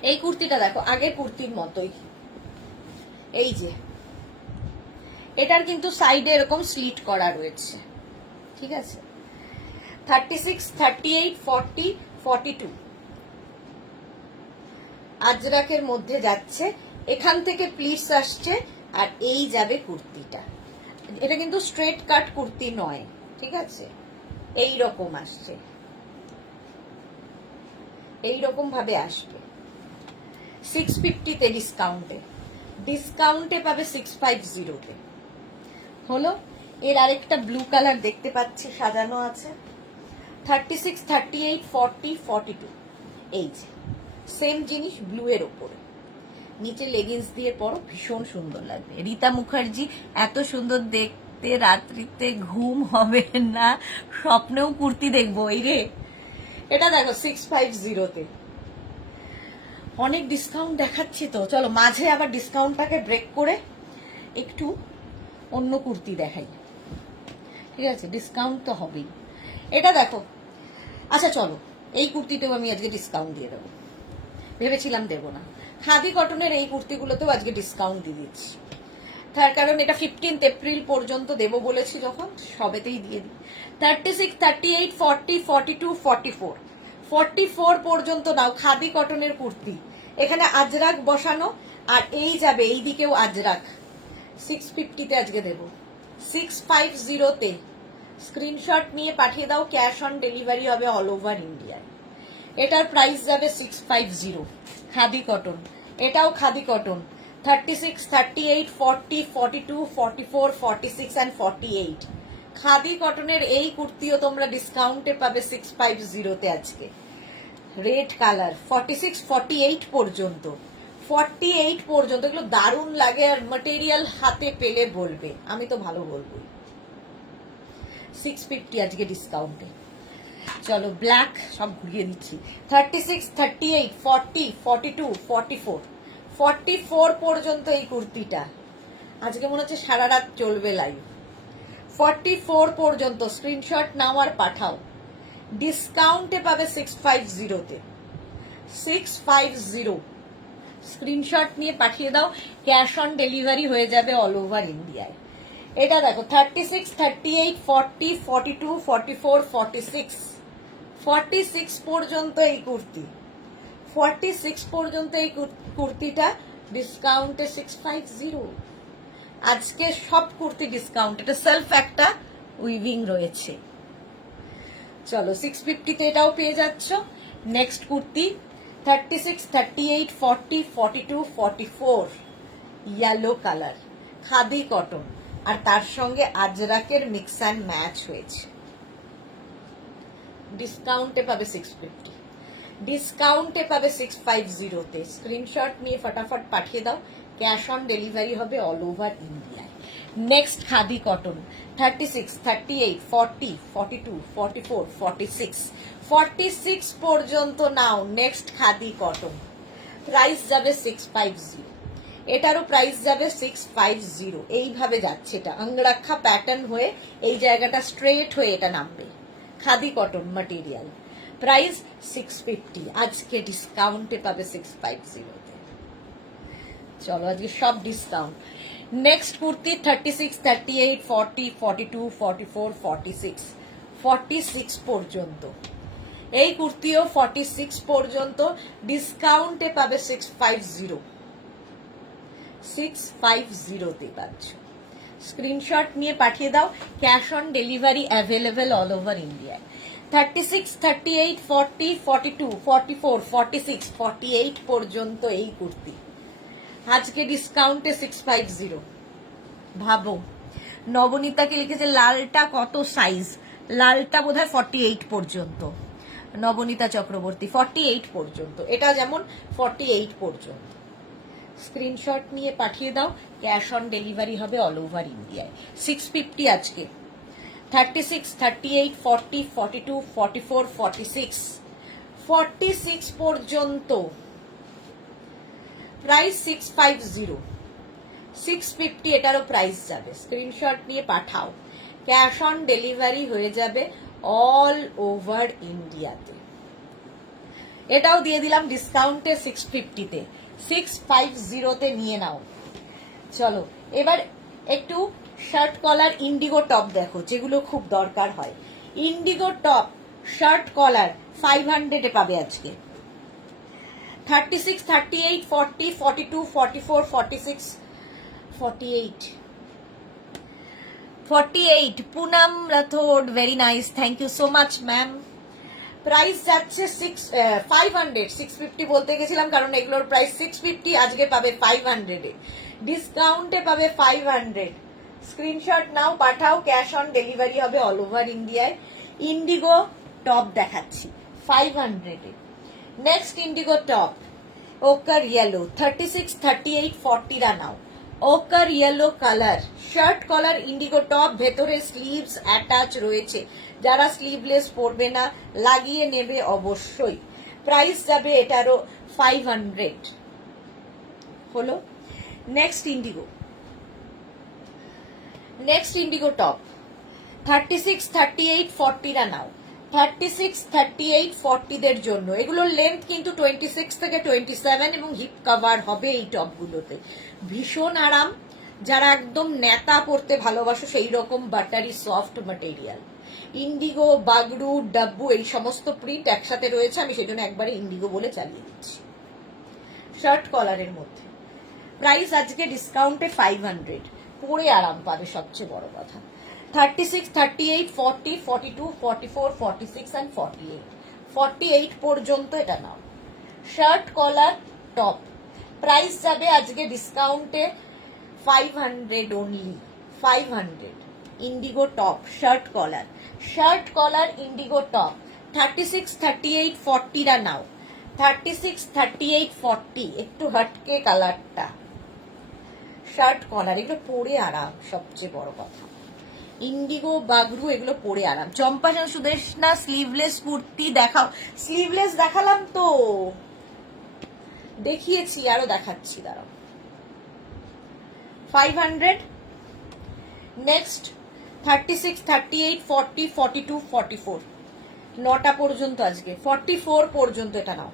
এই কুর্তিটা দেখো আগের কুর্তির মতোই, এই যে এটার কিন্তু সাইডে এরকম স্লিট করা রয়েছে, ঠিক আছে? 36, 38, 40, 42 আজরাকের মধ্যে যাচ্ছে, এখান থেকে প্লিটস আসছে, আর এই যাবে কুর্তিটা। এটা কিন্তু স্ট্রেট কাট কুর্তি নয়, ঠিক আছে? এই রকম আসছে, এই রকম ভাবে আসবে। 650 ডিসকাউন্টে, ডিসকাউন্টে পাবে 650 হলো। এর আরেকটা ব্লু কালার দেখতে পাচ্ছি সাজানো আছে, 36, 38, 40, 42 এই যে সেম জিনিস ব্লু এর ওপরে, নিচে লেগিংস দিয়ে পরো, ভীষণ সুন্দর লাগবে। রীতা মুখার্জি, এত সুন্দর দেখতে রাত্রিতে ঘুম হবে না, স্বপ্নেও কুর্তি দেখবো। এই রে, এটা দেখো 650 অনেক ডিসকাউন্ট দেখাচ্ছি তো, চলো মাঝে আবার ডিসকাউন্টটাকে ব্রেক করে একটু অন্য কুর্তি দেখাই, ঠিক আছে? ডিসকাউন্ট তো হবেই। এটা দেখো, আচ্ছা চলো এই কুর্তিতেও আমি আজকে ডিসকাউন্ট দিয়ে দেবো, ভেবেছিলাম দেবো না। খাদি কটনের এই কুর্তিগুলোতেও আজকে ডিসকাউন্ট দিয়ে দিচ্ছি, তার কারণ এটা 15 এপ্রিল পর্যন্ত দেবো বলেছি যখন, সবেতেই দিয়ে দিই। 36, 38, 40, 42, 44, 44 পর্যন্ত নাও খাদি কটনের কুর্তি। এখানে আজরাক বসানো, আর এই যাবে এই দিকেও আজরাক। 650 আজকে দেবো, 650 স্ক্রিনশট নিয়ে পাঠিয়ে দাও, ক্যাশ অন ডেলিভারি হবে অল ওভার ইন্ডিয়া। এটার প্রাইস যাবে 650, খাদি কটন, এটাও খাদি কটন। 36, 38, 40, 42, 44, 46 and 48 খাদি কটনের এই কুর্তিও তোমরা ডিসকাউন্টে পাবে 650 আজকে। রেড কালার 46, 48 পর্যন্ত, 48 পর্যন্ত এগুলো দারুণ লাগে, আর ম্যাটেরিয়াল হাতে পেলে বলবে, আমি তো ভালো বলবো। 650 আজকে ডিসকাউন্টে। চলো ব্ল্যাক সব ঘুরিয়ে দিচ্ছি। 36, 38, 40, 42, 44, 44 পর্যন্ত এই কুর্তিটা আজকে মনে হচ্ছে সারা রাত চলবে লাইভ। 44 পর্যন্ত স্ক্রিনশট নাও আর পাঠাও, ডিসকাউন্টে পাবে 650 650 স্ক্রিনশট নিয়ে পাঠিয়ে দাও, ক্যাশ অন ডেলিভারি হয়ে যাবে অল ওভার ইন্ডিয়ায়। এটা দেখো 36, 38, 40, 42, 44, 46 46 পর্যন্ত এই কুর্তি, 46 পর্যন্ত এই কুর্তিটা ডিসকাউন্টে 650 আজকে সব কুর্তি ডিসকাউন্ট। এটা সেলফ একটা উইভিং রয়েছে। চলো 650 এটাও পেয়ে যাচ্ছ। Next kurti 36, 38, 40, 42, 44 yellow colour, khadi cotton, আর তার সঙ্গে আজরাকের মিক্স অ্যান্ড ম্যাচ হয়েছে। ডিসকাউন্টে পাবে 650, ডিসকাউন্টে পাবে 650 স্ক্রিনশট নিয়ে ফটাফট পাঠিয়ে দাও, ক্যাশ অন ডেলিভারি হবে অল ওভার ইন্ডিয়ায়। নেক্সট খাদি কটন 36, 38, 40, 42, 44, 46, 46 পর্যন্ত নাও। নেক্সট খাদি কটন, প্রাইস যাবে 650, এটারও প্রাইস যাবে 650। এইভাবে যাচ্ছে, এটা অঙ্গরাক্ষা প্যাটার্ন হয়ে এই জায়গাটা স্ট্রেট হয়ে এটা নামবে। খাদি কটন ম্যাটেরিয়াল, প্রাইস 650, আজকে ডিসকাউন্টে পাবে 650-তে। চলো আজকে সব ডিসকাউন্ট। নেক্সট কুর্তি 36, 38, 40, 42, 44, 46, 46 পর্যন্ত। এই কুর্তিও 46 পর্যন্ত ডিসকাউন্টে পাবে 650, 650-তে পাচ্ছ। স্ক্রিনশট নিয়ে পাঠিয়ে দাও। Cash on delivery available all over ইন্ডিয়ায়। 36, 38, 40, 42, 44, 46, 48 পর্যন্ত এই কুর্তি আজকে ডিসকাউন্টে 650। ভাবো, নবনীতাকে লিখেছে লালটা কত সাইজ, লালটা বোধহয় 48 পর্যন্ত। নবনীতা চক্রবর্তী 48 পর্যন্ত, এটা যেমন 48 পর্যন্ত। স্ক্রিনশট নিয়ে পাঠিয়ে দাও। ক্যাশ অন ডেলিভারি হবে অল ওভার ইন্ডিয়ায়। 650 আজকে। 36, 38, 40, 42, 44, 46, 46 পর্যন্ত প্রাইস 650, 650 এটারও প্রাইস যাবে। স্ক্রিনশট নিয়ে পাঠাও। ক্যাশ অন ডেলিভারি হয়ে যাবে অল ওভার ইন্ডিয়াতে। এটাও দিয়ে দিলাম ডিসকাউন্টে 650-তে, 650-তে নিয়ে নাও। চলো এবার একটু শার্ট কলার ইন্ডিগো টপ দেখো, যেগুলো খুব দরকার হয়। ইন্ডিগো টপ শার্ট কলার 500-এ পাবে আজকে। 36, 38, 40, 42, 44, 46, 48, 48 Poonam Rathod, very nice, thank you so much ma'am. Price যাচ্ছে 500, 650 বলতে গেছিলাম কারণ এগুলোর প্রাইস 650, আজকে পাবে 500-এ, ডিসকাউন্টে পাবে 500। স্ক্রিনশট নাও, পাঠাও। ক্যাশ অন ডেলিভারি হবে অল ওভার ইন্ডিয়ায়। ইন্ডিগো টপ দেখাচ্ছি 500-এ। Next indigo top ochre yellow 36, 38, 40-রা নাও। Ochre yellow colour shirt collar indigo top, ভেতরে স্লিভস অ্যাটাচ রয়েছে। যারা স্লিভলেস পরবে না লাগিয়ে নেবে অবশ্যই। প্রাইস যাবে এটারও 500 হলো। নেক্সট ইন্ডিগো টপ 36, 38, 40-রা নাও। 36, 38, 40-দের জন্য এগুলোর লেন্থ কিন্তু 26 থেকে 27 এবং হিপ কভার হবে এই টপগুলোতে। ভীষণ আরাম, যারা একদম নেতা পরতে ভালোবাসো সেই রকম buttery soft material. Indigo, Bagru, Dabu এই সমস্ত প্রিন্ট একসাথে রয়েছে, আমি সেই জন্য একবারে ইন্ডিগো বলে চালিয়ে দিচ্ছি। শার্ট কলারের মধ্যে প্রাইস আজকে ডিসকাউন্টে 500, পরে আরাম পাবে সবচেয়ে বড় কথা। 36, 38, 40, 42, 44, 46 and 48, 48 পর্যন্ত এটা নাও। শার্ট কলার টপ প্রাইস যাবে আজকে ডিসকাউন্টে 500 only, 500। Indigo top shirt collar indigo top 36, 38, 40-রা নাও। 36, 38, 40 একটু হটকে কালারটা। শার্ট কলার এগুলো পরে আরাম, সবচেয়ে বড় কথা। ইন্ডিগো, বাগরু এগুলো পরে আরাম। চম্পা সুদেশনা স্লিভলেস কুর্তি দেখাও। স্লিভলেস দেখালাম তো, দেখিয়েছি, আরো দেখাচ্ছি, দাঁড়াও। 500। নেক্সট 36, 38, 40, 42, 44, 9টা পর্যন্ত আজকে। 44 পর্যন্ত এটা নাও।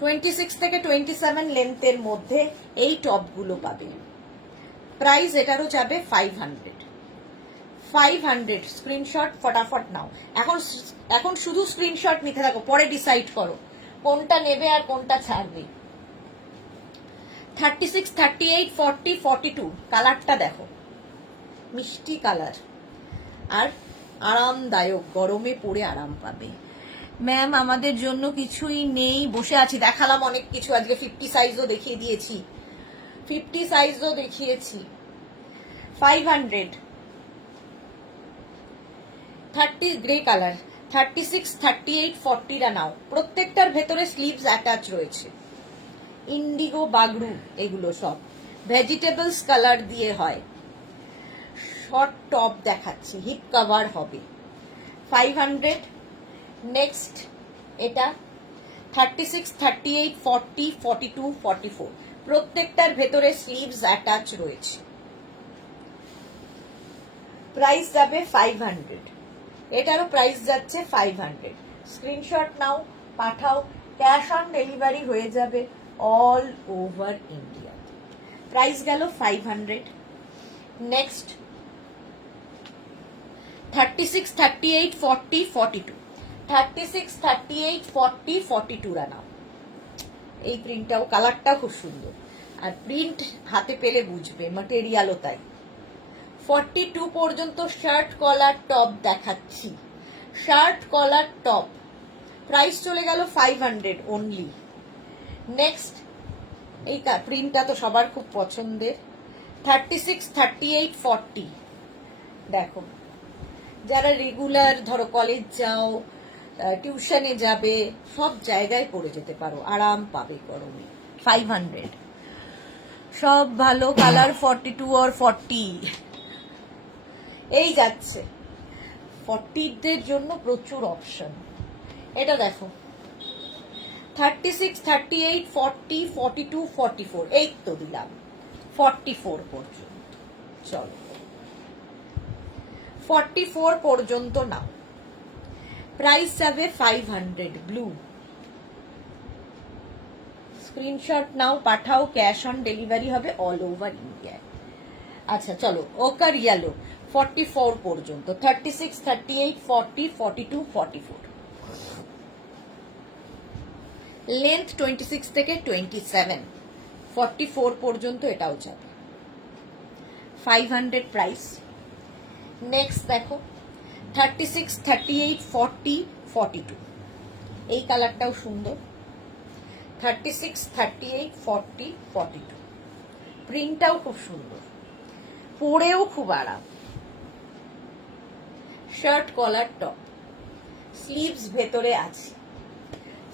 26 থেকে 27 লেন্থের মধ্যে এই টপগুলো পাবে। প্রাইস এটারও যাবে 500, 500। স্ক্রিনশট ফটাফট নাও। এখন শুধু স্ক্রিনশট নিতে থাকো, পরে ডিসাইড করো কোনটা নেবে আর কোনটা ছাড়বে। 36, 38, 40, 42 কালারটা দেখো, মিষ্টি কালার আর আরামদায়ক, গরমে পরে আরাম পাবে। ম্যাম আমাদের জন্য কিছুই নেই, বসে আছি। দেখালাম অনেক কিছু আজকে, 50 সাইজও দেখিয়ে দিয়েছি, 50 সাইজও দেখিয়েছি। 500। 30 গ্রে কালার 36, 38, 40-রা নাও। প্রত্যেকটার ভেতরে স্লিভস অ্যাটাচ রয়েছে। ইন্ডিগো বাগড়ু, এগুলো সব ভেজিটেবলস কালার দিয়ে হয়। শর্ট টপ দেখাচ্ছি, হিপ কভার হবে, 500। নেক্সট এটা 36, 38, 40, 42, 44, প্রত্যেকটার ভেতরে স্লিভস অ্যাটাচ রয়েছে। প্রাইস যাবে 500, এটারও প্রাইস যাচ্ছে 500। স্ক্রিনশট নাও, পাঠাও, ক্যাশ অন ডেলিভারি হয়ে যাবে অল ওভার ইন্ডিয়া। প্রাইস গেল 500। নেক্সট 36, 38, 40, 42, 36, 38, 40, 42 রানা। এই প্রিন্টটাও, কালারটাও খুব সুন্দর, আর প্রিন্ট হাতে পেলে বুঝবে, ম্যাটেরিয়ালও তাই। 42 পর্যন্ত শার্ট কলার টপ দেখাচ্ছি, শার্ট কলার টপ, প্রাইস চলে গেল 500 অনলি। নেক্সট এই প্রিন্টটা তো সবার খুব পছন্দের, 36, 38, 40, দেখো যারা রেগুলার ধরো কলেজ যাও, টিউশনে যাবে, সব জায়গায় পরে যেতে পারো, আরাম পাবে গরমে। 500, সব ভালো কালার, 42 আর 40 এই যাচ্ছে। 40দের জন্য প্রচুর অপশন। এটা দেখো 36, 38, 40, 42, 44, এই তো দিলাম 44 পর্যন্ত। চলো 44 পর্যন্ত নাও, প্রাইস যাবে 500 ব্লু। স্ক্রিনশট নাও, পাঠাও, ক্যাশ অন ডেলিভারি হবে অল ওভার ইন্ডিয়া। আচ্ছা চলো ওকার ইয়েলো 44 পর্যন্ত, 36, 38, 40, 42, 44, লেন্থ 26 থেকে 27, 44 পর্যন্ত এটাও যাবে, 500 প্রাইস। নেক্সট দেখো 36, 38, 40, 42, এই কালারটাও সুন্দর, 36, 38, 40, 42, প্রিন্টটাও খুব সুন্দর, পরেও খুব আরাম। শার্ট কলার টপ, স্লিভস ভেতরে আছে,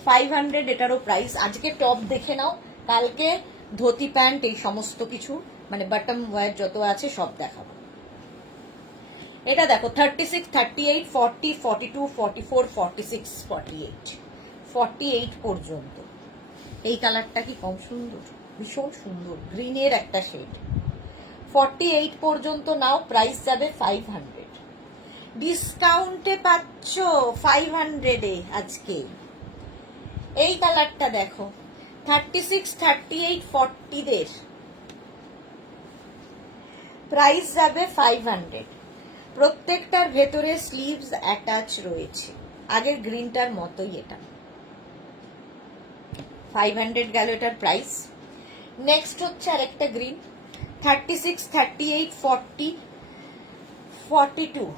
500 এটারও প্রাইস। আজকে টপ দেখে নাও, কালকে ধুতি প্যান্ট এই সমস্ত কিছু মানে বটম ওয়্যার যত আছে সব দেখাবো। এটা দেখো 36, 38, 40, 42, 44, 46, 48, 48 পর্যন্ত। এই কালারটা কি কম সুন্দর? ভীষণ সুন্দর, গ্রিনের একটা শেড। 48 পর্যন্ত নাও, প্রাইস যাবে 500। ডিসকাউন্টে পাচ্ছ 500 আজকে। এই কালারটা দেখো 36, 38, 40 দের প্রাইস যাবে 500। প্রত্যেকটার ভেতরে স্লিভস অ্যাটাচ রয়েছে, আগের গ্রিনটার মতোই এটা। 500 গেল এটার প্রাইস। নেক্সট হচ্ছে আরেকটা গ্রিন, 36, 38, 40, 42,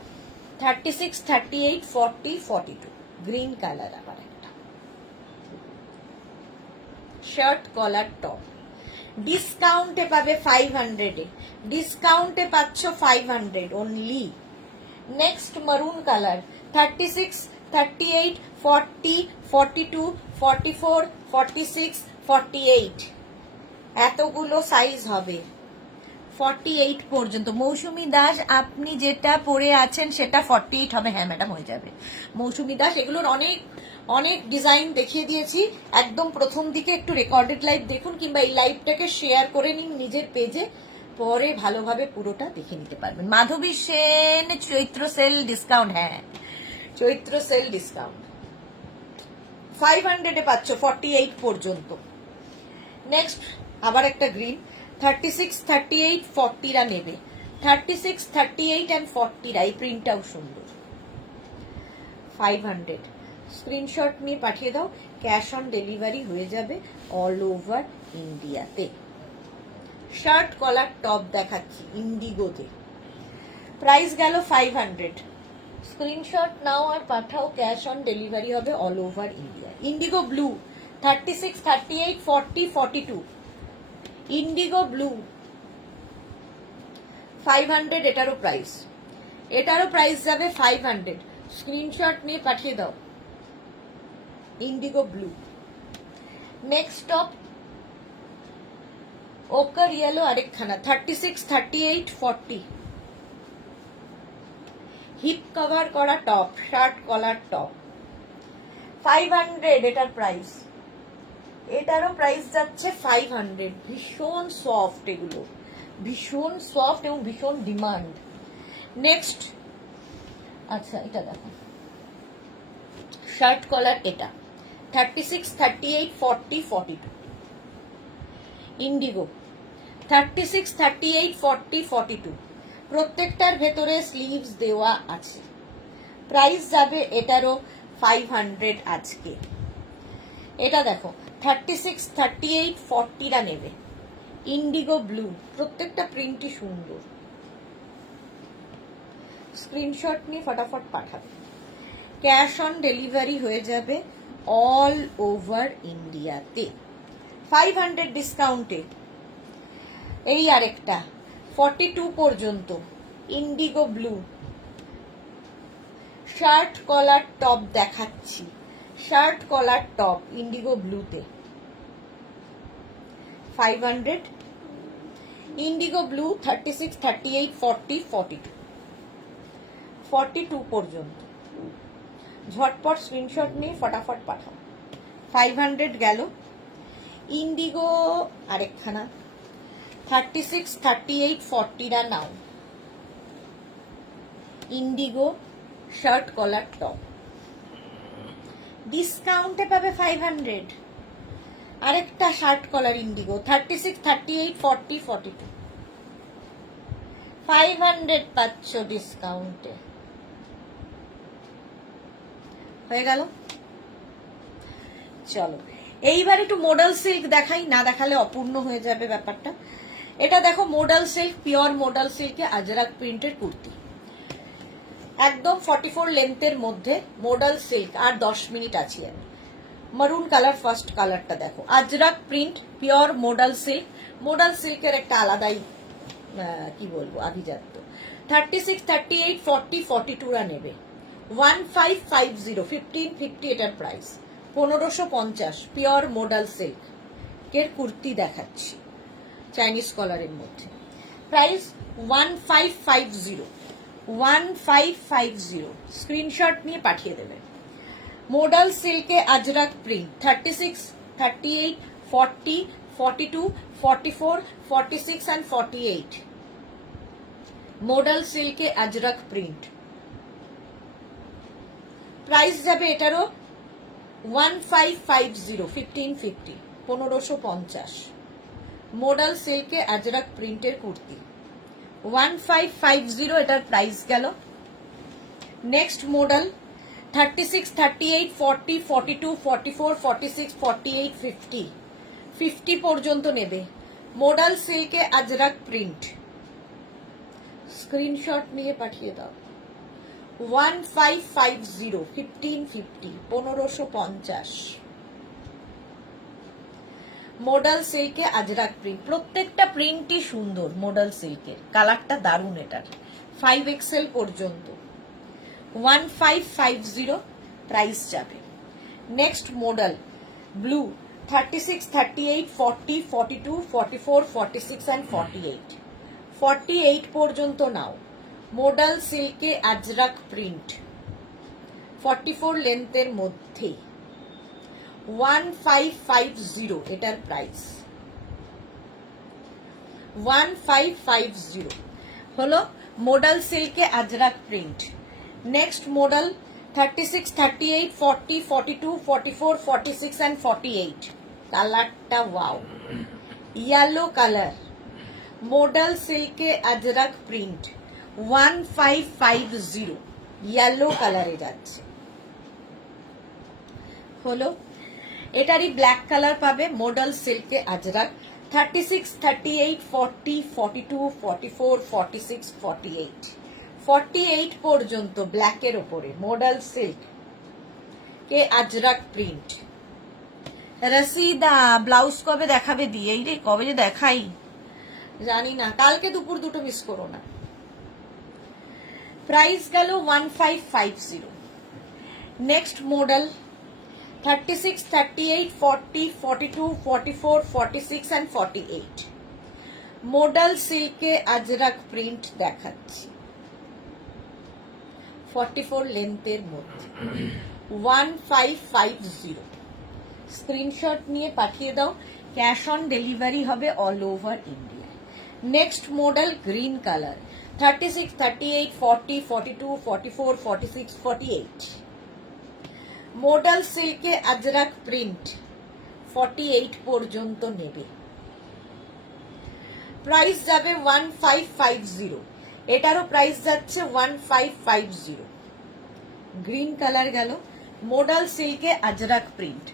36, 38, 40, 42, গ্রিন কালার আবার একটা। শার্ট কলার টপ, ডিসকাউন্টে পাবে 500-এ, ডিসকাউন্টে পাচ্ছ 500 অনলি। নেক্সট মারুন কালার, 36, 38, 40, 42, 44, 46, 48, এতগুলো সাইজ হবে 48 পর্যন্ত। মৌসুমী দাস, আপনি যেটা পরে আছেন সেটা 48 হবে? হ্যাঁ ম্যাডাম হয়ে যাবে। মৌসুমী দাস, এগুলোর অনেক অনেক ডিজাইন দেখিয়ে দিয়েছি, একদম প্রথম দিকে একটু রেকর্ডেড লাইভ দেখুন, কিংবা এই লাইভটাকে শেয়ার করে নিন নিজের পেজে, পরে ভালোভাবে পুরোটা দেখে নিতে পারবেন। মাধবী সেন, চৈত্র সেল ডিসকাউন্ট, হ্যাঁ চৈত্র সেল ডিসকাউন্ট 500-এ পাচ্ছ 48 পর্যন্ত। নেক্সট আবার একটা গ্রিন, 36, 38, 40 নেবে, 36, 38 and 40, এই প্রিন্টটাও সুন্দর, 500। স্ক্রিনশট নিয়ে পাঠিয়ে দাও, ক্যাশ অন ডেলিভারি হয়ে যাবে অল ওভার ইন্ডিয়াতে। শার্ট কলার টপ দেখাচ্ছি ইন্ডিগোতে, প্রাইস গেল 500। স্ক্রিনশট নাও আর পাঠাও, ক্যাশ অন ডেলিভারি হবে all over India. Indigo blue, 36, 38, 40, 42, indigo blue 500, এটারও প্রাইস, এটারও প্রাইস যাবে 500। স্ক্রিনশট নিয়ে পাঠিয়ে দাও, indigo blue. Next top ochre yellow আরেকখানা 36, 38, 40 হিপ কভার করা টপ, শার্ট কলার টপ 500 এটার প্রাইস। এটারও প্রাইস যাচ্ছে 500। ভীষণ সফট, এগুলো ভীষণ সফট এবং ভীষণ ডিমান্ড। নেক্সট, আচ্ছা এটা দেখো শার্ট কলার, এটা 36, 38, 40, 42 ইন্ডিগো 36, 38, 40, 42 প্রত্যেকটার ভেতরে স্লিভস দেওয়া আছে। প্রাইস যাবে এটারও 500 আজকে। এটা দেখো 36, 38, 40টা নেবে, ইন্ডিগো ব্লু, প্রত্যেকটা প্রিন্টই সুন্দর। স্ক্রিনশট নিয়ে ফটাফট পাঠাবে। ক্যাশ অন ডেলিভারি হয়ে যাবে অল ওভার ইন্ডিয়াতে 500 ডিসকাউন্টে। এই আরেকটা 42 পর্যন্ত indigo blue shirt collar top দেখাচ্ছি, শার্ট কলার টপ ইন্ডিগো ব্লুতে 500। ইন্ডিগো ব্লু 36, 38, 40, 42 42 পর্যন্ত। ঝটপট স্ক্রিনশট নিয়ে ফটাফট পাঠাও। 500 গেল। ইন্ডিগো আরেকখানা 36, 38, 40টা নাও, ইন্ডিগো শার্ট কলার টপ ডিসকাউন্টে পাবে 500। আরেকটা শার্ট কলার ইন্ডিগো 36, 38, 40, 42 500 পাচ্ছ ডিসকাউন্টে। হয়ে গেল। চলো এইবার একটু মডেল সিল্ক দেখাই, না দেখালে অপূর্ণ হয়ে যাবে ব্যাপারটা। এটা দেখো মডেল সিল্ক, পিওর মডেল সিল্কে আজরাক প্রিন্টের কুর্তি, একদম 44 লেন্থের মধ্যে মডেল সিল্ক। আর 10 মিনিট আছি আমি। মারুন কালার, ফার্স্ট কালারটা দেখো, Ajrak print, pure model silk. Model সিল্কের একটা আলাদাই কি বলবো আভিজাত্য। 36, 38, 40, 42রা নেবে 1550, 1550 এটার প্রাইস। 1550 পিওর মডেল সিল্ক এর কুর্তি দেখাচ্ছি চাইনিজ কলারের মধ্যে। প্রাইস 1550, 1550। স্ক্রিনশট নিয়ে পাঠিয়ে দেবে। মডেল সিল্কে আজরাক প্রিন্ট 36, 38, 40, 42, 44, 46 and 48 মডেল সিল্কে আজরাক প্রিন্ট। প্রাইস যাবে এটারও 1550, 1550, 1550 মডেল সিল্কে আজরাক প্রিন্টের কুর্তি 1550 এটার প্রাইস গেল। নেক্সট মডেল 36, 38, 40, 42, 44, 46, 48, 50 50 পর্যন্ত নেবে মডেল সিল্কে আজরাক প্রিন্ট। স্ক্রিনশট নিয়ে পাঠিয়ে দাও। 1550, 1550, 1550 মডেল সিল্কে আজরাক প্রিন্ট। প্রত্যেকটা প্রিন্টই সুন্দর মডেল সিল্কের, কালারটা দারুণ এটার। 5XL পর্যন্ত 1550 প্রাইস যাবে। নেক্সট মডেল ব্লু 36, 38, 40, 42, 44, 46 and 48 48 পর্যন্ত নাও মডেল সিল্কে আজরাক প্রিন্ট 44 লেন্থের মধ্যে 1550 এটার প্রাইস। 1550 হলো মডেল সিল্কে Ajrak print. Next modal 36, 38, 40, 42, 44, 46 and 48 কালারটা ওয়াও, ইয়েলো কালার, মডেল সিল্কে আজরাক প্রিন্ট 1550 ইয়েলো কালারে যাচ্ছে। হলো এটারই ব্ল্যাক কালার পাবে মডেল সিল্কে আজরাক 36, 38, 40, 42, 44, 46, 48 48 পর্যন্ত ব্ল্যাকের ওপরে মডেল সিল্ক কে আজরাক প্রিন্ট। রসিদা ব্লাউজ কবে দেখাবে দিয়ে এই রে, কবে যে দেখাই জানি না, কালকে দুপুর দুটো মিস করো না। প্রাইস গেল 1550। নেক্সট মডেল 36, 38, 40, 42, 44, 46 and 48 মডাল সিল্কে আজরাক প্রিন্ট দেখাচ্ছি 44 লেন্থের মধ্যে 1550। স্ক্রিনশট নিয়ে পাঠিয়ে দাও, ক্যাশ অন ডেলিভারি হবে all over India. Next modal green colour 36, 38, 40, 42, 44, 46, 48। Modal সিল্কে আজরাক প্রিন্ট 48 পর্যন্ত নেবে, প্রাইস যাবে 1550। এটারও প্রাইস যাচ্ছে 1550। গ্রিন কালার গেল। মডাল সিল্কে আজরাক প্রিন্ট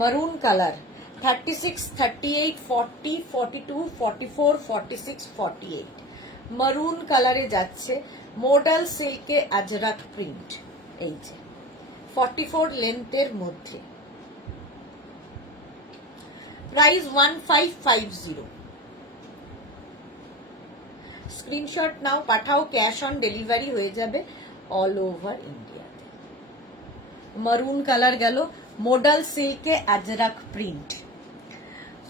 মারুন কালার 36, 38, 40, 42, 44, 46, 48। মারুন কালারে যাচ্ছে মডাল সিল্কে আজরাক প্রিন্ট, এই যে 44 লেন্থের মধ্যে, প্রাইস 1550। স্ক্রিনশট নাও, পাঠাও, ক্যাশ অন ডেলিভারি হয়ে যাবে অল ওভার ইন্ডিয়াতে। মারুন কালার গেল। মডাল সিল্কে আজরাক প্রিন্ট,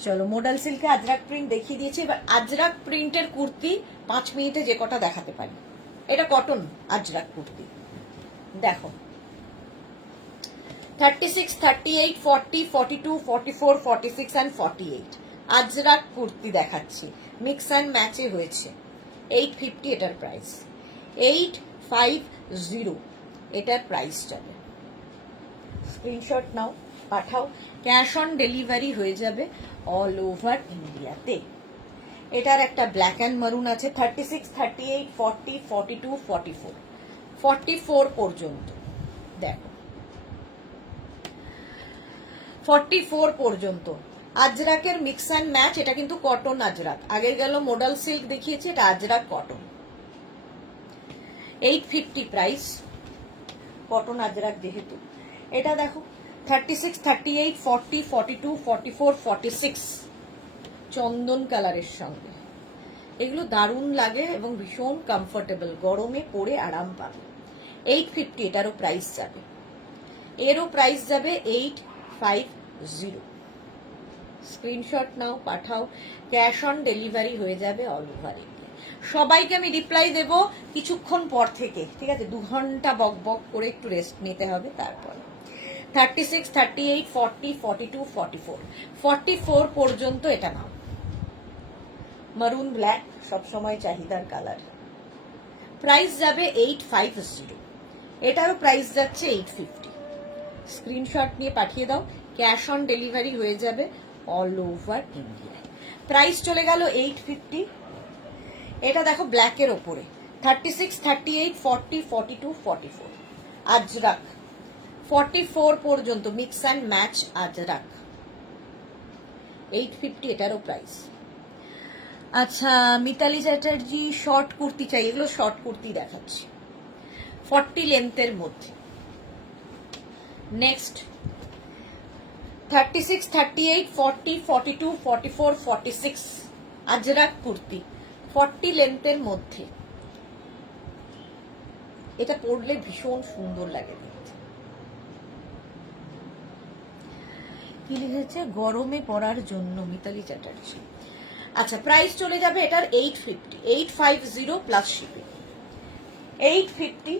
চলো মডাল সিল্কে আজরাক প্রিন্ট দেখিয়ে দিয়েছি। এবার আজরাক প্রিন্টের কুর্তি 5 মিনিটে যে কটা দেখাতে পারি। এটা কটন আজরাক কুর্তি, দেখো 36, 38, 40, 42, 44, 46 and 48 আজরাক কুর্তি দেখাচ্ছি, মিক্স অ্যান্ড ম্যাচে হয়েছে। 850 এটার প্রাইস, 850 এটার প্রাইস যাবে। স্ক্রিনশট নাও, পাঠাও, ক্যাশ অন ডেলিভারি হয়ে যাবে অল ওভার ইন্ডিয়াতে। এটার একটা ব্ল্যাক অ্যান্ড মারুন আছে 36, 38, 40, 42, 44, 44 পর্যন্ত, দেখো 44 পর্যন্ত আজরাকের মিক্স অ্যান্ড ম্যাচ। এটা কিন্তু কটন আজরাক, আগে গেল মডাল সিল্ক দেখিয়েছি, এটা Ajrak cotton. 850 price, cotton Ajrak যেহেতু। এটা দেখো 36, 38, 40, 42, 44, 46 চন্দন কালারের সঙ্গে। এগুলো দারুণ লাগে এবং ভীষণ কমফোর্টেবল, গরমে পরে আরাম পাবে। 850 এটারও প্রাইস যাবে, এরও প্রাইস যাবে 850। স্ক্রিনশট নাও, পাঠাও, ক্যাশ অন ডেলিভারি হয়ে যাবে অল ওভার ইন্ডিয়া। সবাইকে আমি রিপ্লাই দেব কিছুক্ষণ পর থেকে, ঠিক আছে? 2 ঘন্টা বক বক করে একটু রেস্ট নিতে হবে তারপর। 36, 38, 40, 42, 44, 44 পর্যন্ত এটা নাও। মারুন ব্ল্যাক সবসময় চাহিদার কালার, প্রাইস যাবে 850। এটারও প্রাইস যাচ্ছে 850। স্ক্রিনশট নিয়ে পাঠিয়ে দাও, ক্যাশ অন ডেলিভারি হয়ে যাবে অল ওভার ইন্ডিয়া। প্রাইস চলে গেল 850। এটা দেখো ব্ল্যাকের ওপরে 36, 38, 40, 42, 44 আজরাক 44 পর্যন্ত মিক্স অ্যান্ড ম্যাচ আজরাক, 850 এটারও প্রাইস। আচ্ছা, মিতালি চ্যাটার্জি শর্ট কুর্তি চাই, এগুলো শর্ট কুর্তি দেখাচ্ছি 40 লেন্থের মধ্যে। নেক্সট 36, 38, 40, 42, 44, 46 আজরাক কুর্তি 40 লেন্থের মধ্যে। এটা পরলে ভীষণ সুন্দর লাগে দেখতে। কি লিখেছে? গরমে পরার জন্য, মিতালি চ্যাটার্জি। আচ্ছা, প্রাইস চলে যাবে এটার 850, 850 প্লাস শিপিং, 850।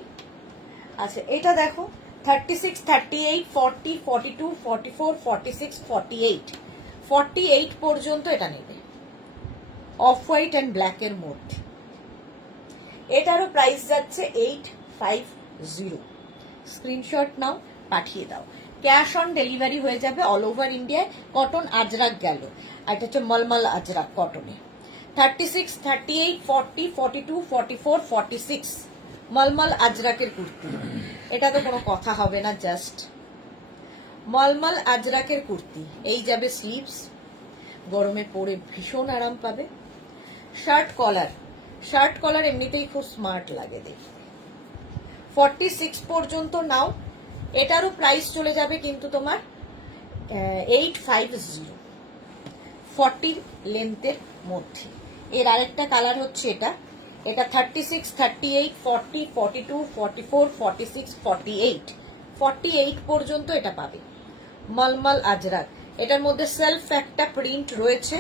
আচ্ছা, এটা দেখো 36, 38, 40, 42, 44, 46, 48 48 পর্যন্ত এটা নেবে, অফ হোয়াইট অ্যান্ড ব্ল্যাক এর মধ্যে। এটারও প্রাইস যাচ্ছে 850। স্ক্রিনশট নাও, পাঠিয়ে দাও, ক্যাশ অন ডেলিভারি হয়ে যাবে অল ওভার ইন্ডিয়ায়। কটন আজরাক গেল, আর এটা হচ্ছে মলমল আজরাক কটনে। 36, 38, 40, 42, 44, 46 মলমল আজরাকের কুর্তি। এটা তো কোনো কথা হবে না, জাস্ট মলমল আজরাকের কুর্তি। এই যাবে স্লিভস, গরমে পরে ভীষণ আরাম পাবে। শার্ট কলার, শার্ট কলার এমনিতেই খুব স্মার্ট লাগে দেখতে। 46 পর্যন্ত নাও। এটারও প্রাইস চলে যাবে কিন্তু তোমার 850, 40 লেন্থের মধ্যে। এর আরেকটা কালার হচ্ছে এটা, এটা 36, 38, 40, 42, 44, 46, 48 48 পর্যন্ত এটা পাবে। মলমল আজরাক, এটার মধ্যে সেলফ একটা প্রিন্ট রয়েছে,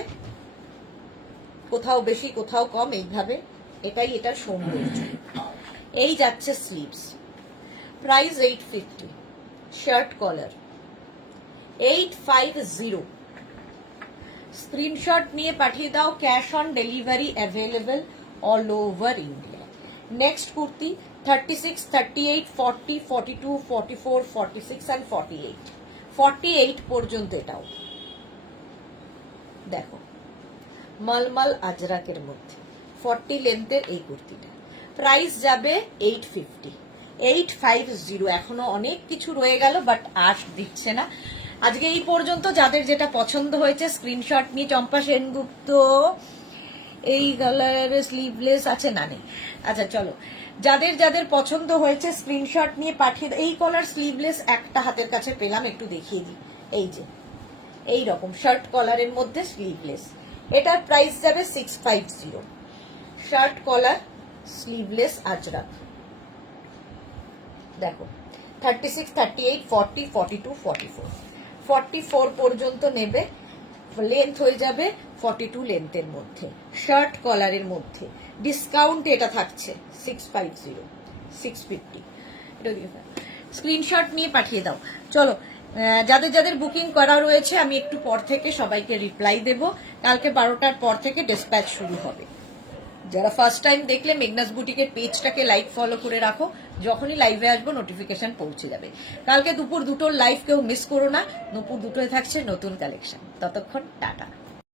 কোথাও বেশি কোথাও কম, এইভাবে এটাই এটার সৌন্দর্য। এই যাচ্ছে sleeves, price 850, shirt collar 850। Screenshot নিয়ে পাঠিয়ে দাও, cash on delivery available all over India. Next kurti 36, 38, 40, 42, 44, 46 and 48, 48 পর্যন্ত। এটাও দেখো মালমাল আজরাকের মধ্যে 40 লেন্থের এই কুর্তিটা, প্রাইস যাবে 850, 850। এখনো অনেক কিছু রয়ে গেল বাট আর দিচ্ছে না। আজকে এই পর্যন্ত। যাদের যেটা পছন্দ হয়েছে স্ক্রিনশট নিয়ে, চম্পা সেনগুপ্ত এই কালারের স্লিভলেস আছে না নেই? আচ্ছা চলো, যাদের যাদের পছন্দ হয়েছে স্ক্রিনশট নিয়ে পাঠিয়ে দাও। এই কলার স্লিভলেস একটা হাতের কাছে পেলাম, একটু দেখিয়ে দিই। এই যে এই রকম শার্ট কলারের মধ্যে স্লিভলেস, এটার প্রাইস যাবে 650। শার্ট কলার স্লিভলেস আজরাক দেখো 36, 38, 40, 42, 44, 44 পর্যন্ত নেবে। লেন্থ হয়ে যাবে 42 লেন্থের মধ্যে, শার্ট কলারের মধ্যে। ডিসকাউন্ট এটা থাকছে 650, 650। স্ক্রিনশট নিয়ে পাঠিয়ে দাও। চলো, যাদের যাদের বুকিং করা রয়েছে আমি একটু পর থেকে সবাইকে রিপ্লাই দেব। কালকে 12টার পর থেকে ডিসপ্যাচ শুরু হবে। যারা ফার্স্ট টাইম দেখলে মেঘনাস বুটিকের পেজটাকে লাইক ফলো করে রাখো, যখনই লাইভে আসবো নোটিফিকেশন পৌঁছে যাবে। কালকে দুপুর 2টোর লাইভ কেউ মিস করো না, দুপুর 2টোয় থাকছে নতুন কালেকশন। ততক্ষণ টাটা।